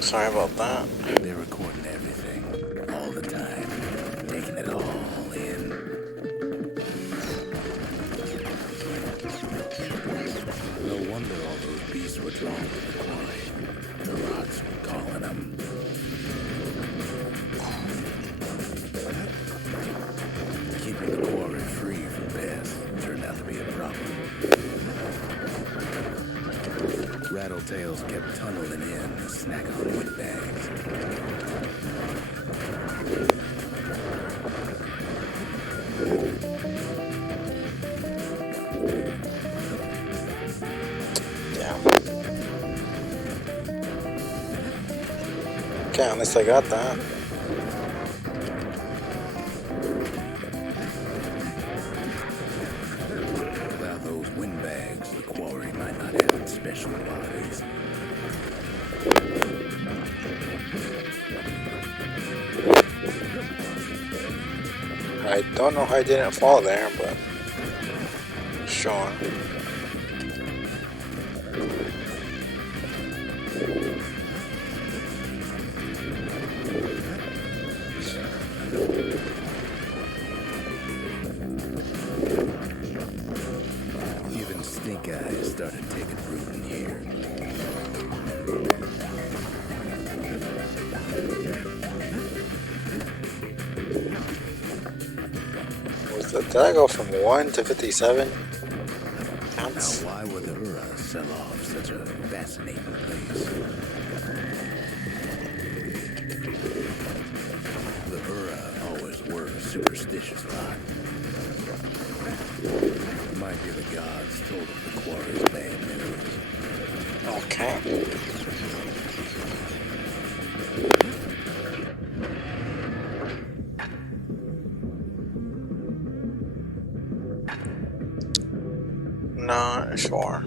Sorry about that. They're recording everything, all the time, taking it all in. No wonder all those beasts were drawn to the quarry. The rocks were calling them. Keeping the quarry Rattletails kept tunneling in to snack on wood bags. Yeah. Okay, at least I got that. Without those windbags, the quarry might not have special qualities. I don't know how I didn't fall there, but sure. Even stink eyes started taking root in here. Did I go from 1 to 57? Now, why would the Ura sell off such a fascinating place? The Ura always were a superstitious lot. Might be the gods told of the quarry's bad news. Okay. Not sure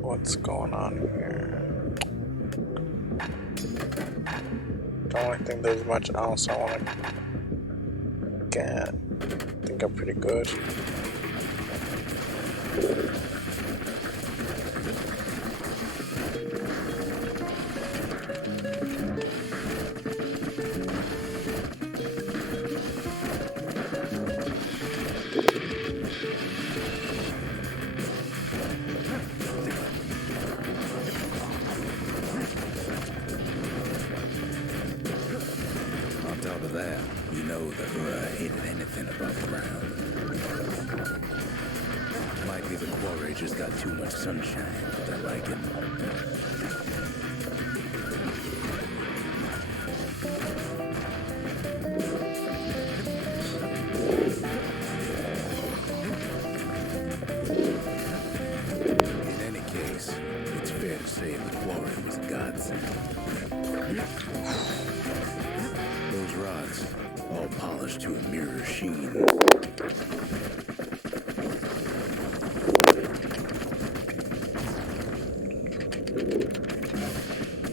what's going on here. Don't really think there's much else I want to get. I think I'm pretty good. On top of that, you know the Ura hated anything above ground. Might be the quarry just got too much sunshine, but I like it. In any case, it's fair to say the quarry was a godsend. Those rods, all polished to a mirror sheen.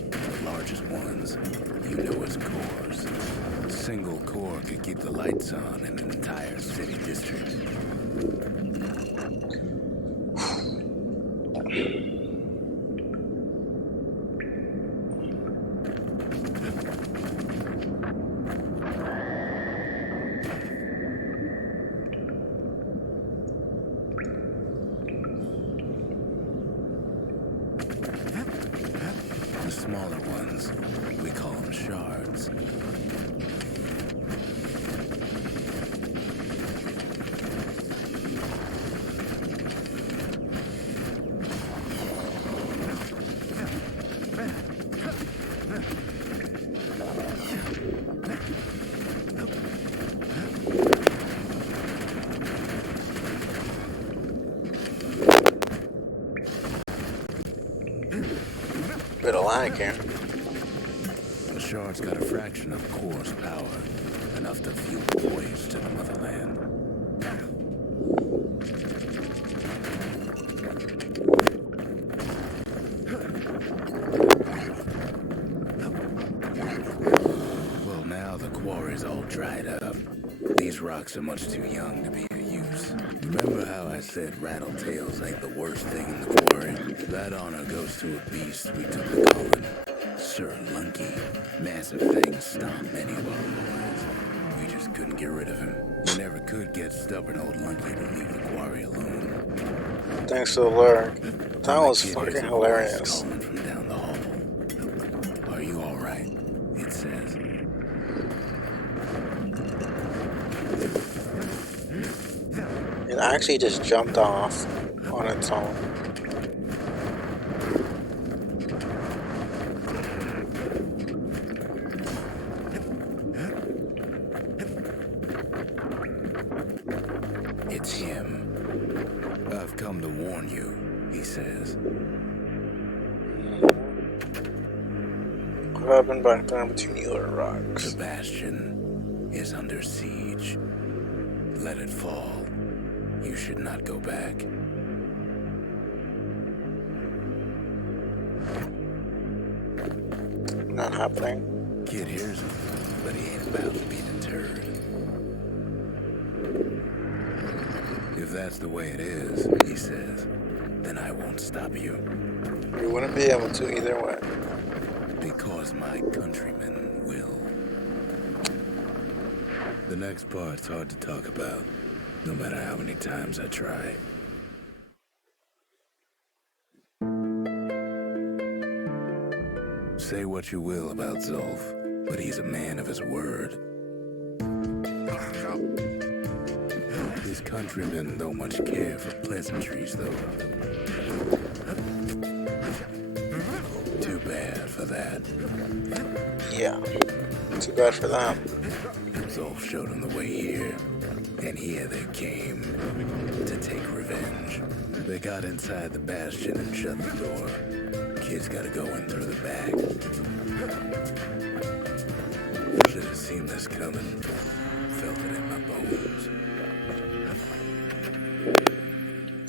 The largest ones, you know as cores. A single core could keep the lights on in an entire city district. The smaller ones, we call them shards. Bit of lag here. The shards got a fraction of the core's power, enough to fuel the voyage to the motherland. Well, now the quarry's all dried up. These rocks are much too young to be of use. Remember how I said Rattletails ain't the worst thing in the quarry? That honor goes to a beast we took to calling Sir Lunky. Massive things stomped many of our boys. We just couldn't get rid of him. We never could get stubborn old Lunky to leave the quarry alone. Thanks for the lurk. That was Kid fucking hears a hilarious. voice calling from down the hall. Are you alright? It says. It actually just jumped off on its own. What happened back there between you and The rocks? Bastion is under siege. Let it fall. You should not go back. Not happening. Kid hears him, but he ain't about to be deterred. If that's the way it is, he says, then I won't stop you. You wouldn't be able to either way. Because my countrymen will. The next part's hard to talk about, no matter how many times I try. Say what you will about Zolf, but he's a man of his word. His countrymen don't much care for pleasantries, though. Too bad for that. Yeah. Too bad for them. Zolf showed him the way here, and here they came to take revenge. They got inside the Bastion and shut the door. Kid's gotta go in through the back. Should have seen this coming. Felt it in my bones.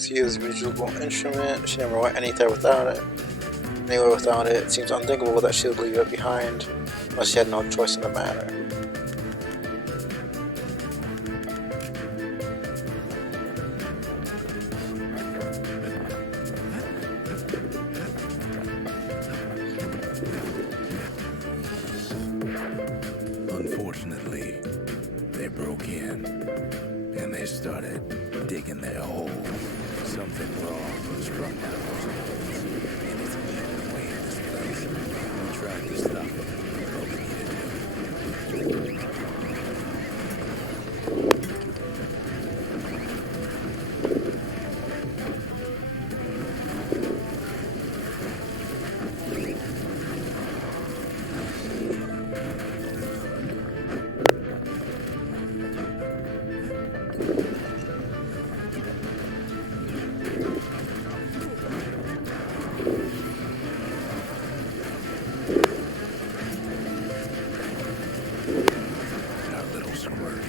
She used a musical instrument. She never went anywhere without it. Anywhere without it. It seems unthinkable that she would leave it behind, unless she had no choice in the matter. Unfortunately, they broke in, and they started digging their hole. Something wrong was sprung out of those holes, and it's eating away at this place. We tried to stop it, but we needed to. Our little squirt,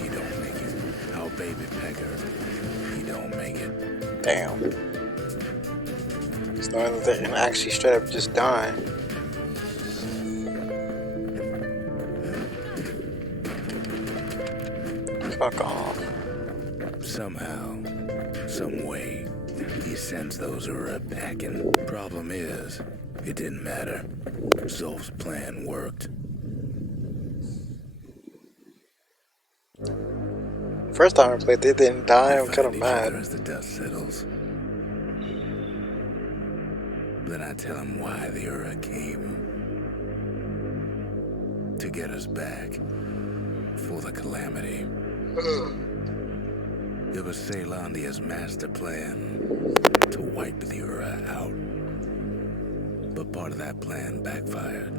he don't make it. Our baby pecker, he don't make it. Damn. It's not that they can actually straight up just die. Fuck off. Somehow, some way, he sends those Ura packing. Problem is, it didn't matter. Zolf's plan worked. First time I played, they didn't die. I'm We kind of find each mad. other as the dust settles. Then I tell him why the Ura came. To get us back. For the calamity. It was Ceylandia's master plan to wipe the Ura out. But part of that plan backfired,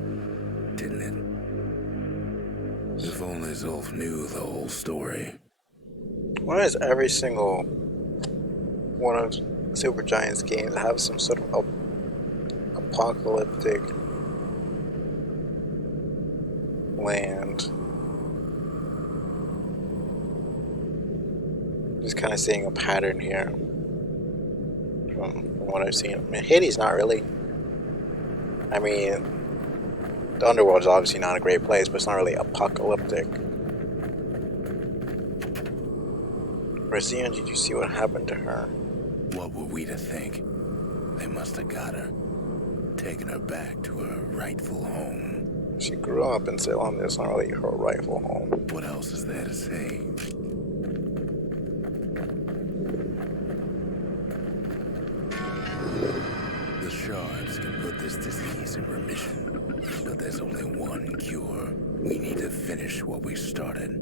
didn't it? If only Zolf knew the whole story. Why does every single one of Supergiant's games have some sort of apocalyptic land? Just kind of seeing a pattern here from what I've seen. I mean, Hades not really. I mean, the underworld is obviously not a great place, but it's not really apocalyptic. Brazilian, did you see what happened to her? What were we to think? They must have got her, taken her back to her rightful home. She grew up in Ceylon. It's not really her rightful home. What else is there to say? The shards can put this disease in remission, but there's only one cure. We need to finish what we started.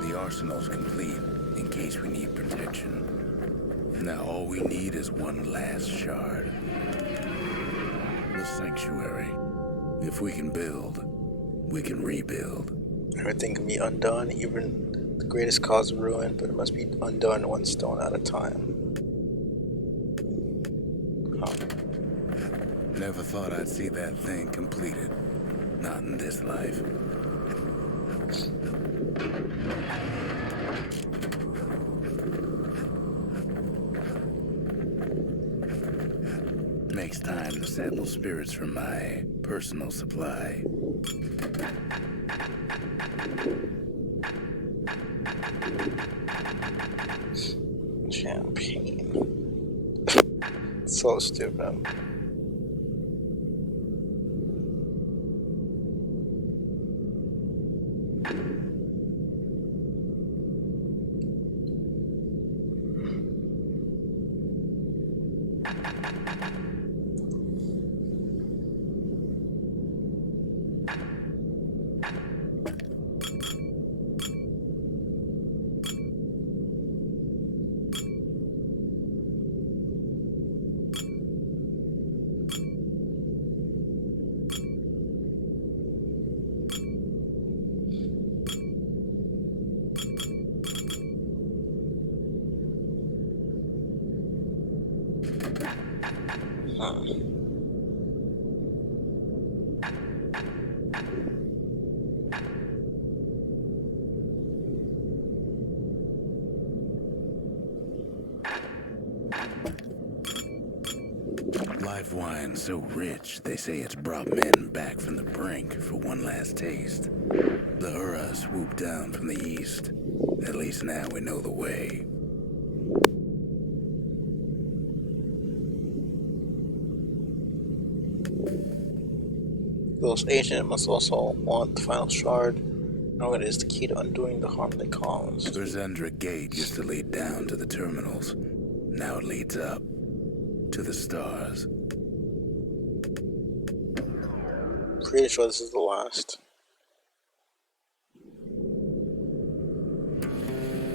The arsenal's complete, in case we need protection. Now all we need is one last shard. The sanctuary. If we can build, we can rebuild. Everything can be undone, even The greatest cause of ruin, but it must be undone one stone at a time. Huh. Never thought I'd see that thing completed. Not in this life. Makes time to sample spirits from my personal supply. Champagne. So stupid. Live wine so rich, they say it's brought men back from the brink for one last taste. The Hura swooped down from the east. At least now we know the way. Those agent must also want the final shard. No, it is the key to undoing the harm they caused. Verzendra Gate used to lead down to the terminals. Now it leads up to the stars. Pretty sure this is the last.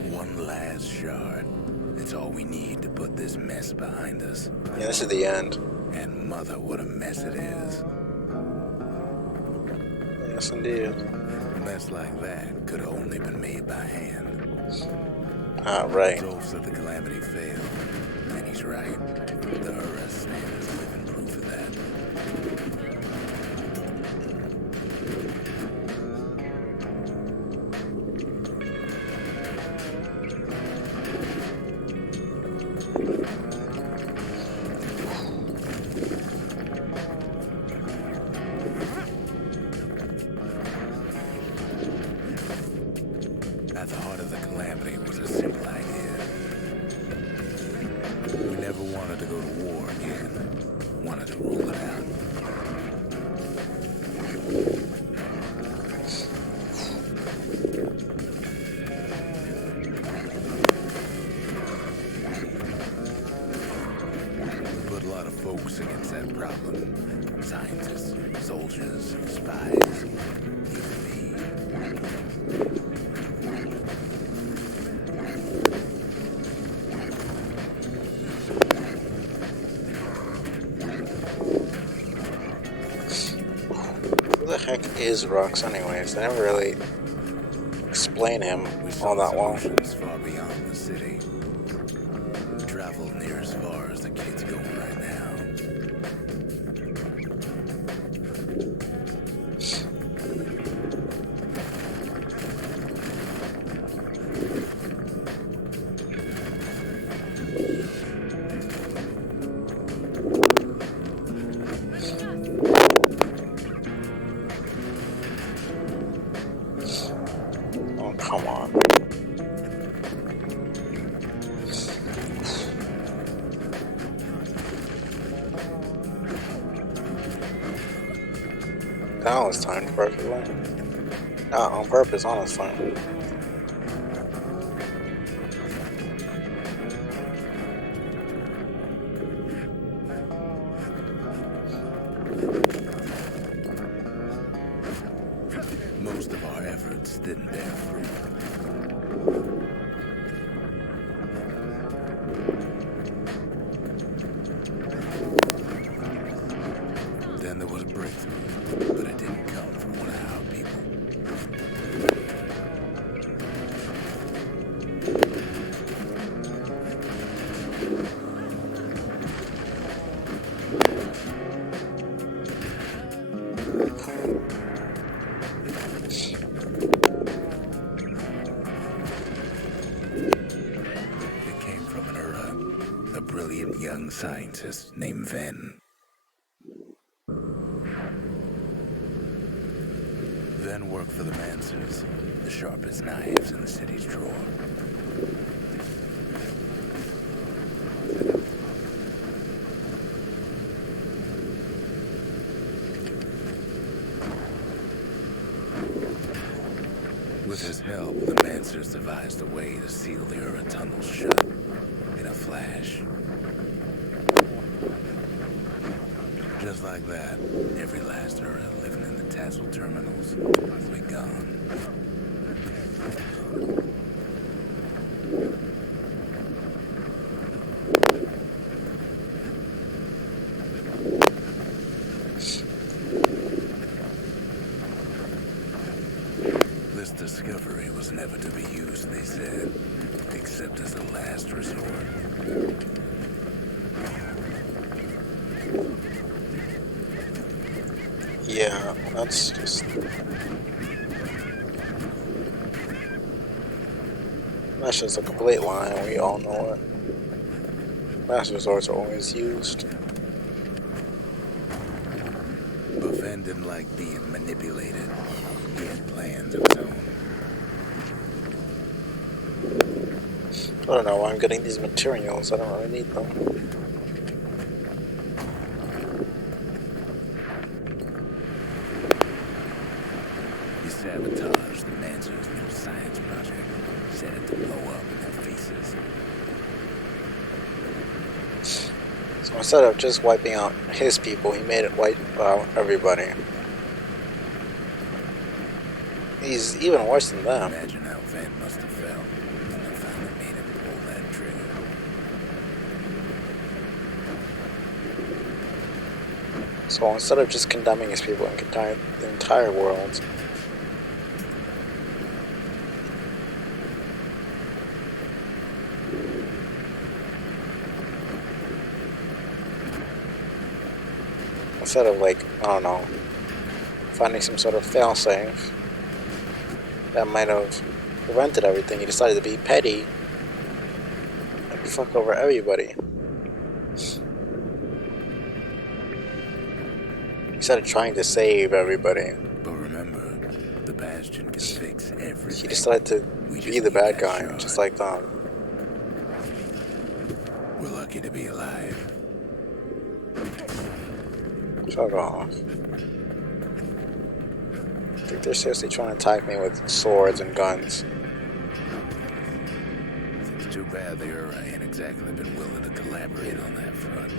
One last shard. It's all we need to put this mess behind us. Yeah, this is the end. And mother, what a mess it is. Yes, indeed. A mess like that could have only been made by hand. Ah, right. Zolf said the calamity failed. And he's right. The Hura stands living proof of that. At the heart of the calamity was a simple idea. We never wanted to go to war again. Wanted to rule it out. We put a lot of folks against that problem. Scientists, soldiers, spies, even me. Who the heck is Rux anyways? They never really explain him We all that well. solutions far beyond the city. Traveled near as far as the kid's going right now. Oh, come on. That was timed perfectly. Not on purpose, honestly. Most of our efforts didn't bear fruit. Then there was a breakthrough, but it didn't come from one of our people. scientist named Ven. Ven worked for the Mansers, the sharpest knives in the city's drawer. With his help, the Mansers devised a way to seal the Ura tunnels shut in a flash. Just like that, every last Ura living in the Tassel terminals will be gone. This discovery was never to be used, they said, except as a last resort. Yeah, that's just... That's just a complete lie, we all know it. Last resorts are always used. But Ven didn't like being manipulated. He had plans of his own. I don't know why I'm getting these materials, I don't really need them. He sabotaged the Mansers' new science project, set it to blow up in their faces. So instead of just wiping out his people, he made it wipe out everybody. He's even worse than them. Imagine how Ven must have felt when they finally made him pull that trigger. So instead of just condemning his people and condemning the entire world, instead of, like, I don't know, finding some sort of failsafe that might have prevented everything, he decided to be petty and fuck over everybody. Instead of trying to save everybody, But remember, the Bastion can fix everything. he decided to We be just the need bad that guy, shard. just like them. We're lucky to be alive. Fuck off. I think they're seriously trying to attack me with swords and guns. It's too bad the Ura ain't exactly been willing to collaborate on that front.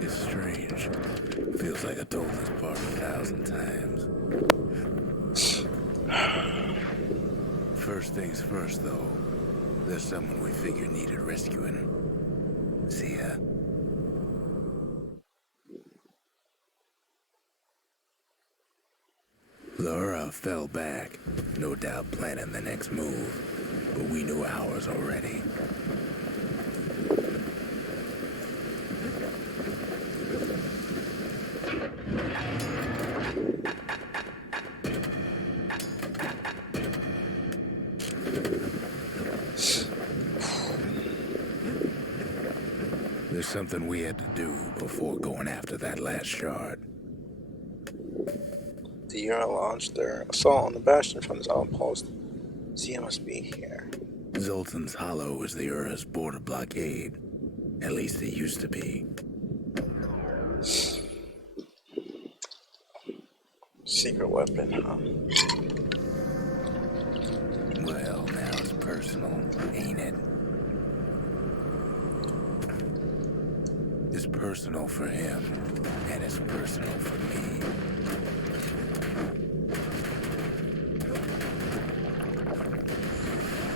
It's strange. Feels like I told this part 1,000 times. First things first, though. There's someone we figure needed rescuing. See ya. Laura fell back, no doubt planning the next move, but we knew ours already. There's something we had to do before going after that last shard. The Euro launched their assault on the Bastion from this outpost. Zia must be here. Zoltan's Hollow is the Ura's border blockade. At least it used to be. Secret weapon, huh? Well, now it's personal, ain't it? It's personal for him, and it's personal for me.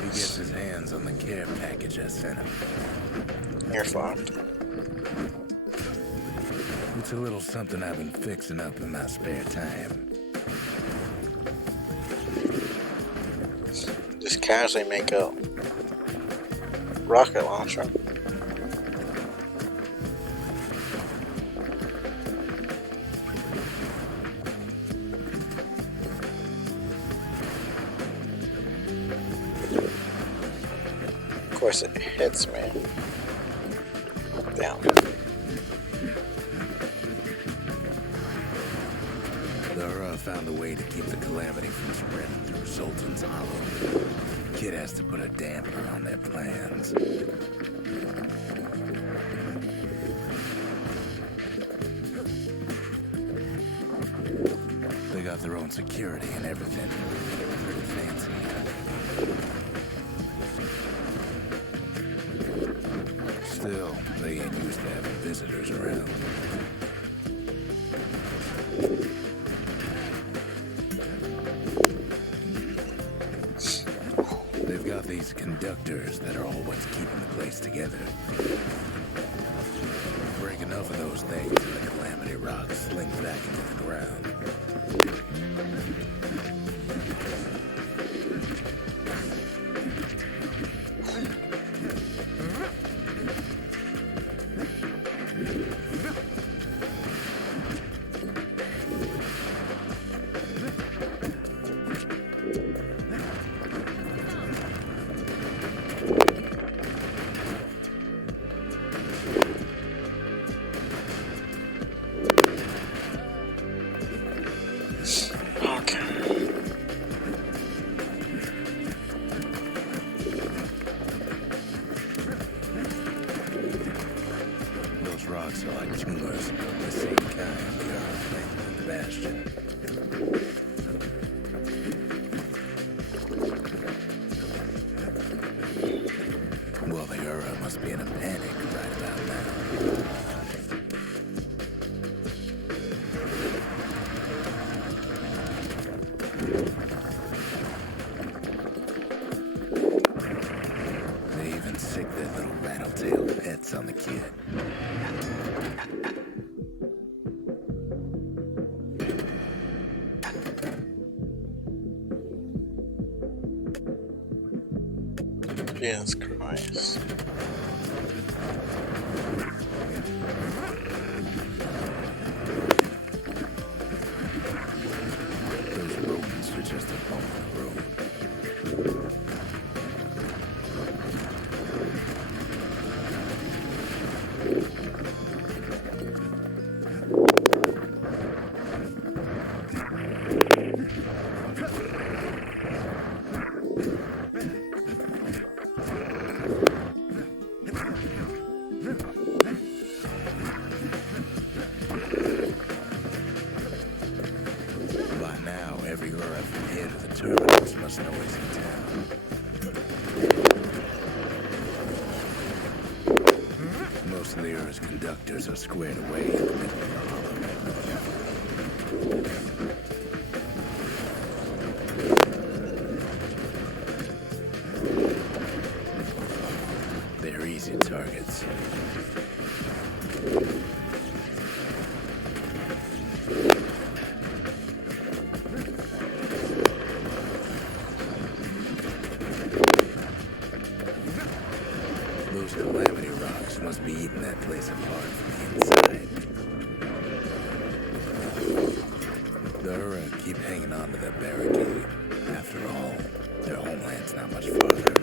He gets his hands on the care package I sent him. You're fucked. It's a little something I've been fixing up in my spare time. Just casually make a rocket launcher. course it hits me. Damn. Laura found a way to keep the calamity from spreading through Sultan's Hollow. Kid has to put a damper on their plans. They got their own security and everything. Pretty fancy. Still, they ain't used to having visitors around. They've got these conductors that are all what's keeping the place together. Break enough of those things and the calamity rocks sling back into the ground. Rocks are like tumors of the same kind we are playing with the Bastion. Well, the Ura must be in a panic right about now. They even sick their little rattle-tailed pets on the kid. Jesus Christ. Those rodents are just a bump in the road. By now, every Ura from here to the terminals must know he's in town. Most of the Ura's conductors are squared away in the middle of the hollow. They're easy targets. Those calamity rocks must be eating that place apart from the inside. The Ura keep hanging on to that barricade. After all, their homeland's not much farther.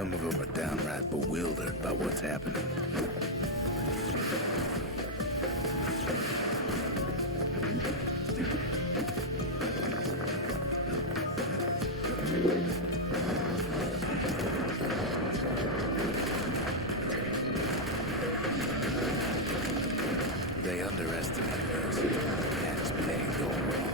Some of them are downright bewildered by what's happening. They underestimate us. That's playing go wrong.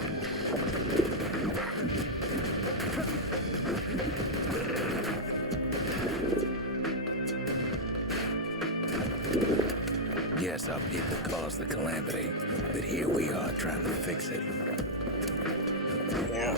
Yes, our people caused the calamity, but here we are trying to fix it. Yeah.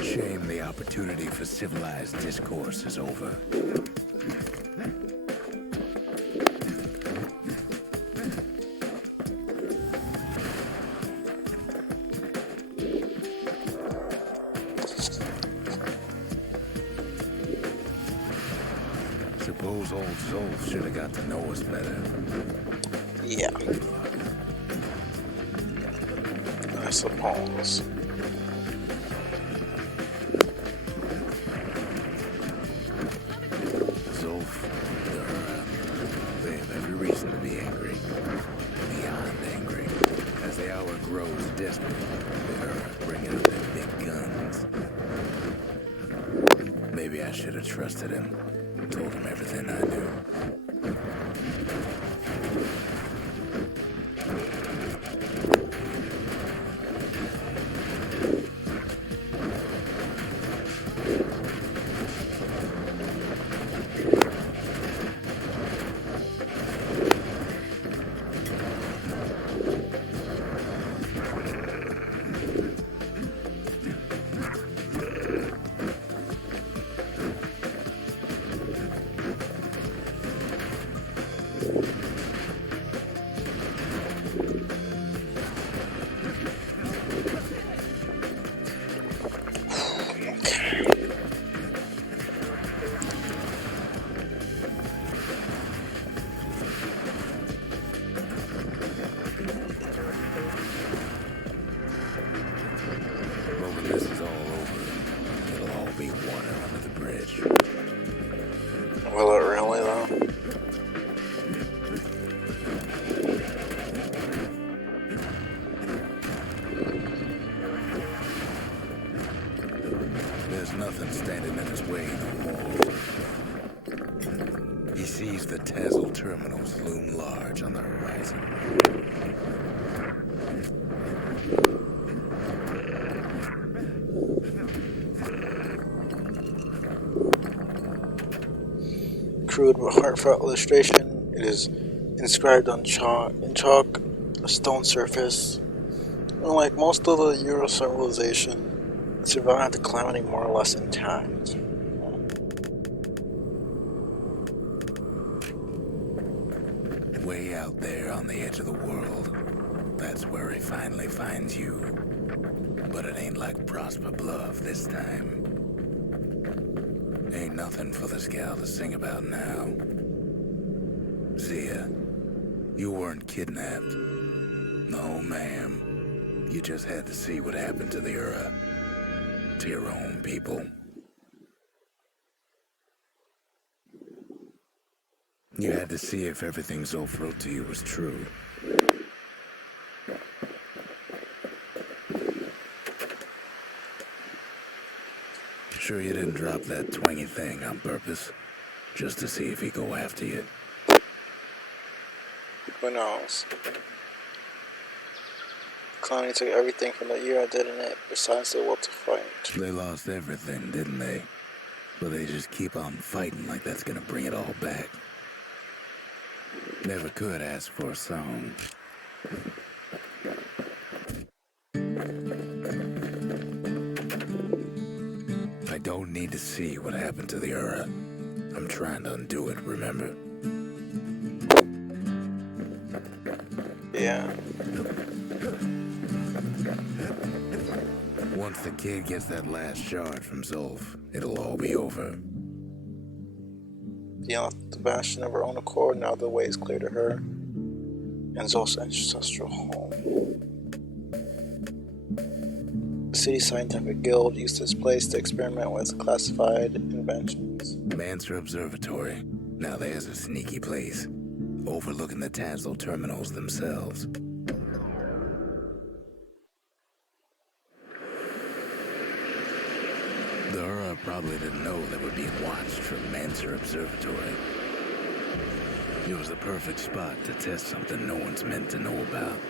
Shame the opportunity for civilized discourse is over. Suppose old souls should have got to know us better. Yeah. I suppose. They have every reason to be angry. Beyond angry. As the hour grows distant, they're bringing out their big guns. Maybe I should have trusted him. Told him everything I knew. But when this is all over, it'll all be water under the bridge. Will it really, though? There's nothing standing in his way no more. He sees the Tazzle terminals loom large on the horizon. Crude but heartfelt illustration. It is inscribed on chalk, a stone surface. Unlike most of the Euro civilization, it survived the calamity more or less intact. Way out there on the edge of the world, that's where he finally finds you. But it ain't like Prosper Bluff this time. Ain't nothing for this gal to sing about now. Zia, you weren't kidnapped. No, ma'am. You just had to see what happened to the Ura. To your own people. You had to see if everything Zolf wrote to you was true. Sure you didn't drop that twangy thing on purpose? Just to see if he'd go after you? Who knows? Calamity took everything from the Euro, didn't it? Besides the will to fight. They lost everything, didn't they? But they just keep on fighting like that's gonna bring it all back. Never could ask for a song. I don't need to see what happened to the Ura. I'm trying to undo it, remember? Yeah. Once the kid gets that last shard from Zolf, it'll all be over. Dia left the Bastion of her own accord. Now the way is clear to her and Zolf's ancestral home. The City Scientific Guild used this place to experiment with classified inventions. Manser Observatory. Now there's a sneaky place, overlooking the Tassel terminals themselves. The Hura probably didn't know they were being watched from Manser Observatory. It was the perfect spot to test something no one's meant to know about.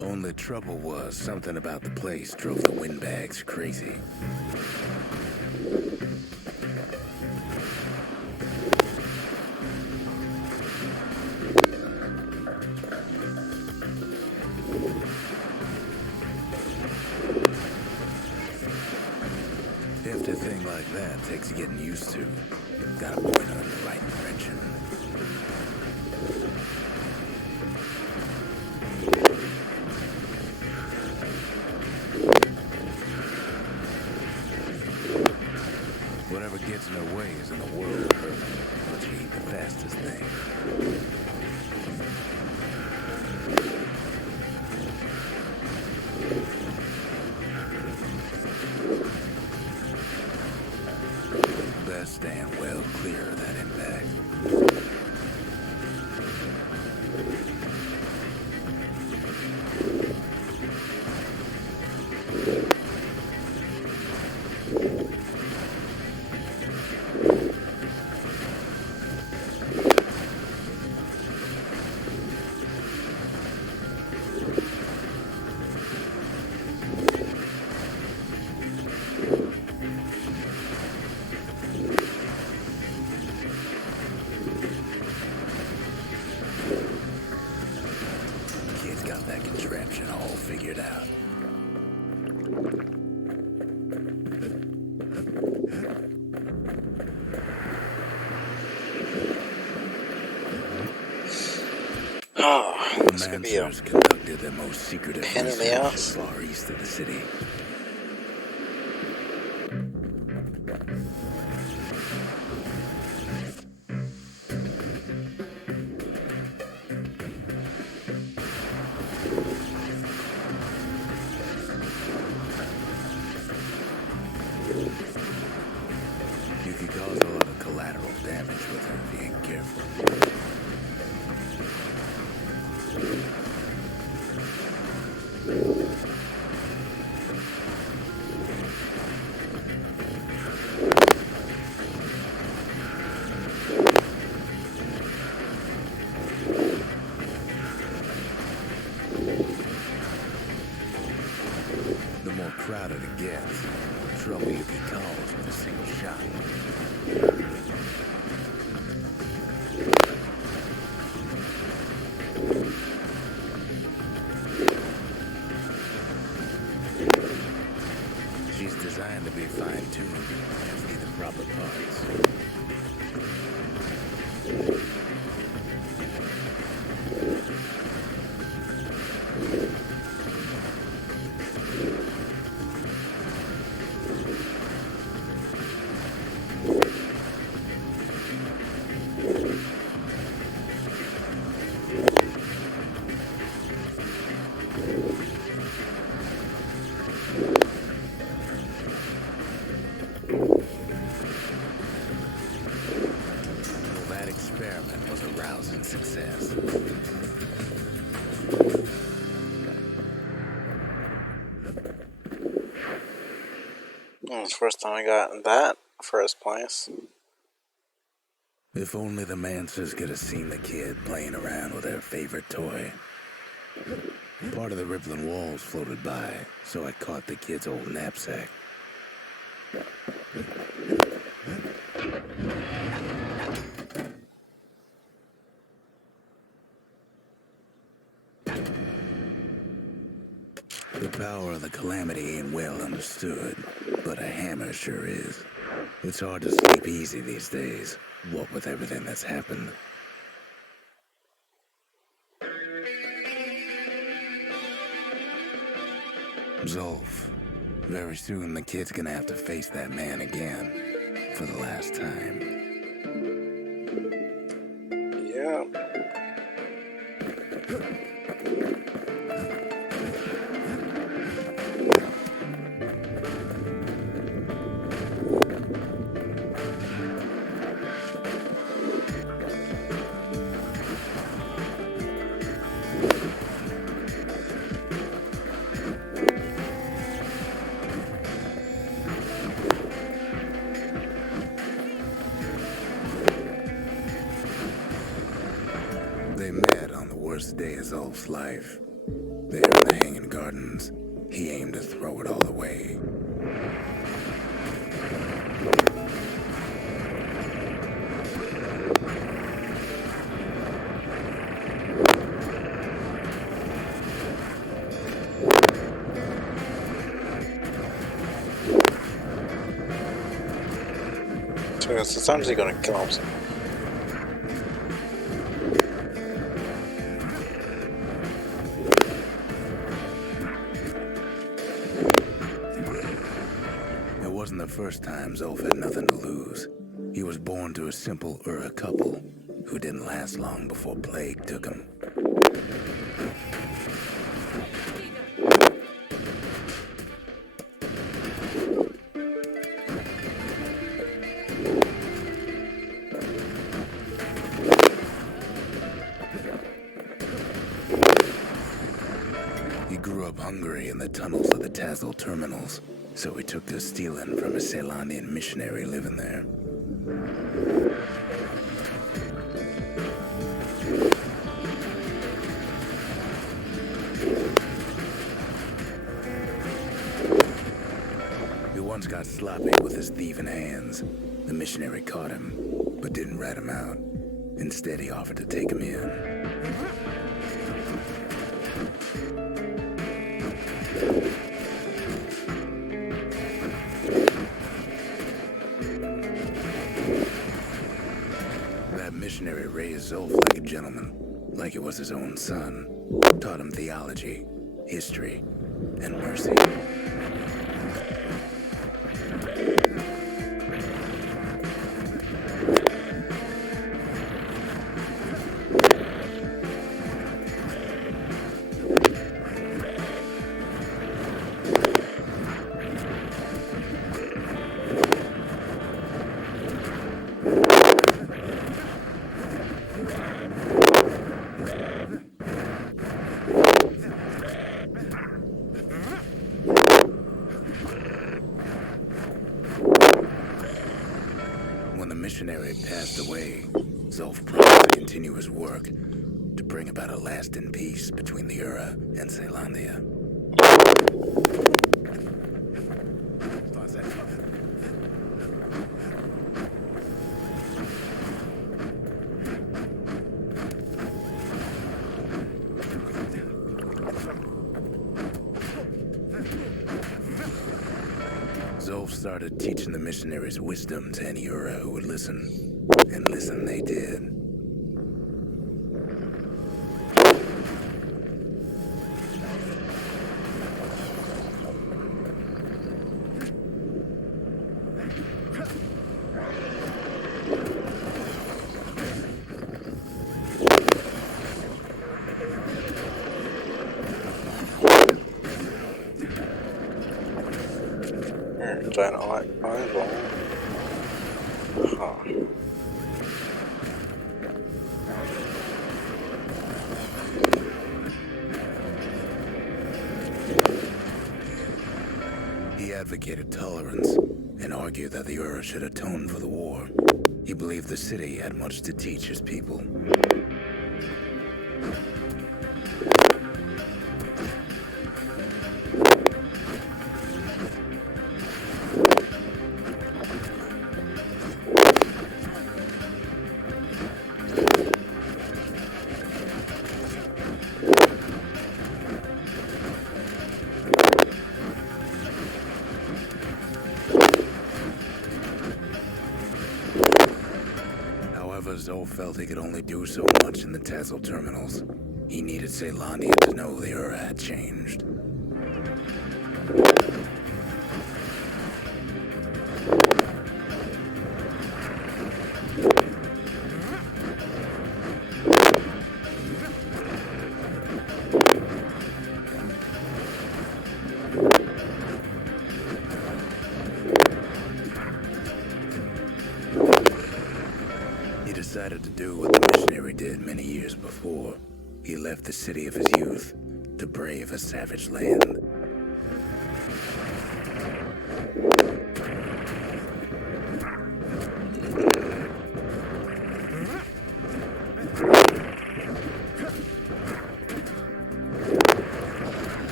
Only trouble was, something about the place drove the windbags crazy. If a thing like that takes getting used to, gotta point it in the right direction. Whatever gets in her way is in the world of her, but she ain't the fastest thing. Best stand well clear of that impact. Kid's got that contraption all figured out. Oh, The this could be a Mansers conducted their most secretive pain in the research ass. far east of the city. You could cause a lot of collateral damage with her if you ain't careful. The more crowded it gets, the trouble you can cause with a single shot. She's designed to be fine-tuned, just need the proper parts. Well, that experiment was a rousing success. It's the first time I got that first place. If only the Mansers could have seen the kid playing around with their favorite toy. Part of the rippling walls floated by, so I caught the kid's old knapsack. The power of the calamity ain't well understood, but a hammer sure is. It's hard to sleep easy these days, what with everything that's happened. Zolf, very soon the kid's gonna have to face that man again, for the last time. Yeah. They met on the worst day of Zolf's life. There in the Hanging Gardens, he aimed to throw it all away. So sometimes they're gonna kill himself. It wasn't the first time Zolf had nothing to lose. He was born to a simple Ura couple who didn't last long before plague took him. He grew up hungry in the tunnels of the Tazzle terminals, so he took to stealing from a Ceylandian missionary living there. He once got sloppy with his thieving hands. The missionary caught him, but didn't rat him out. Instead, he offered to take him in. That missionary raised Zolf like a gentleman, like it was his own son. Taught him theology, history, and mercy. When the missionary passed away, Zolf promised to continue his work to bring about a lasting peace between the Ura and Ceylandia. Zolf started teaching the missionaries wisdom to any Ura who would listen, and listen they did. Giant eyeball. Huh. He advocated tolerance and argued that the Ura should atone for the war. He believed the city had much to teach his people. However, Zoe felt he could only do so much in the Tassel terminals. He needed Ceylandia to know the Ura had changed. He decided to do what the missionary did many years before. He left the city of his youth to brave a savage land.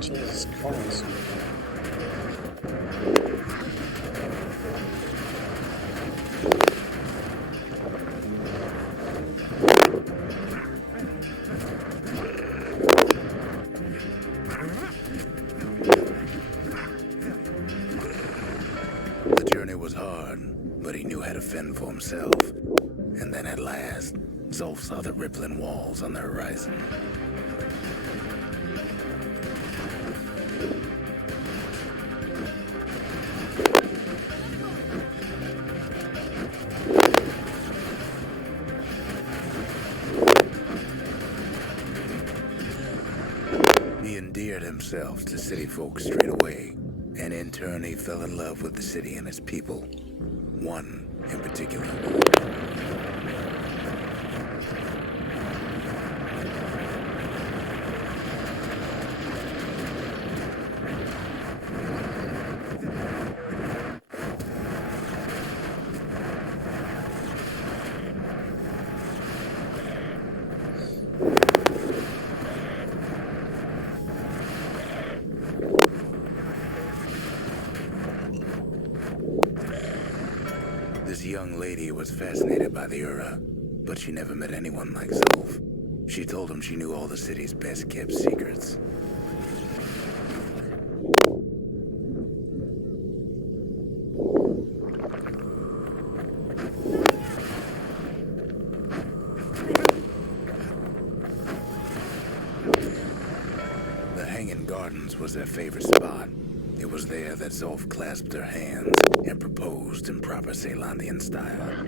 Jesus Christ. The journey was hard, but he knew how to fend for himself. And then at last, Zolf saw the rippling walls on the horizon. He endeared himself to city folk straight away, and in turn he fell in love with the city and its people. One in particular. This young lady was fascinated by the Ura, but she never met anyone like Zolf. She told him she knew all the city's best-kept secrets. The Hanging Gardens was their favorite spot. It was there that Zolf clasped her hands and proposed in proper Ceylandian style.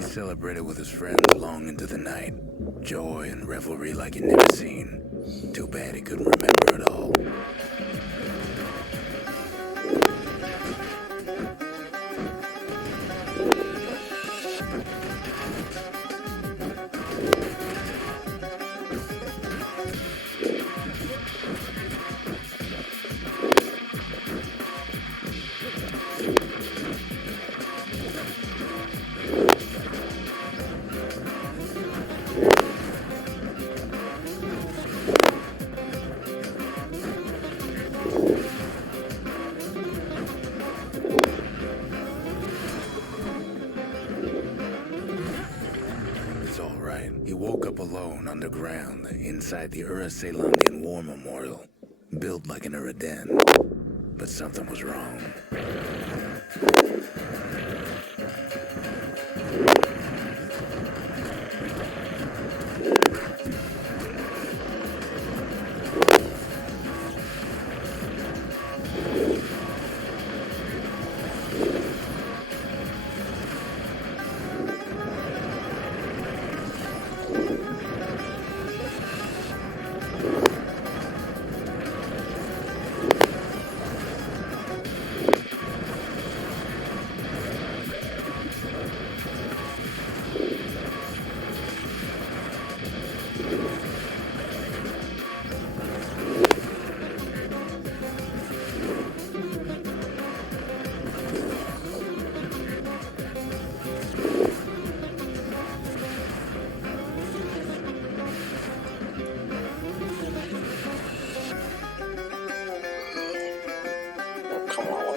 Celebrated with his friends long into the night. Joy and revelry like he'd never seen. Too bad he couldn't remember it all. He woke up alone underground inside the Ura Ceylandian War Memorial, built like an Ura den. But something was wrong.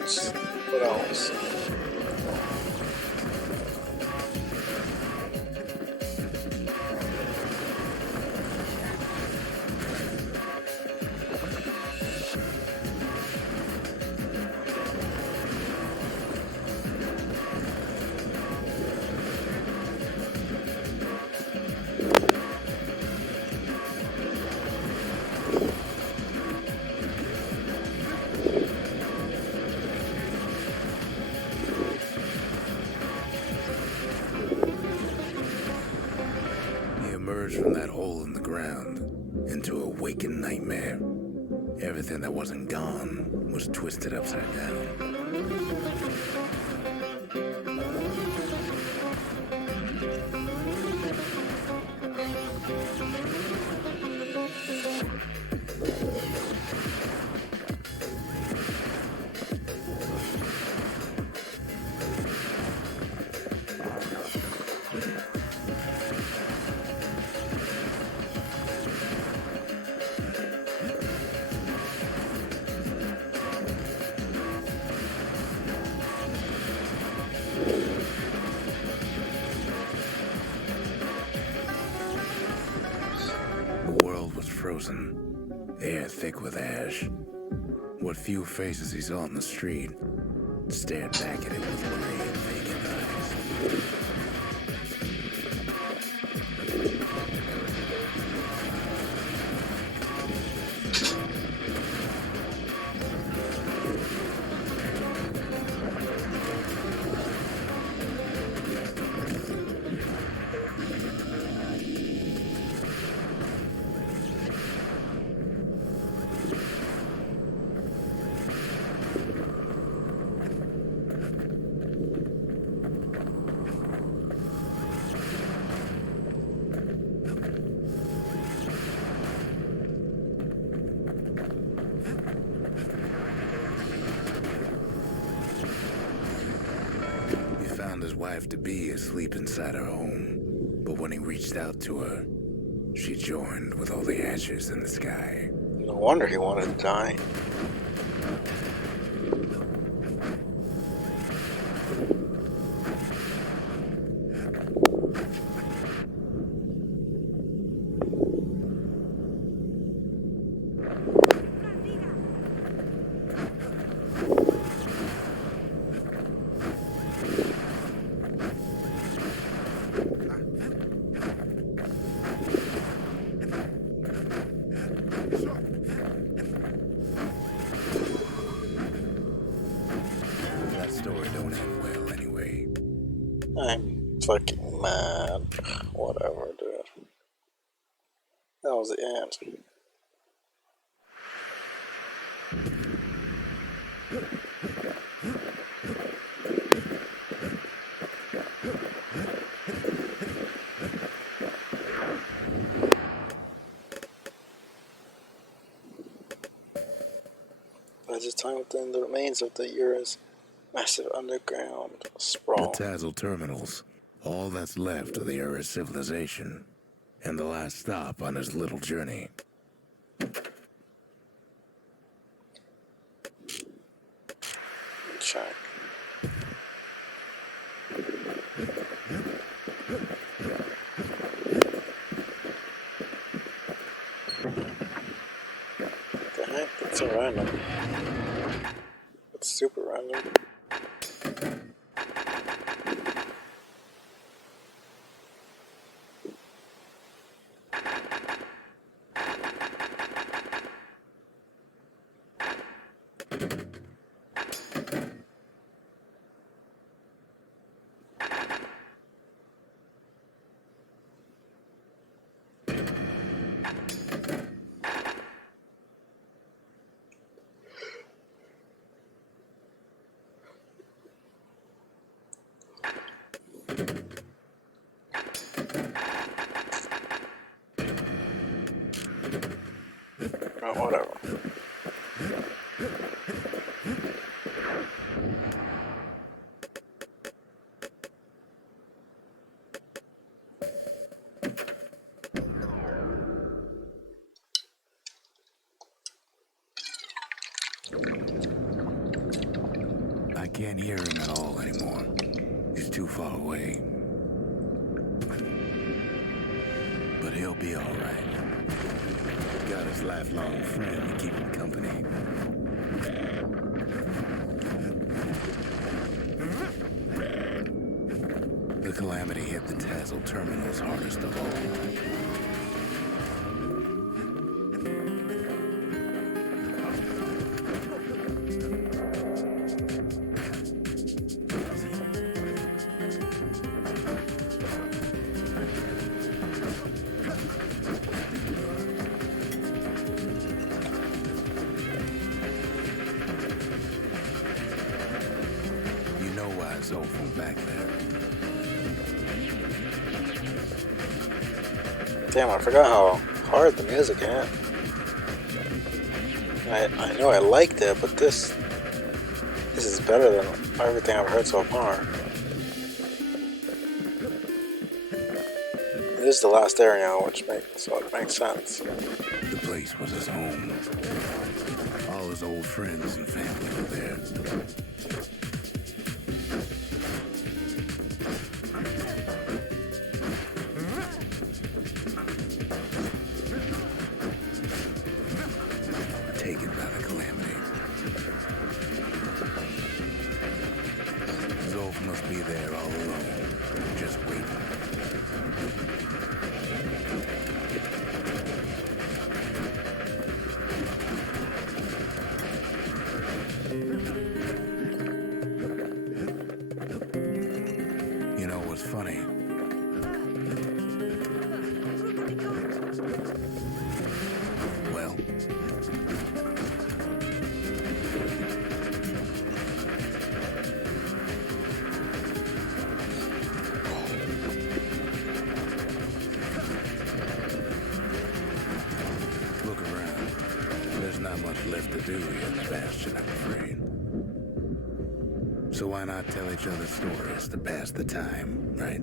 What else? He emerged from that hole in the ground into a waking nightmare. Everything that wasn't gone was twisted upside down. The world was frozen, air thick with ash. What few faces he saw on the street stared back at him with worried, vacant eyes. His wife-to-be asleep inside her home, but when he reached out to her, she joined with all the ashes in the sky. No wonder he wanted to die. I'm fucking mad. Whatever, dude. That was the end. By this time within the remains of the Ura's massive underground sprawl. The Tazzle terminals, all that's left of the Ura civilization, and the last stop on his little journey. Check. What the heck? That's so random. It's super random. Oh, whatever. Can't hear him at all anymore. He's too far away. But he'll be all right. Got his lifelong friend to keep him company. The calamity hit the Tassel terminals hardest of all. You know why it's all from back there. Damn, I forgot how hard the music hit. I know I liked it, but this is better than everything I've heard so far. This is the last area, so it makes sense. The place was his home. All his old friends and family were there. Taken by the calamity. Zolf must be there all alone, just waiting. You know what's funny? Well, look around. There's not much left to do here in the Bastion, I'm afraid. So why not tell each other stories to pass the time, right?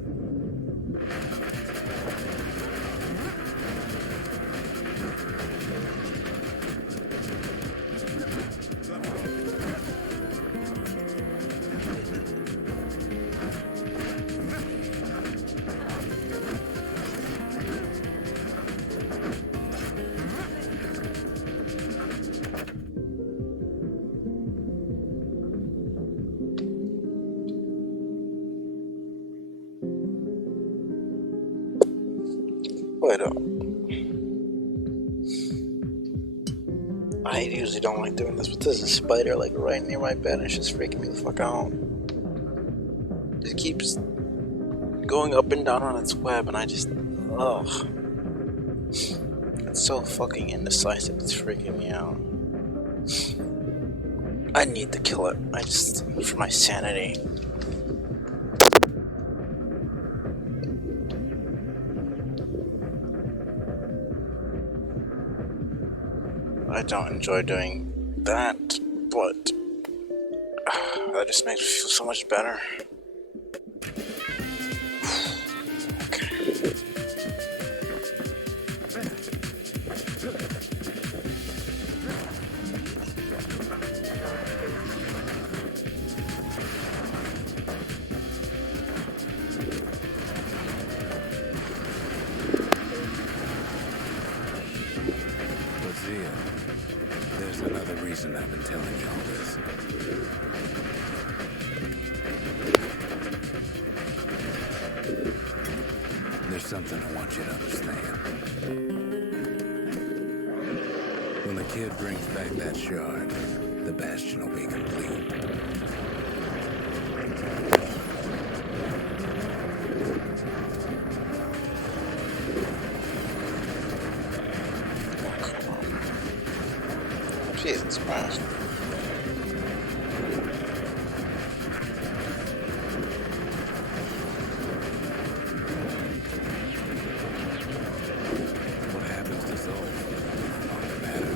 Wait up. I usually don't like doing this, but there's a spider like right near my bed and it's just freaking me the fuck out. It keeps going up and down on its web and I just, ugh. It's so fucking indecisive, it's freaking me out. I need to kill it, for my sanity. I don't enjoy doing that, but that just makes me feel so much better. Okay. There's another reason I've been telling you all this. There's something I want you to understand. When the kid brings back that shard, the Bastion will be complete. Jesus Christ. What happens to Zol? Don't matter.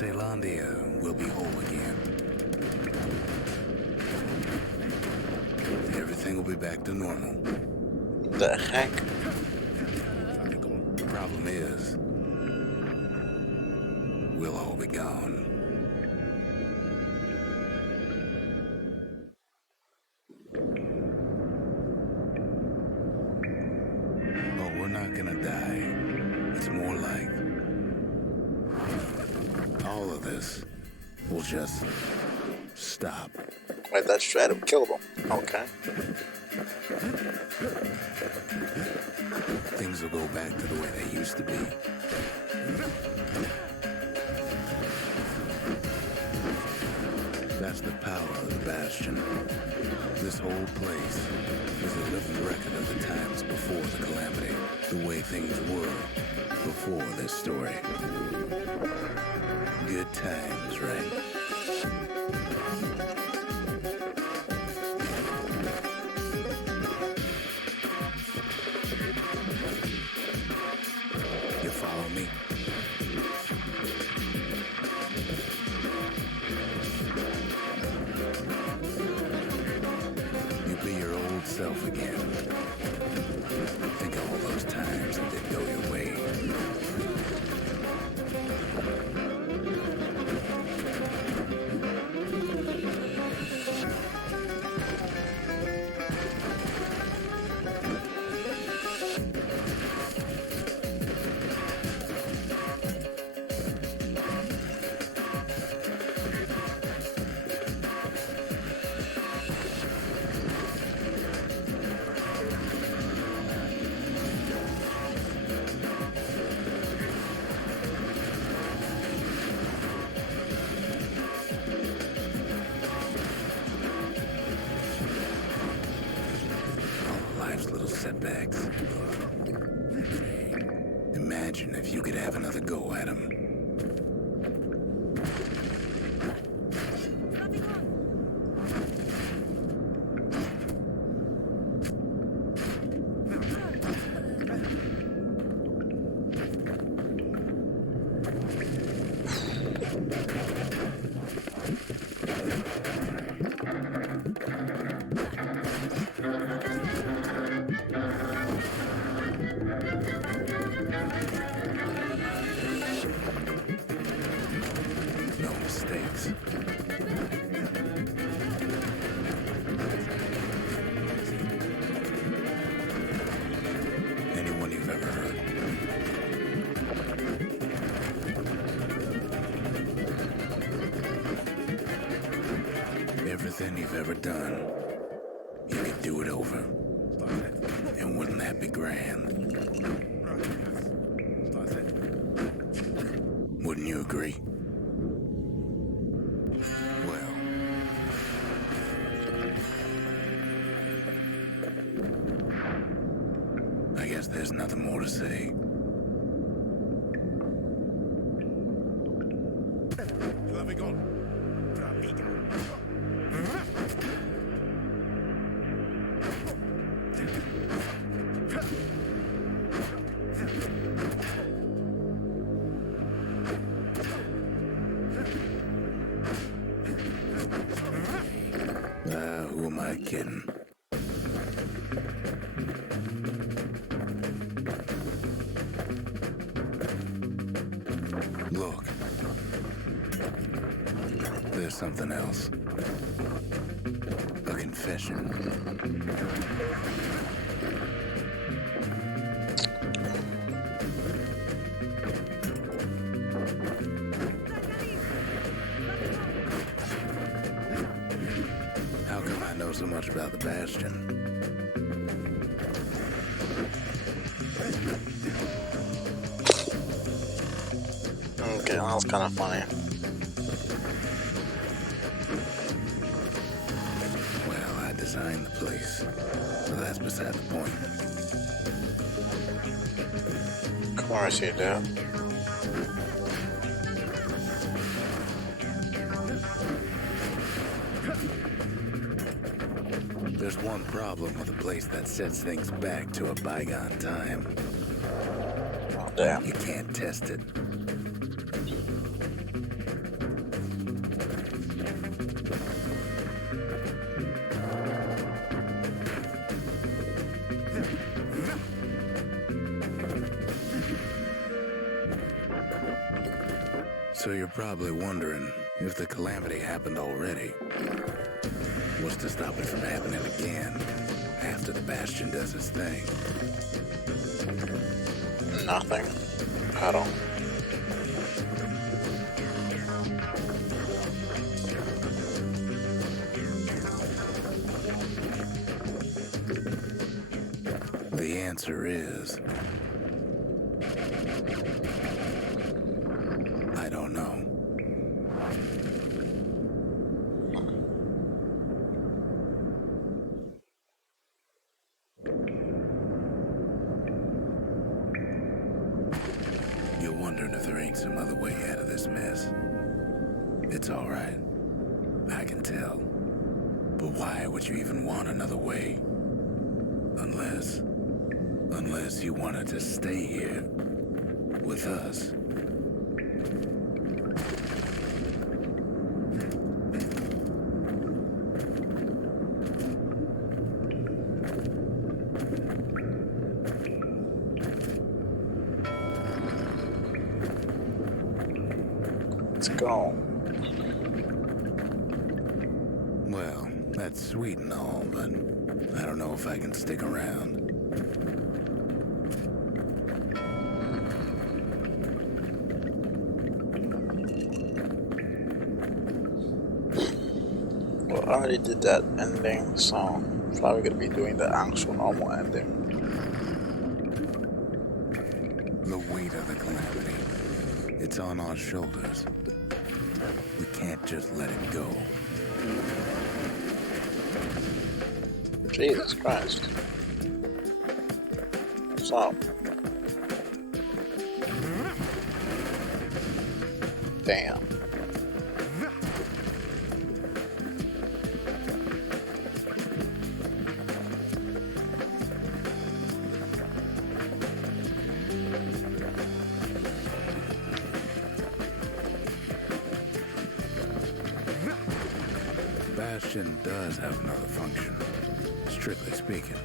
Celandia will be whole again. Everything will be back to normal. The heck? Problem is, we'll all be gone. Oh, we're not gonna die. It's more like all of this will just stop. Wait, that's Stratum killable. Okay. Things will go back to the way they used to be. That's the power of the Bastion. This whole place is a living record of the times before the calamity, the way things were before this story. Good times, right? You follow me? You be your old self again. Think of all those times that didn't go your way. Life's little setbacks. Imagine if you could have another go at them. No mistakes. Anyone you've ever heard. Everything you've ever done, you could do it over. And wouldn't that be grand? Wouldn't you agree? Well, I guess there's nothing more to say. Who am I kidding? Look. There's something else. A confession. How come I know so much about the Bastion? Okay, that was kind of funny. Well, I designed the place, so that's beside the point. Of course you do. There's one problem with a place that sets things back to a bygone time. Oh, damn. You can't test it. So you're probably wondering if the calamity happened already. What's to stop it from happening again after the Bastion does its thing? Nothing at all. The answer is... I don't know. You're wondering if there ain't some other way out of this mess. It's all right. I can tell. But why would you even want another way? Unless you wanted to stay here with us. Let's go. Well, that's sweet and all, but I don't know if I can stick around. Well, I already did that ending, so I'm probably gonna be doing the actual normal ending. The weight of the calamity, it's on our shoulders. We can't just let it go. Jesus Christ. What's up? Damn. Bastion does have another function, strictly speaking.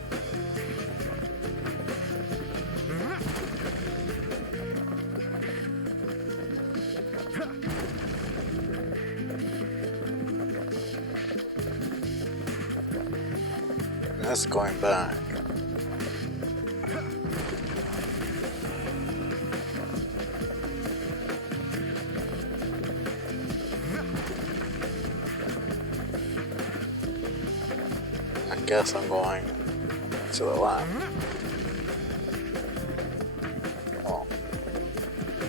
That's going back. I guess I'm going to the left. Well,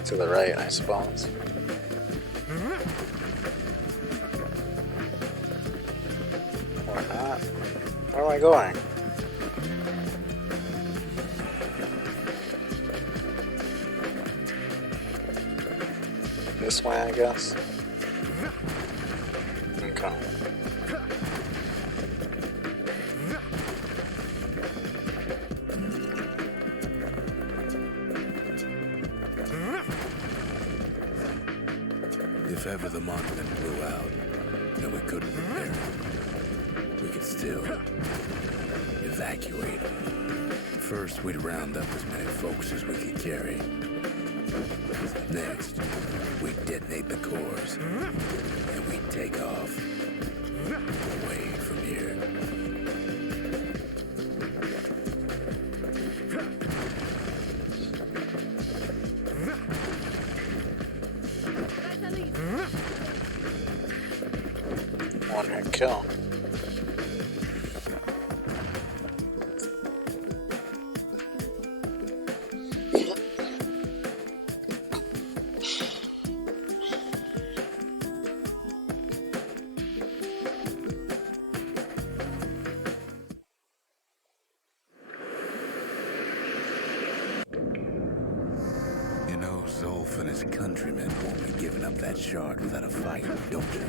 to the right, I suppose. Or not. Where am I going? This way, I guess. Okay. If ever the monument blew out and we couldn't repair it, we could still evacuate. First, we'd round up as many folks as we could carry. Next, we'd detonate the cores, and we'd take off away from here. One hit kill. You know, Zolf and his countrymen won't be giving up that shard without a fight, don't you?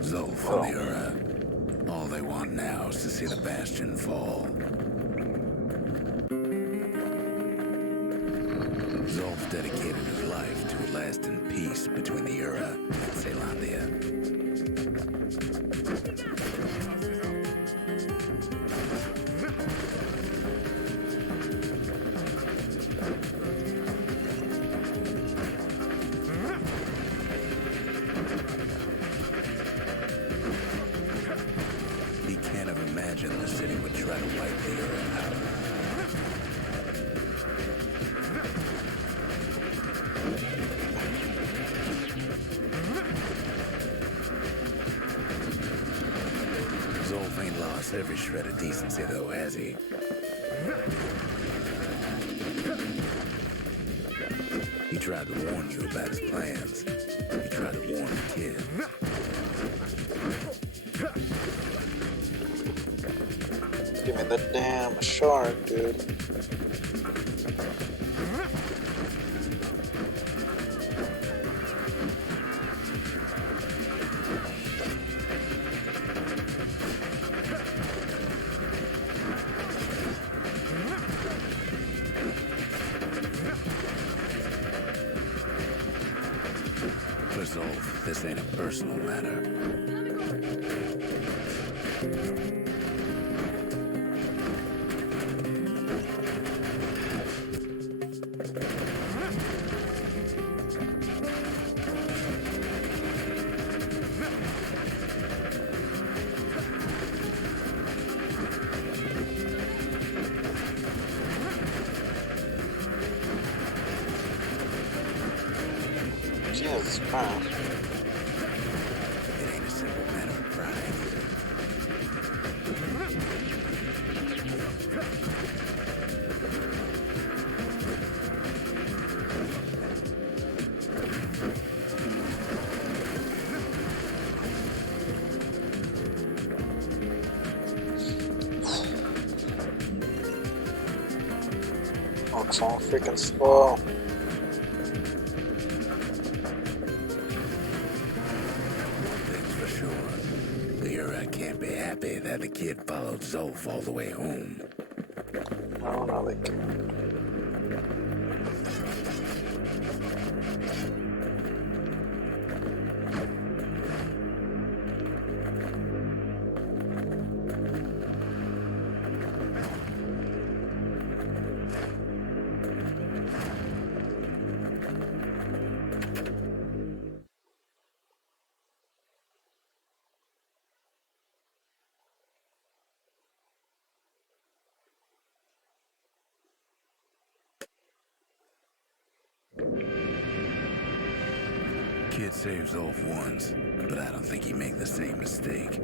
Zolf and the Ura, all they want now is to see the Bastion fall. Zolf dedicated his life to a lasting peace between the Ura and Zealandia. He can't have imagined the city would try to wipe the Ura out. Zolf ain't lost every shred of decency, though, has he? He tried to warn you about his plans. He tried to warn the kid. Give me the damn shark, dude. For Zolf, this ain't a personal matter. Jesus Christ. It ain't a simple matter of pride. Looks all freaking slow. One thing's for sure. The Ura can't be happy that the kid followed Zolf all the way home. No, they can't. Kid saves Zolf once, but I don't think he'd make the same mistake.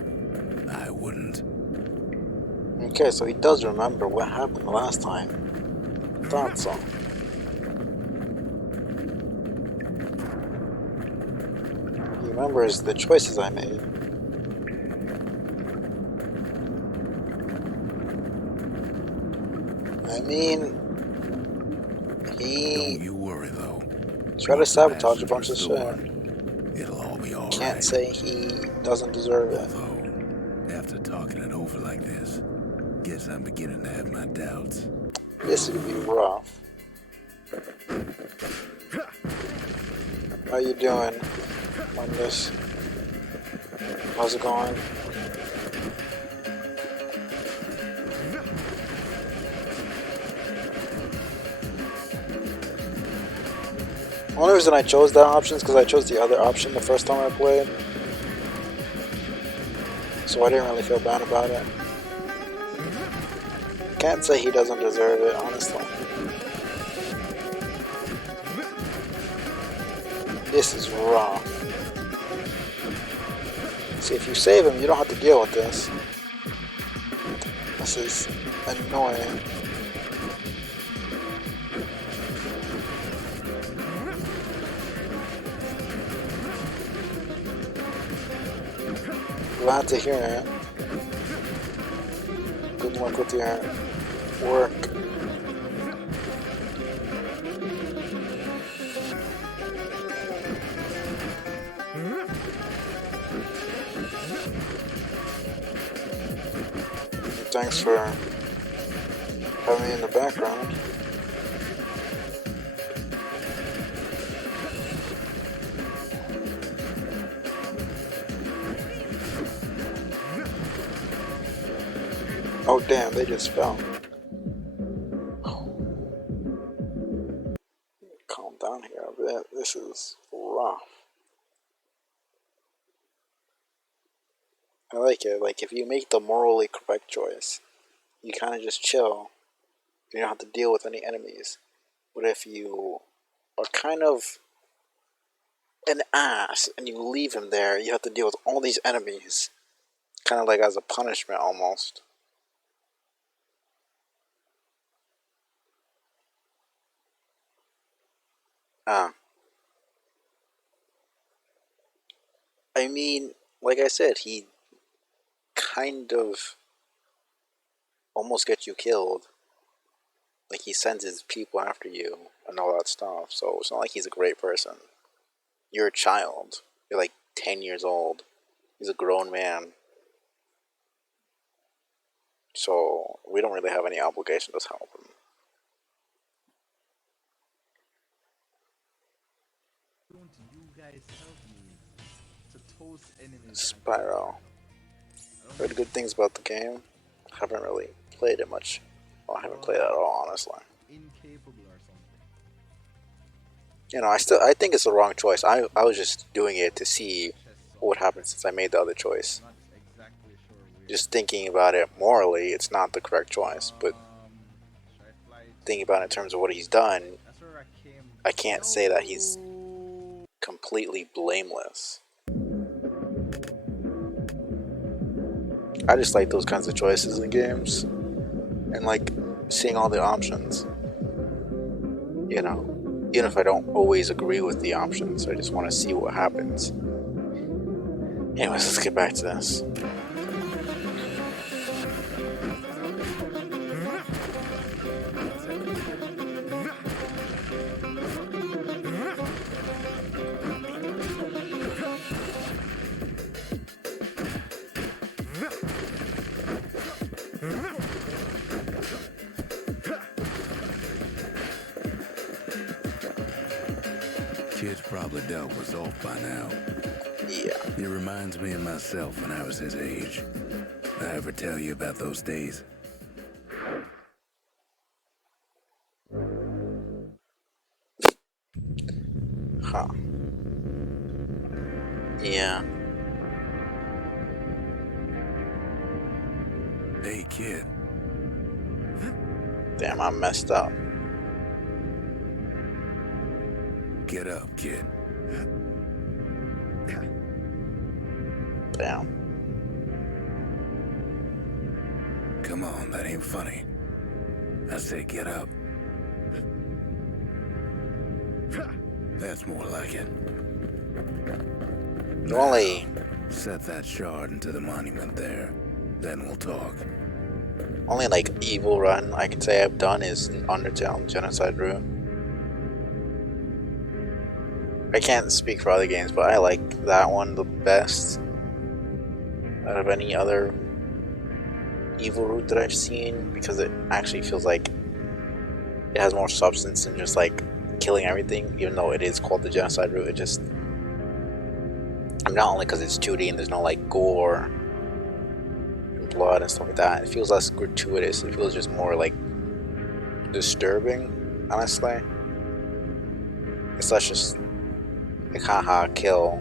I wouldn't. Okay, so he does remember what happened last time. Thought so. He remembers the choices I made. I mean, Don't he you worry, though. tried to sabotage a bunch of Restored. shit. It'll all be all Can't right. say he doesn't deserve it. Although, after talking it over like this, guess I'm beginning to have my doubts. This would be rough. How you doing on this? How's it going? The only reason I chose that option is because I chose the other option the first time I played. So I didn't really feel bad about it. Can't say he doesn't deserve it, honestly. This is raw. See, if you save him, you don't have to deal with this. This is annoying. Glad to hear it. Good luck with your work. Thanks for having me in the background. Oh damn, they just fell. Calm down here a bit. This is rough. I like it. Like, if you make the morally correct choice, you kind of just chill. You don't have to deal with any enemies. But if you are kind of an ass and you leave him there, you have to deal with all these enemies. Kind of like as a punishment almost. I mean, like I said, he kind of almost gets you killed. Like, he sends his people after you and all that stuff. So it's not like he's a great person. You're a child. You're like 10 years old. He's a grown man. So we don't really have any obligation to help him. Don't you guys help me to toast enemies? Spyro. Heard good things about the game. Haven't really played it much. Well, I haven't played it at all, honestly. Incapable or something. You know, I think it's the wrong choice. I was just doing it to see what would happen since I made the other choice. Not exactly sure where. Just thinking about it morally, it's not the correct choice. But Should I fly thinking about it in terms of what he's done, That's where I came. I can't say that he's completely blameless. I just like those kinds of choices in games. And like seeing all the options. You know, even if I don't always agree with the options, I just want to see what happens. Anyways, let's get back to this. Kid's probably dealt us off by now. Yeah. He reminds me of myself when I was his age. I ever tell you about those days? Huh. Yeah. Hey, kid. Damn, I messed up. Get up, kid. Damn. Come on, that ain't funny. I say get up. That's more like it. Only Set that shard into the monument there. Then we'll talk. like evil run I can say I've done is Undertale Genocide Route. I can't speak for other games, but I like that one the best out of any other evil route that I've seen, because it actually feels like it has more substance than just like killing everything, even though it is called the Genocide Route. It just, not only because it's 2D and there's no like gore and blood and stuff like that, it feels less gratuitous. It feels just more like disturbing, honestly. It's less just like haha kill,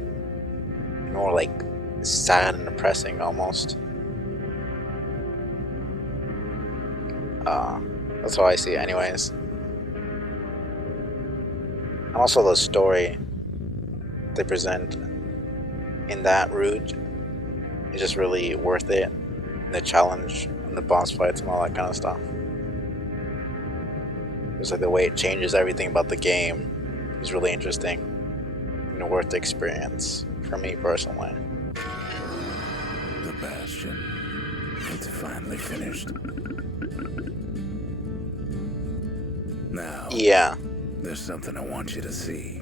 more like sad and depressing almost. That's how I see it anyways. And also the story they present in that route is just really worth it. And the challenge and the boss fights and all that kind of stuff. It's like the way it changes everything about the game is really interesting and worth the experience for me personally. The Bastion. It's finally finished. Now, Yeah. there's something I want you to see.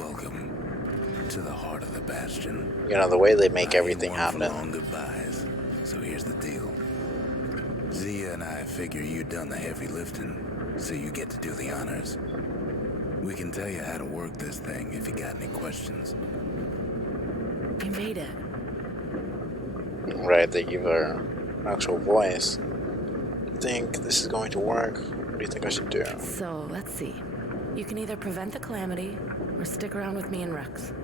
Welcome to the heart of the Bastion. You know, the way they make I ain't everything one for happen. long goodbyes, so here's the deal. Zia and I figure you done the heavy lifting, so you get to do the honors. We can tell you how to work this thing if you got any questions. You made it. Right, they give her an actual voice. You think this is going to work? What do you think I should do? So, let's see. You can either prevent the calamity, or stick around with me and Rex.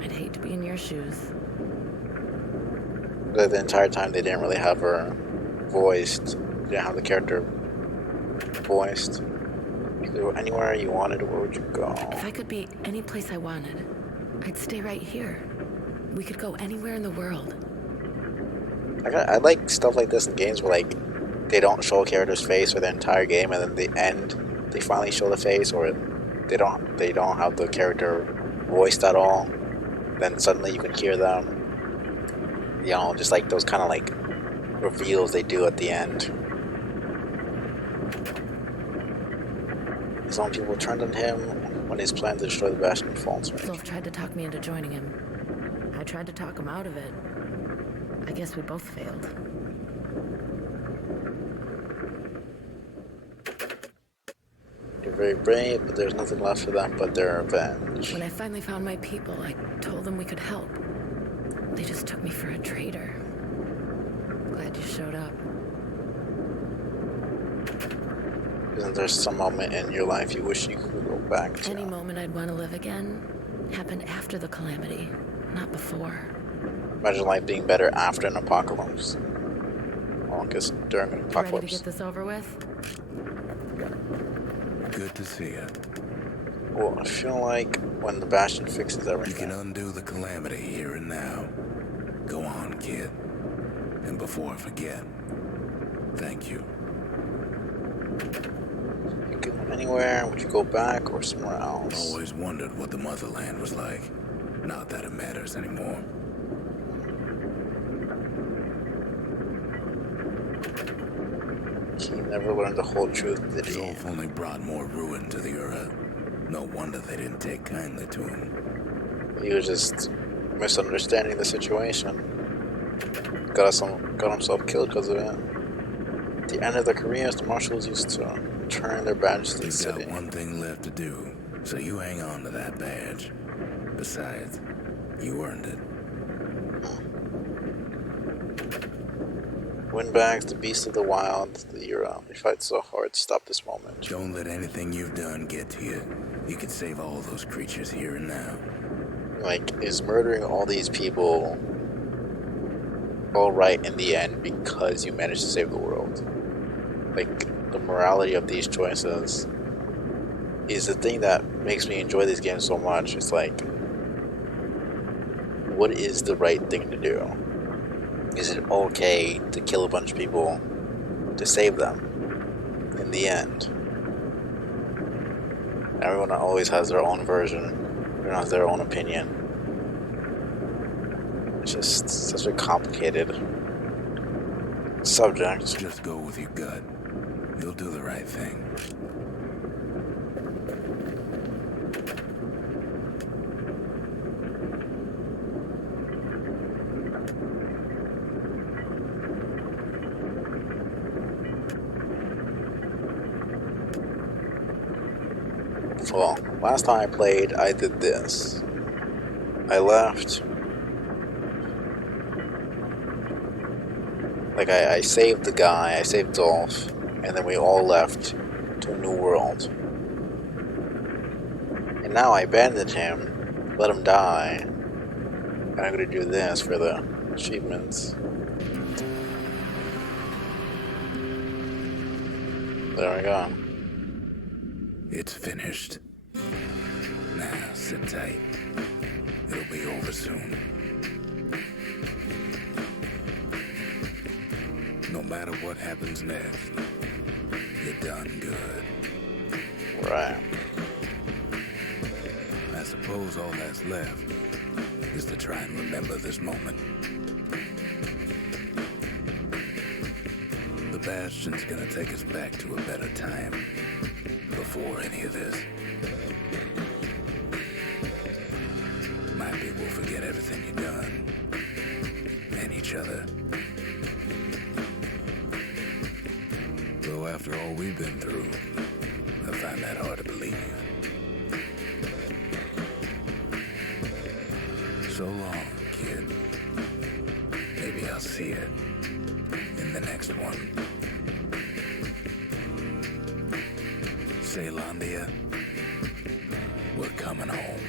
I'd hate to be in your shoes. The entire time they didn't really have her voiced. They didn't have the character voiced. You could go anywhere you wanted, where would you go? If I could be any place I wanted, I'd stay right here. We could go anywhere in the world. I like stuff like this in games where, like, they don't show a character's face for the entire game, and then the end they finally show the face, or they don't have the character voiced at all. Then suddenly you can hear them. You know, just like those kind of like reveals they do at the end. Some people turned on him when his plan to destroy the Bastion faltered. Zolf tried to talk me into joining him. I tried to talk him out of it. I guess we both failed. You're very brave, but there's nothing left for them but their revenge. When I finally found my people, I told them we could help. They just took me for a traitor. Glad you showed up. Isn't there some moment in your life you wish you could go back to? Any moment I'd want to live again happened after the calamity, not before. Imagine life being better after an apocalypse. Well, I guess during an Ready to apocalypse. get this over with? Good to see you. Well, I feel like when the Bastion fixes You everything. can undo the calamity here and now. Go on, kid. And before I forget, thank you. You could go anywhere. Would you go back or somewhere else? Always wondered what the motherland was like. Not that it matters anymore. He never learned the whole truth, did he? Zolf only brought more ruin to the Ura. No wonder they didn't take kindly to him. He was just misunderstanding the situation. Got himself killed because of it. At the end of their careers, the marshals used to turn their badge to the You've city. got one thing left to do, so you hang on to that badge. Besides, you earned it. Windbags, the beast of the wild, the Ura. We fight so hard to stop this moment. Don't let anything you've done get to you. You can save all those creatures here and now. Like, is murdering all these people all right in the end because you managed to save the world? Like, the morality of these choices is the thing that makes me enjoy these games so much. It's like, what is the right thing to do? Is it okay to kill a bunch of people to save them in the end? Everyone always has their own version. Everyone has their own opinion. It's just such a complicated subject. Just go with your gut. You'll do the right thing. Well, last time I played, I did this. I left. Like, I saved the guy, I saved Dolph, and then we all left to a new world. And now I abandoned him, let him die, and I'm gonna do this for the achievements. There we go. It's finished. Now, sit tight. It'll be over soon. No matter what happens next, you're done good. Right. I suppose all that's left is to try and remember this moment. The Bastion's gonna take us back to a better time before any of this. we'll forget everything you've done. And each other. Though after all we've been through, I find that hard to believe. So long, kid. Maybe I'll see it in the next one. Ceylondia, we're coming home.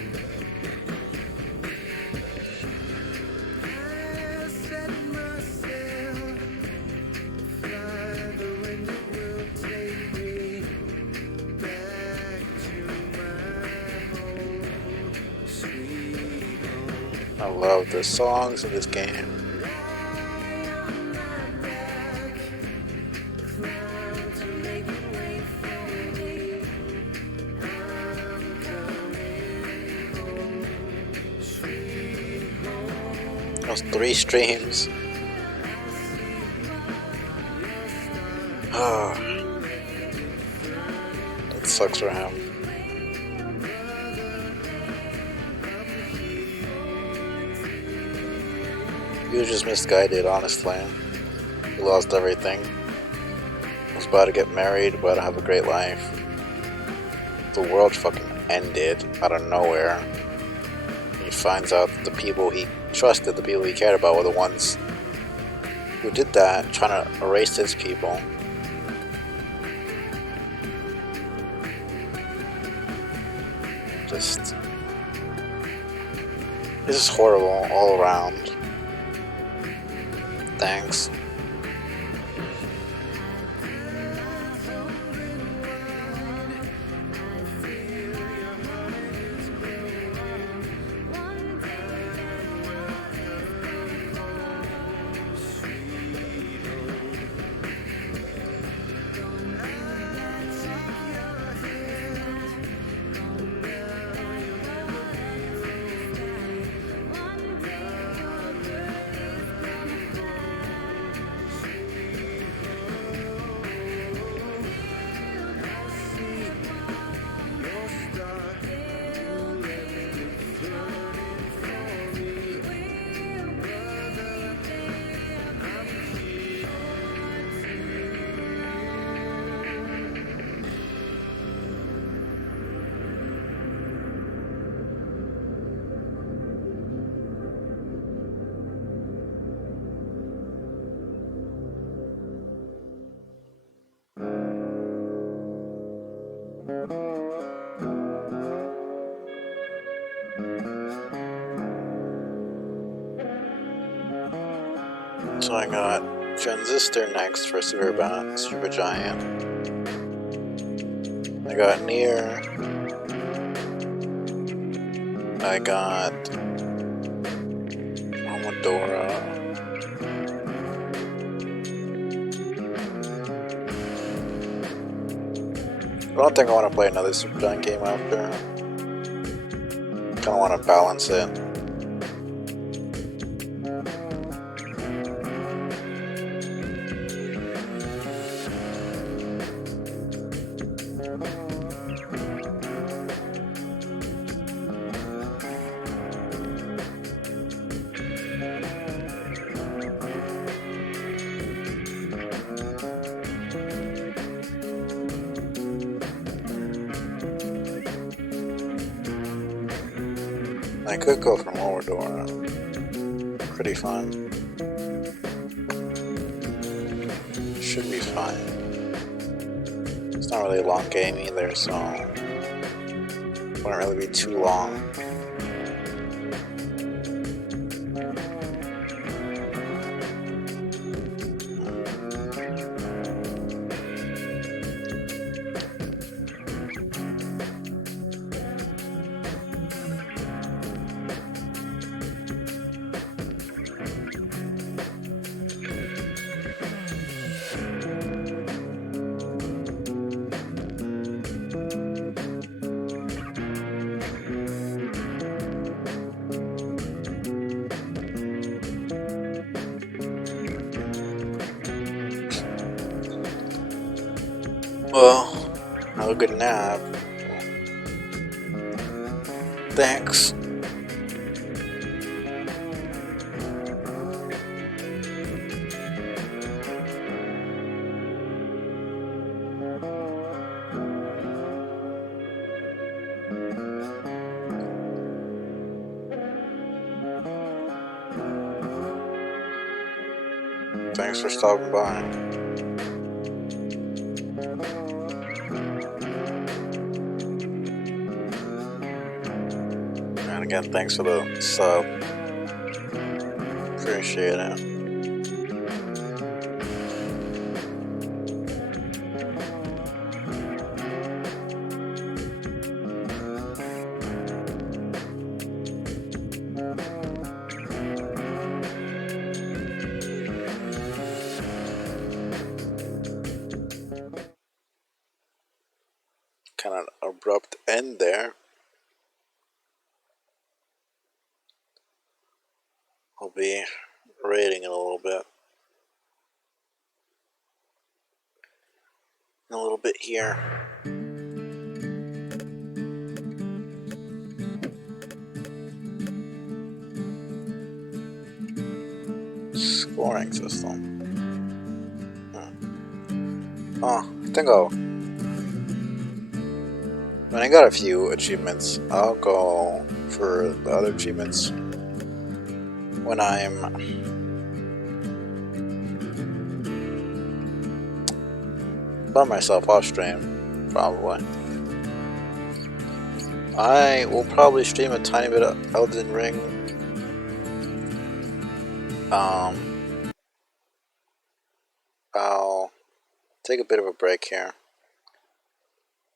I love the songs in this game. Those 3 streams. Oh, that sucks for him. He was just misguided, honestly. He lost everything. He was about to get married, about to have a great life. The world fucking ended out of nowhere. He finds out that the people he trusted, the people he cared about, were the ones who did that, trying to erase his people. Just... this is horrible all around. Thanks. So I got Transistor next for Super Giant. I got Nier. I got Momodora. I don't think I want to play another Super Giant game after. Kind of want to balance it. I could go for Momodora. Pretty fun. Should be fine. It's not really a long game either, so it wouldn't really be too long. Well, have a good nap. Thanks. Thanks for stopping by. And again, thanks for the sub. Appreciate it. Kind of abrupt end there. I'll be rating in a little bit. In a little bit here. Scoring system. Oh, I think when I got a few achievements, I'll go for the other achievements when I'm by myself off stream, probably. I will probably stream a tiny bit of Elden Ring. I'll take a bit of a break here.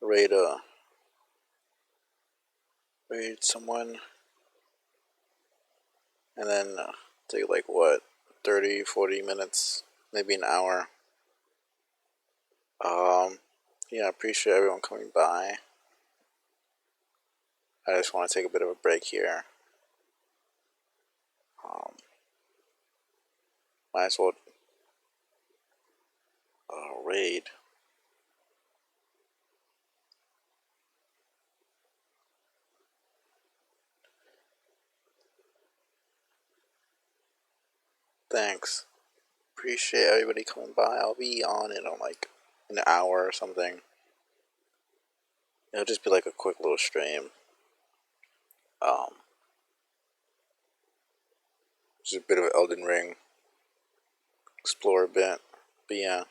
Raid someone. And then take like what, 30, 40 minutes, maybe an hour. Yeah, I appreciate everyone coming by. I just want to take a bit of a break here. Might as well raid. Thanks. Appreciate everybody coming by. I'll be on in like an hour or something. It'll just be like a quick little stream. Just a bit of Elden Ring. Explore a bit. But yeah.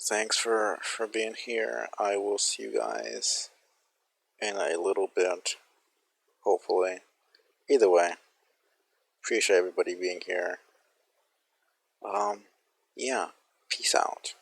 Thanks for being here. I will see you guys in a little bit. Hopefully. Either way. Appreciate everybody being here. Yeah. Peace out.